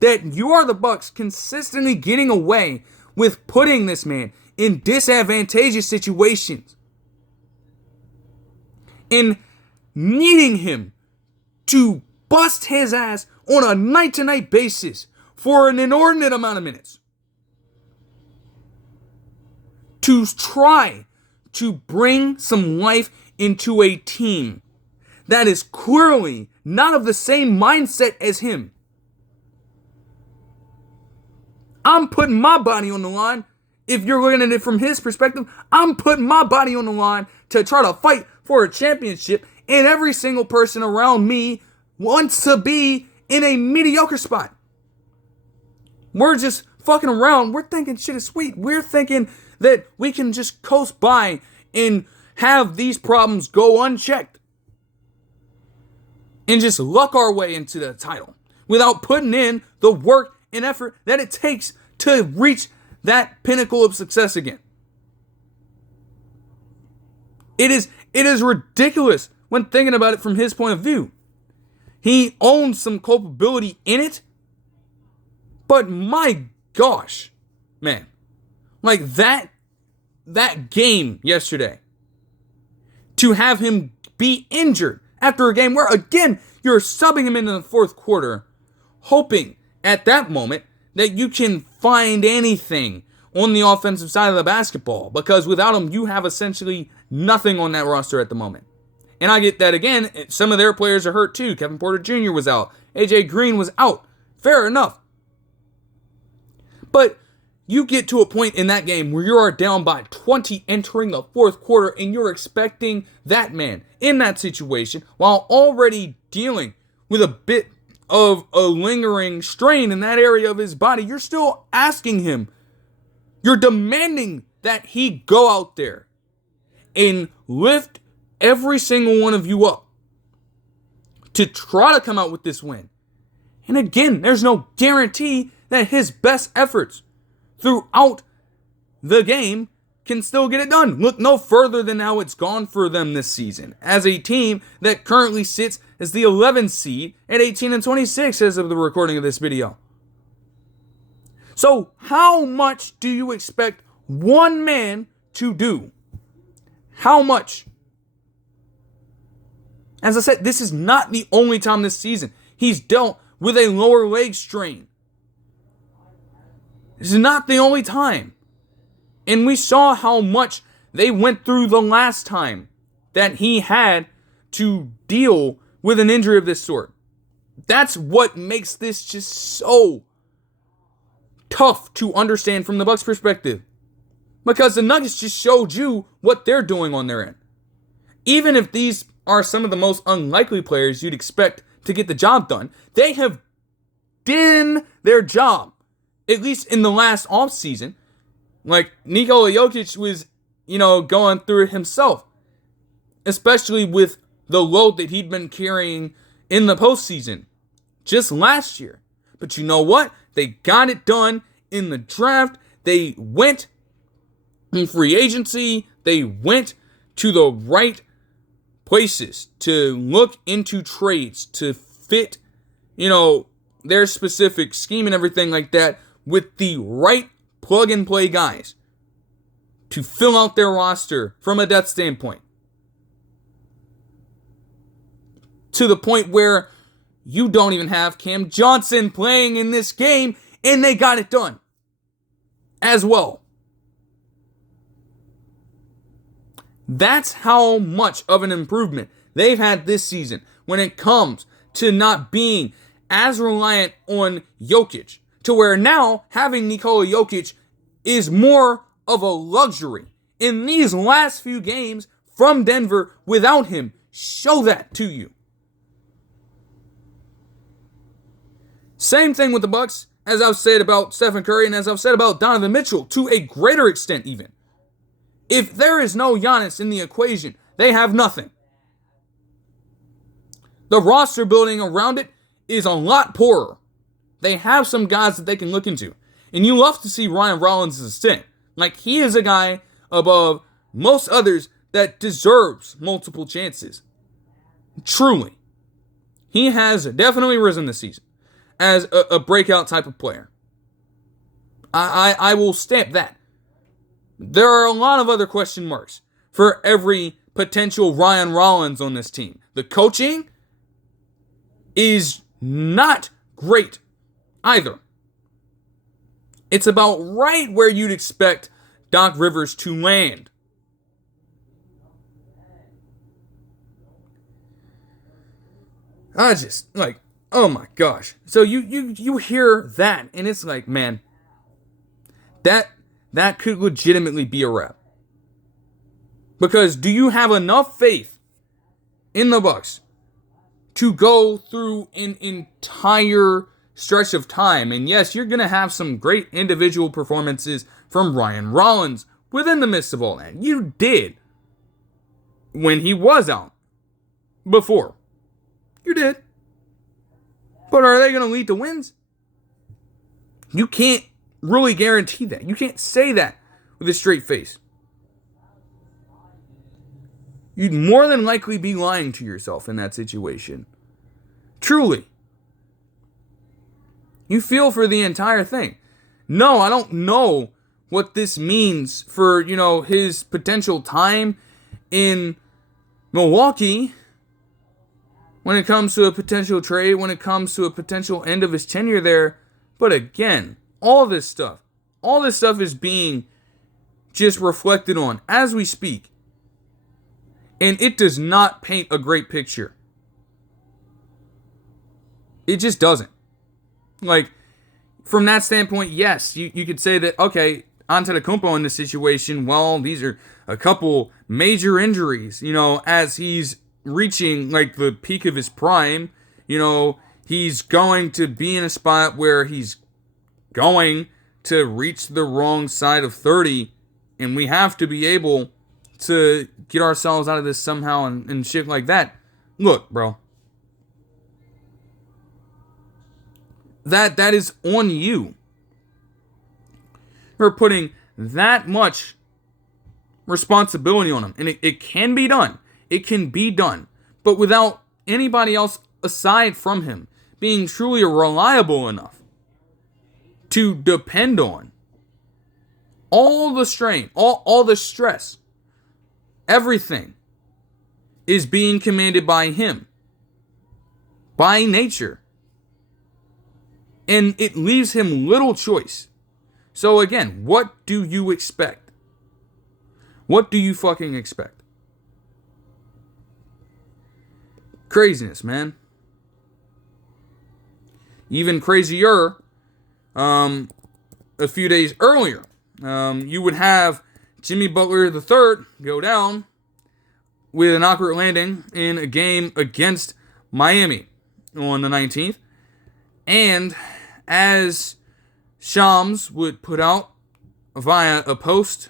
that you are the Bucks consistently getting away with putting this man in disadvantageous situations. and needing him to bust his ass on a night-to-night basis for an inordinate amount of minutes to try to bring some life into a team that is clearly not of the same mindset as him. I'm putting my body on the line. If you're looking at it from his perspective, I'm putting my body on the line to try to fight for a championship, and every single person around me wants to be in a mediocre spot. We're just fucking around. We're thinking shit is sweet. We're thinking that we can just coast by and have these problems go unchecked and just luck our way into the title without putting in the work and effort that it takes to reach that pinnacle of success again. It is ridiculous when thinking about it from his point of view. He owns some culpability in it, but my gosh, man, like that game yesterday, to have him be injured after a game where, again, you're subbing him into the fourth quarter, hoping at that moment that you can find anything on the offensive side of the basketball, because without him, you have essentially nothing on that roster at the moment. And I get that, again, some of their players are hurt too. Kevin Porter Jr. was out. AJ Green was out. Fair enough. But you get to a point in that game where you are down by 20 entering the fourth quarter, and you're expecting that man in that situation, while already dealing with a bit of a lingering strain in that area of his body, you're still asking him, you're demanding that he go out there and lift every single one of you up to try to come out with this win. And again, there's no guarantee that his best efforts throughout the game can still get it done. Look no further than how it's gone for them this season, as a team that currently sits as the 11th seed at 18-26 as of the recording of this video. So how much do you expect one man to do? How much? As I said, this is not the only time this season he's dealt with a lower leg strain. This is not the only time. And we saw how much they went through the last time that he had to deal with an injury of this sort. That's what makes this just so tough to understand from the Bucks' perspective. Because the Nuggets just showed you what they're doing on their end. Even if these are some of the most unlikely players you'd expect to get the job done, they have done their job, at least in the last offseason. Like, Nikola Jokic was, going through it himself, especially with the load that he'd been carrying in the postseason just last year. But you know what? They got it done in the draft. They went in free agency. They went to the right places to look into trades to fit, their specific scheme and everything like that with the right plug-and-play guys to fill out their roster from a depth standpoint. To the point where you don't even have Cam Johnson playing in this game, and they got it done as well. That's how much of an improvement they've had this season when it comes to not being as reliant on Jokic, to where now having Nikola Jokic is more of a luxury. In these last few games from Denver without him, show that to you. Same thing with the Bucks, as I've said about Stephen Curry and as I've said about Donovan Mitchell, to a greater extent even. If there is no Giannis in the equation, they have nothing. The roster building around it is a lot poorer. They have some guys that they can look into. And you love to see Ryan Rollins as a stint. Like, he is a guy above most others that deserves multiple chances. Truly. He has definitely risen this season as a breakout type of player. I will stamp that. There are a lot of other question marks for every potential Ryan Rollins on this team. The coaching is not great either. It's about right where you'd expect Doc Rivers to land. I just, like, oh my gosh. So you hear that, and it's like, man, that could legitimately be a wrap. Because do you have enough faith in the Bucks to go through an entire stretch of time? And yes, you're going to have some great individual performances from Ryan Rollins within the midst of all that. You did when he was out before. You did. But are they going to lead to wins? You can't really guarantee that. You can't say that with a straight face. You'd more than likely be lying to yourself in that situation. Truly. You feel for the entire thing. No, I don't know what this means for, his potential time in Milwaukee when it comes to a potential trade, when it comes to a potential end of his tenure there. But again, all this stuff is being just reflected on as we speak. And it does not paint a great picture. It just doesn't. Like, from that standpoint, yes, you could say that, okay, Antetokounmpo in this situation, well, these are a couple major injuries, as he's reaching, like, the peak of his prime. He's going to be in a spot where he's going to reach the wrong side of 30, and we have to be able to get ourselves out of this somehow and shit like that. Look, bro. That is on you. You're putting that much responsibility on him. And it can be done. It can be done. But without anybody else aside from him being truly reliable enough to depend on, all the strain, all the stress, everything is being commanded by him. By nature. And it leaves him little choice. So again, what do you expect? What do you fucking expect? Craziness, man. Even crazier, a few days earlier, you would have Jimmy Butler III go down with an awkward landing in a game against Miami on the 19th. And as Shams would put out via a post,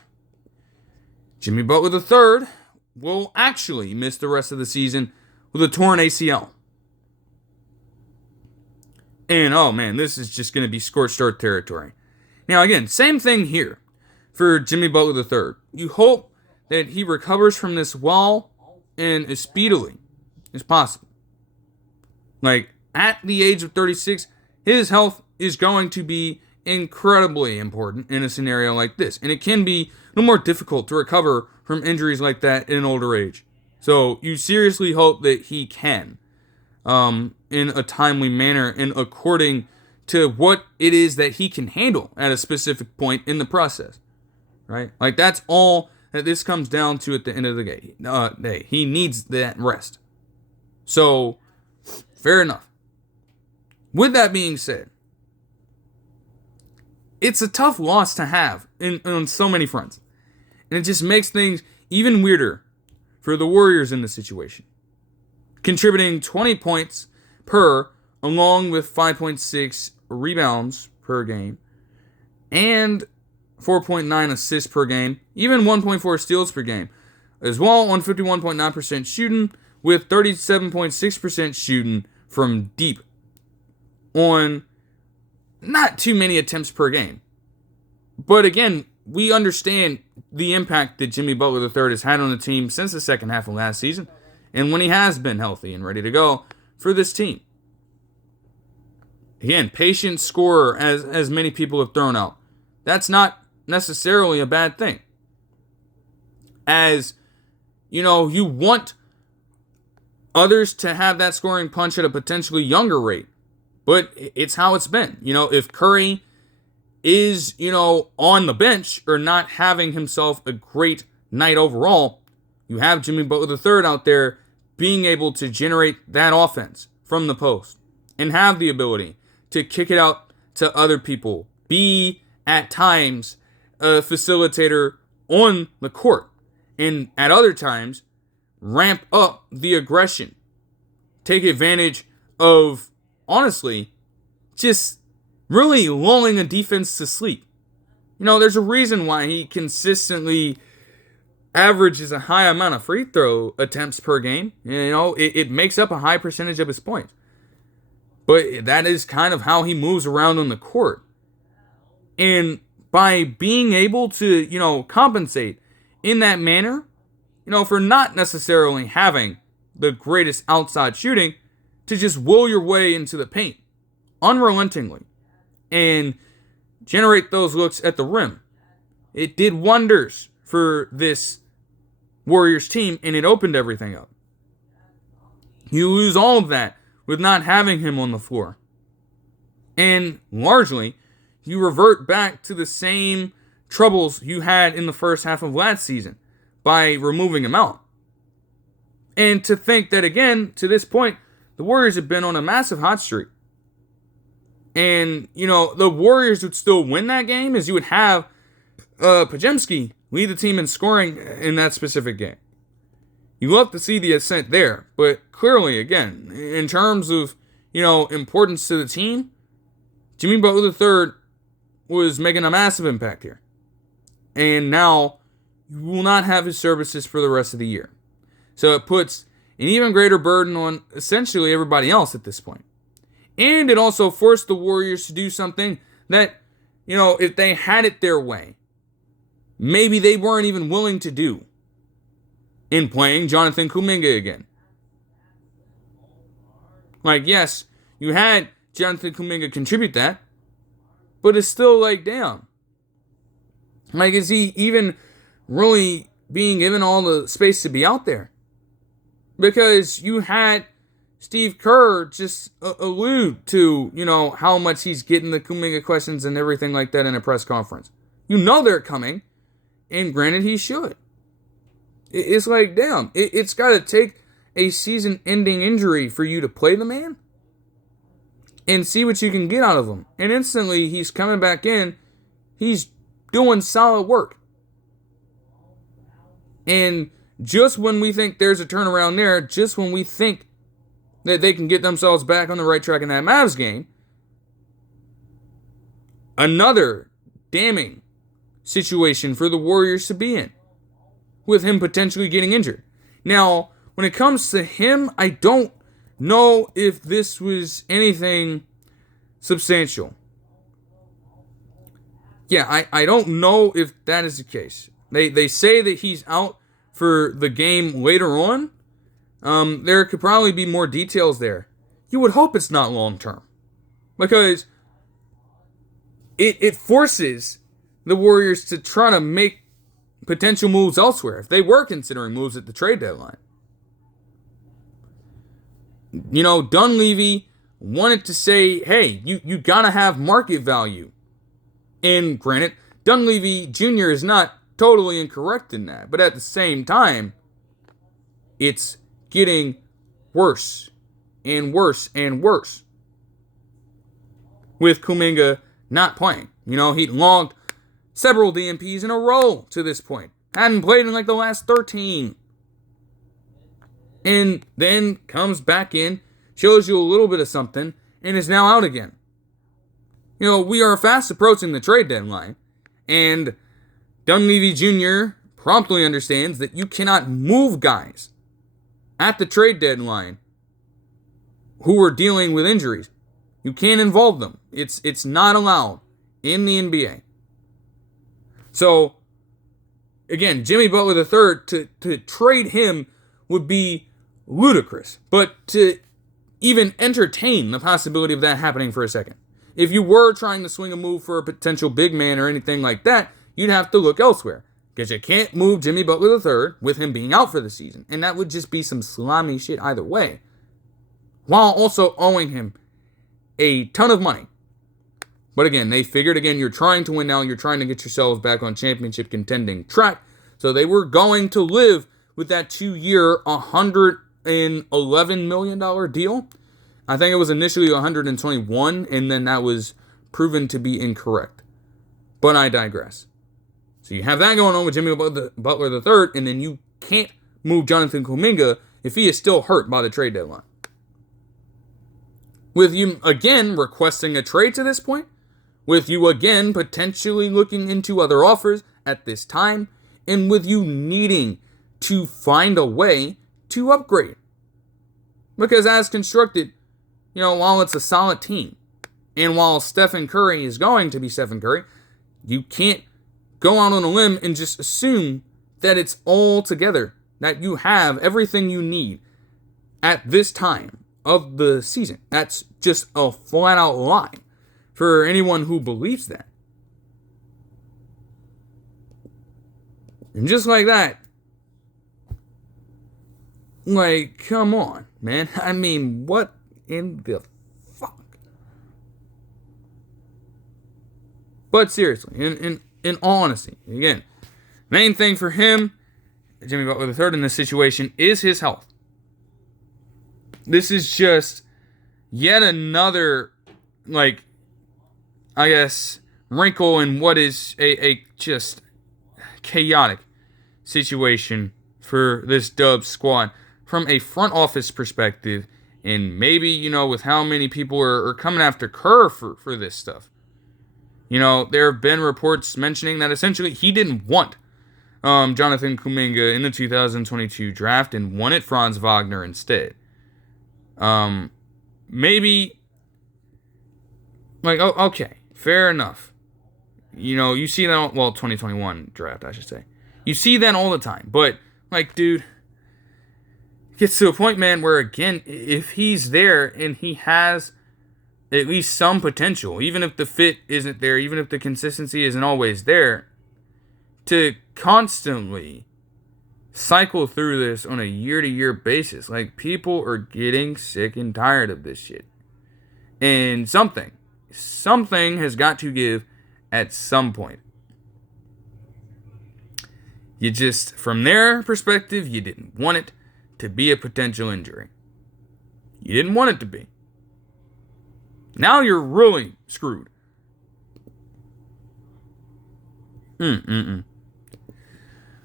Jimmy Butler III will actually miss the rest of the season with a torn ACL. And oh man, this is just going to be scorched earth territory. Now again, same thing here for Jimmy Butler III. You hope that he recovers from this well and as speedily as possible. Like, at the age of 36, his health is going to be incredibly important in a scenario like this. And it can be a little more difficult to recover from injuries like that in an older age. So you seriously hope that he can, in a timely manner and according to what it is that he can handle at a specific point in the process. Right? Like, that's all that this comes down to at the end of the day. He needs that rest. So, fair enough. With that being said, it's a tough loss to have on so many fronts. And it just makes things even weirder for the Warriors in this situation. Contributing 20 points per, along with 5.6 rebounds per game, and 4.9 assists per game, even 1.4 steals per game, as well on 51.9% shooting, with 37.6% shooting from deep on not too many attempts per game. But again, we understand the impact that Jimmy Butler III has had on the team since the second half of last season, and when he has been healthy and ready to go for this team. Again, patient scorer, as many people have thrown out. That's not necessarily a bad thing. As you want others to have that scoring punch at a potentially younger rate. But it's how it's been. If Curry is, on the bench or not having himself a great night overall, you have Jimmy Butler III out there being able to generate that offense from the post and have the ability to kick it out to other people, be at times a facilitator on the court, and at other times ramp up the aggression, take advantage of, honestly, just really lulling a defense to sleep. There's a reason why he consistently averages a high amount of free throw attempts per game. It makes up a high percentage of his points. But that is kind of how he moves around on the court. And by being able to, compensate in that manner, for not necessarily having the greatest outside shooting, to just will your way into the paint unrelentingly and generate those looks at the rim. It did wonders for this Warriors team, and it opened everything up. You lose all of that with not having him on the floor. And largely, you revert back to the same troubles you had in the first half of last season by removing him out. And to think that, again, to this point, the Warriors have been on a massive hot streak. And, the Warriors would still win that game, as you would have Podziemski lead the team in scoring in that specific game. You love to see the ascent there, but clearly, again, in terms of, importance to the team, Jimmy Butler III was making a massive impact here. And now, you will not have his services for the rest of the year. So it puts an even greater burden on essentially everybody else at this point. And it also forced the Warriors to do something that, if they had it their way, maybe they weren't even willing to do, in playing Jonathan Kuminga again. Yes, you had Jonathan Kuminga contribute that, but it's still damn. Is he even really being given all the space to be out there? Because you had Steve Kerr just allude to, how much he's getting the Kuminga questions and everything like that in a press conference. They're coming, and granted, he should. It's damn, it's got to take a season-ending injury for you to play the man and see what you can get out of him. And instantly, he's coming back in. He's doing solid work. And just when we think there's a turnaround there, just when we think that they can get themselves back on the right track in that Mavs game, another damning situation for the Warriors to be in, with him potentially getting injured. Now, when it comes to him, I don't know if this was anything substantial. Yeah, I don't know if that is the case. They say that he's out for the game later on. There could probably be more details there. You would hope it's not long term, because it forces the Warriors to try to make potential moves elsewhere, if they were considering moves at the trade deadline. Dunleavy wanted to say, hey, you gotta have market value. And granted, Dunleavy Jr. is not totally incorrect in that, but at the same time, it's getting worse and worse and worse with Kuminga not playing. He logged several DNPs in a row to this point. Hadn't played in the last 13. And then comes back in, shows you a little bit of something, and is now out again. We are fast approaching the trade deadline, and Dunleavy Jr. promptly understands that you cannot move guys at the trade deadline who are dealing with injuries. You can't involve them. It's not allowed in the NBA. So, again, Jimmy Butler III, to trade him would be ludicrous. But to even entertain the possibility of that happening for a second, if you were trying to swing a move for a potential big man or anything like that, you'd have to look elsewhere. Because you can't move Jimmy Butler III with him being out for the season. And that would just be some slimy shit either way. While also owing him a ton of money. But again, they figured, you're trying to win now. You're trying to get yourselves back on championship contending track. So they were going to live with that 2-year, $111 million deal. I think it was initially 121, and then that was proven to be incorrect. But I digress. So you have that going on with Jimmy Butler III, and then you can't move Jonathan Kuminga if he is still hurt by the trade deadline. With you, again, requesting a trade to this point, with you, again, potentially looking into other offers at this time, and with you needing to find a way to upgrade. Because as constructed, while it's a solid team, and while Stephen Curry is going to be Stephen Curry, you can't go out on a limb and just assume that it's all together, that you have everything you need at this time of the season. That's just a flat out lie for anyone who believes that. And just like that, come on, man. I mean, what in the fuck? But seriously, in all honesty, again, main thing for him, Jimmy Butler III, in this situation is his health. This is just yet another, wrinkle in what is a just chaotic situation for this Dubs squad from a front office perspective, and maybe, with how many people are coming after Kerr for this stuff. There have been reports mentioning that essentially he didn't want Jonathan Kuminga in the 2022 draft and wanted Franz Wagner instead. Maybe, okay, fair enough. You see that, 2021 draft, I should say. You see that all the time. But, dude, it gets to a point, man, where, again, if he's there and he has at least some potential, even if the fit isn't there, even if the consistency isn't always there, to constantly cycle through this on a year-to-year basis. People are getting sick and tired of this shit. And something has got to give at some point. You just, from their perspective, you didn't want it to be a potential injury. You didn't want it to be. Now you're really screwed.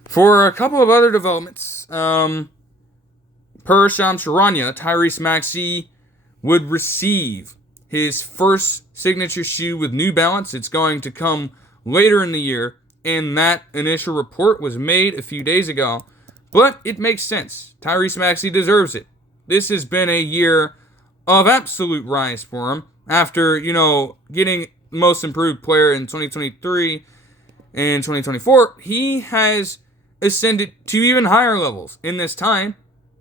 For a couple of other developments, per Shams Charania, Tyrese Maxey would receive his first signature shoe with New Balance. It's going to come later in the year, and that initial report was made a few days ago. But it makes sense. Tyrese Maxey deserves it. This has been a year of absolute rise for him after, getting most improved player in 2023 and 2024. He has ascended to even higher levels in this time,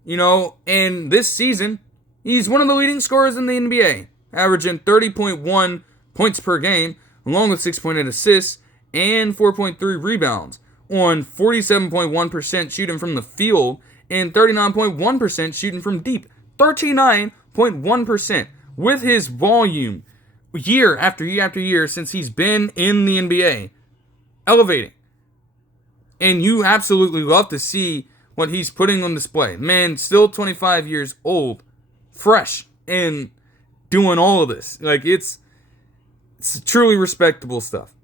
and this season, he's one of the leading scorers in the NBA, averaging 30.1 points per game, along with 6.8 assists and 4.3 rebounds, on 47.1% shooting from the field and 39.1% shooting from deep. 39.1% with his volume year after year after year since he's been in the NBA, elevating. And you absolutely love to see what he's putting on display. Man, still 25 years old, fresh, and doing all of this. It's truly respectable stuff.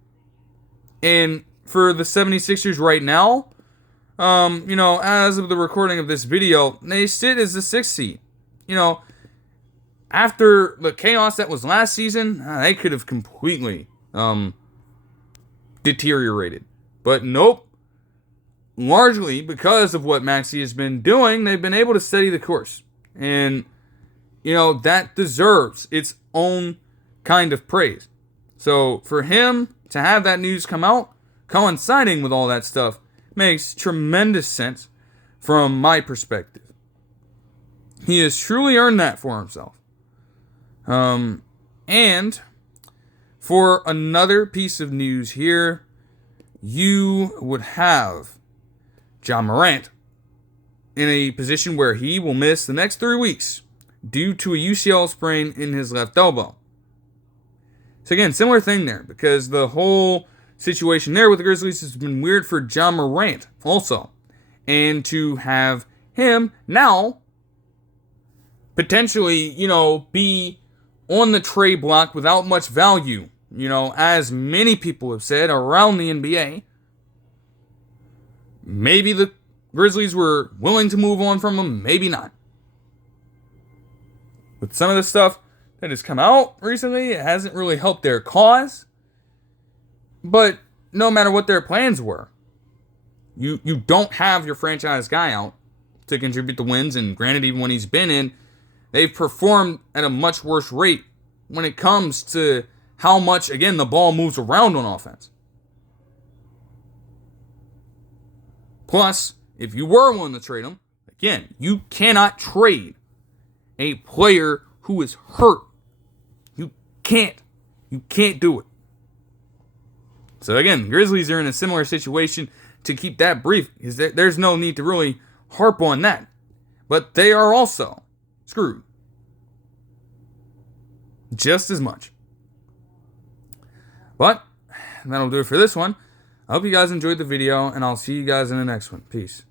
And for the 76ers right now, as of the recording of this video, they sit as the 6th seed. After the chaos that was last season, they could have completely deteriorated. But nope. Largely because of what Maxey has been doing, they've been able to steady the course. And, that deserves its own kind of praise. So for him to have that news come out, coinciding with all that stuff, makes tremendous sense from my perspective. He has truly earned that for himself. And for another piece of news here, you would have Ja Morant in a position where he will miss the next 3 weeks due to a UCL sprain in his left elbow. So again, similar thing there, because the whole situation there with the Grizzlies has been weird for Ja Morant also. And to have him now potentially, be on the trade block without much value, as many people have said around the NBA. Maybe the Grizzlies were willing to move on from him, maybe not. With some of the stuff that has come out recently, it hasn't really helped their cause. But no matter what their plans were, you don't have your franchise guy out to contribute to wins. And granted, even when he's been in, they've performed at a much worse rate when it comes to how much, again, the ball moves around on offense. Plus, if you were willing to trade him, again, you cannot trade a player who is hurt. You can't do it. So again, Grizzlies are in a similar situation. To keep that brief, is that there's no need to really harp on that. But they are also screwed. Just as much. But that'll do it for this one. I hope you guys enjoyed the video, and I'll see you guys in the next one. Peace.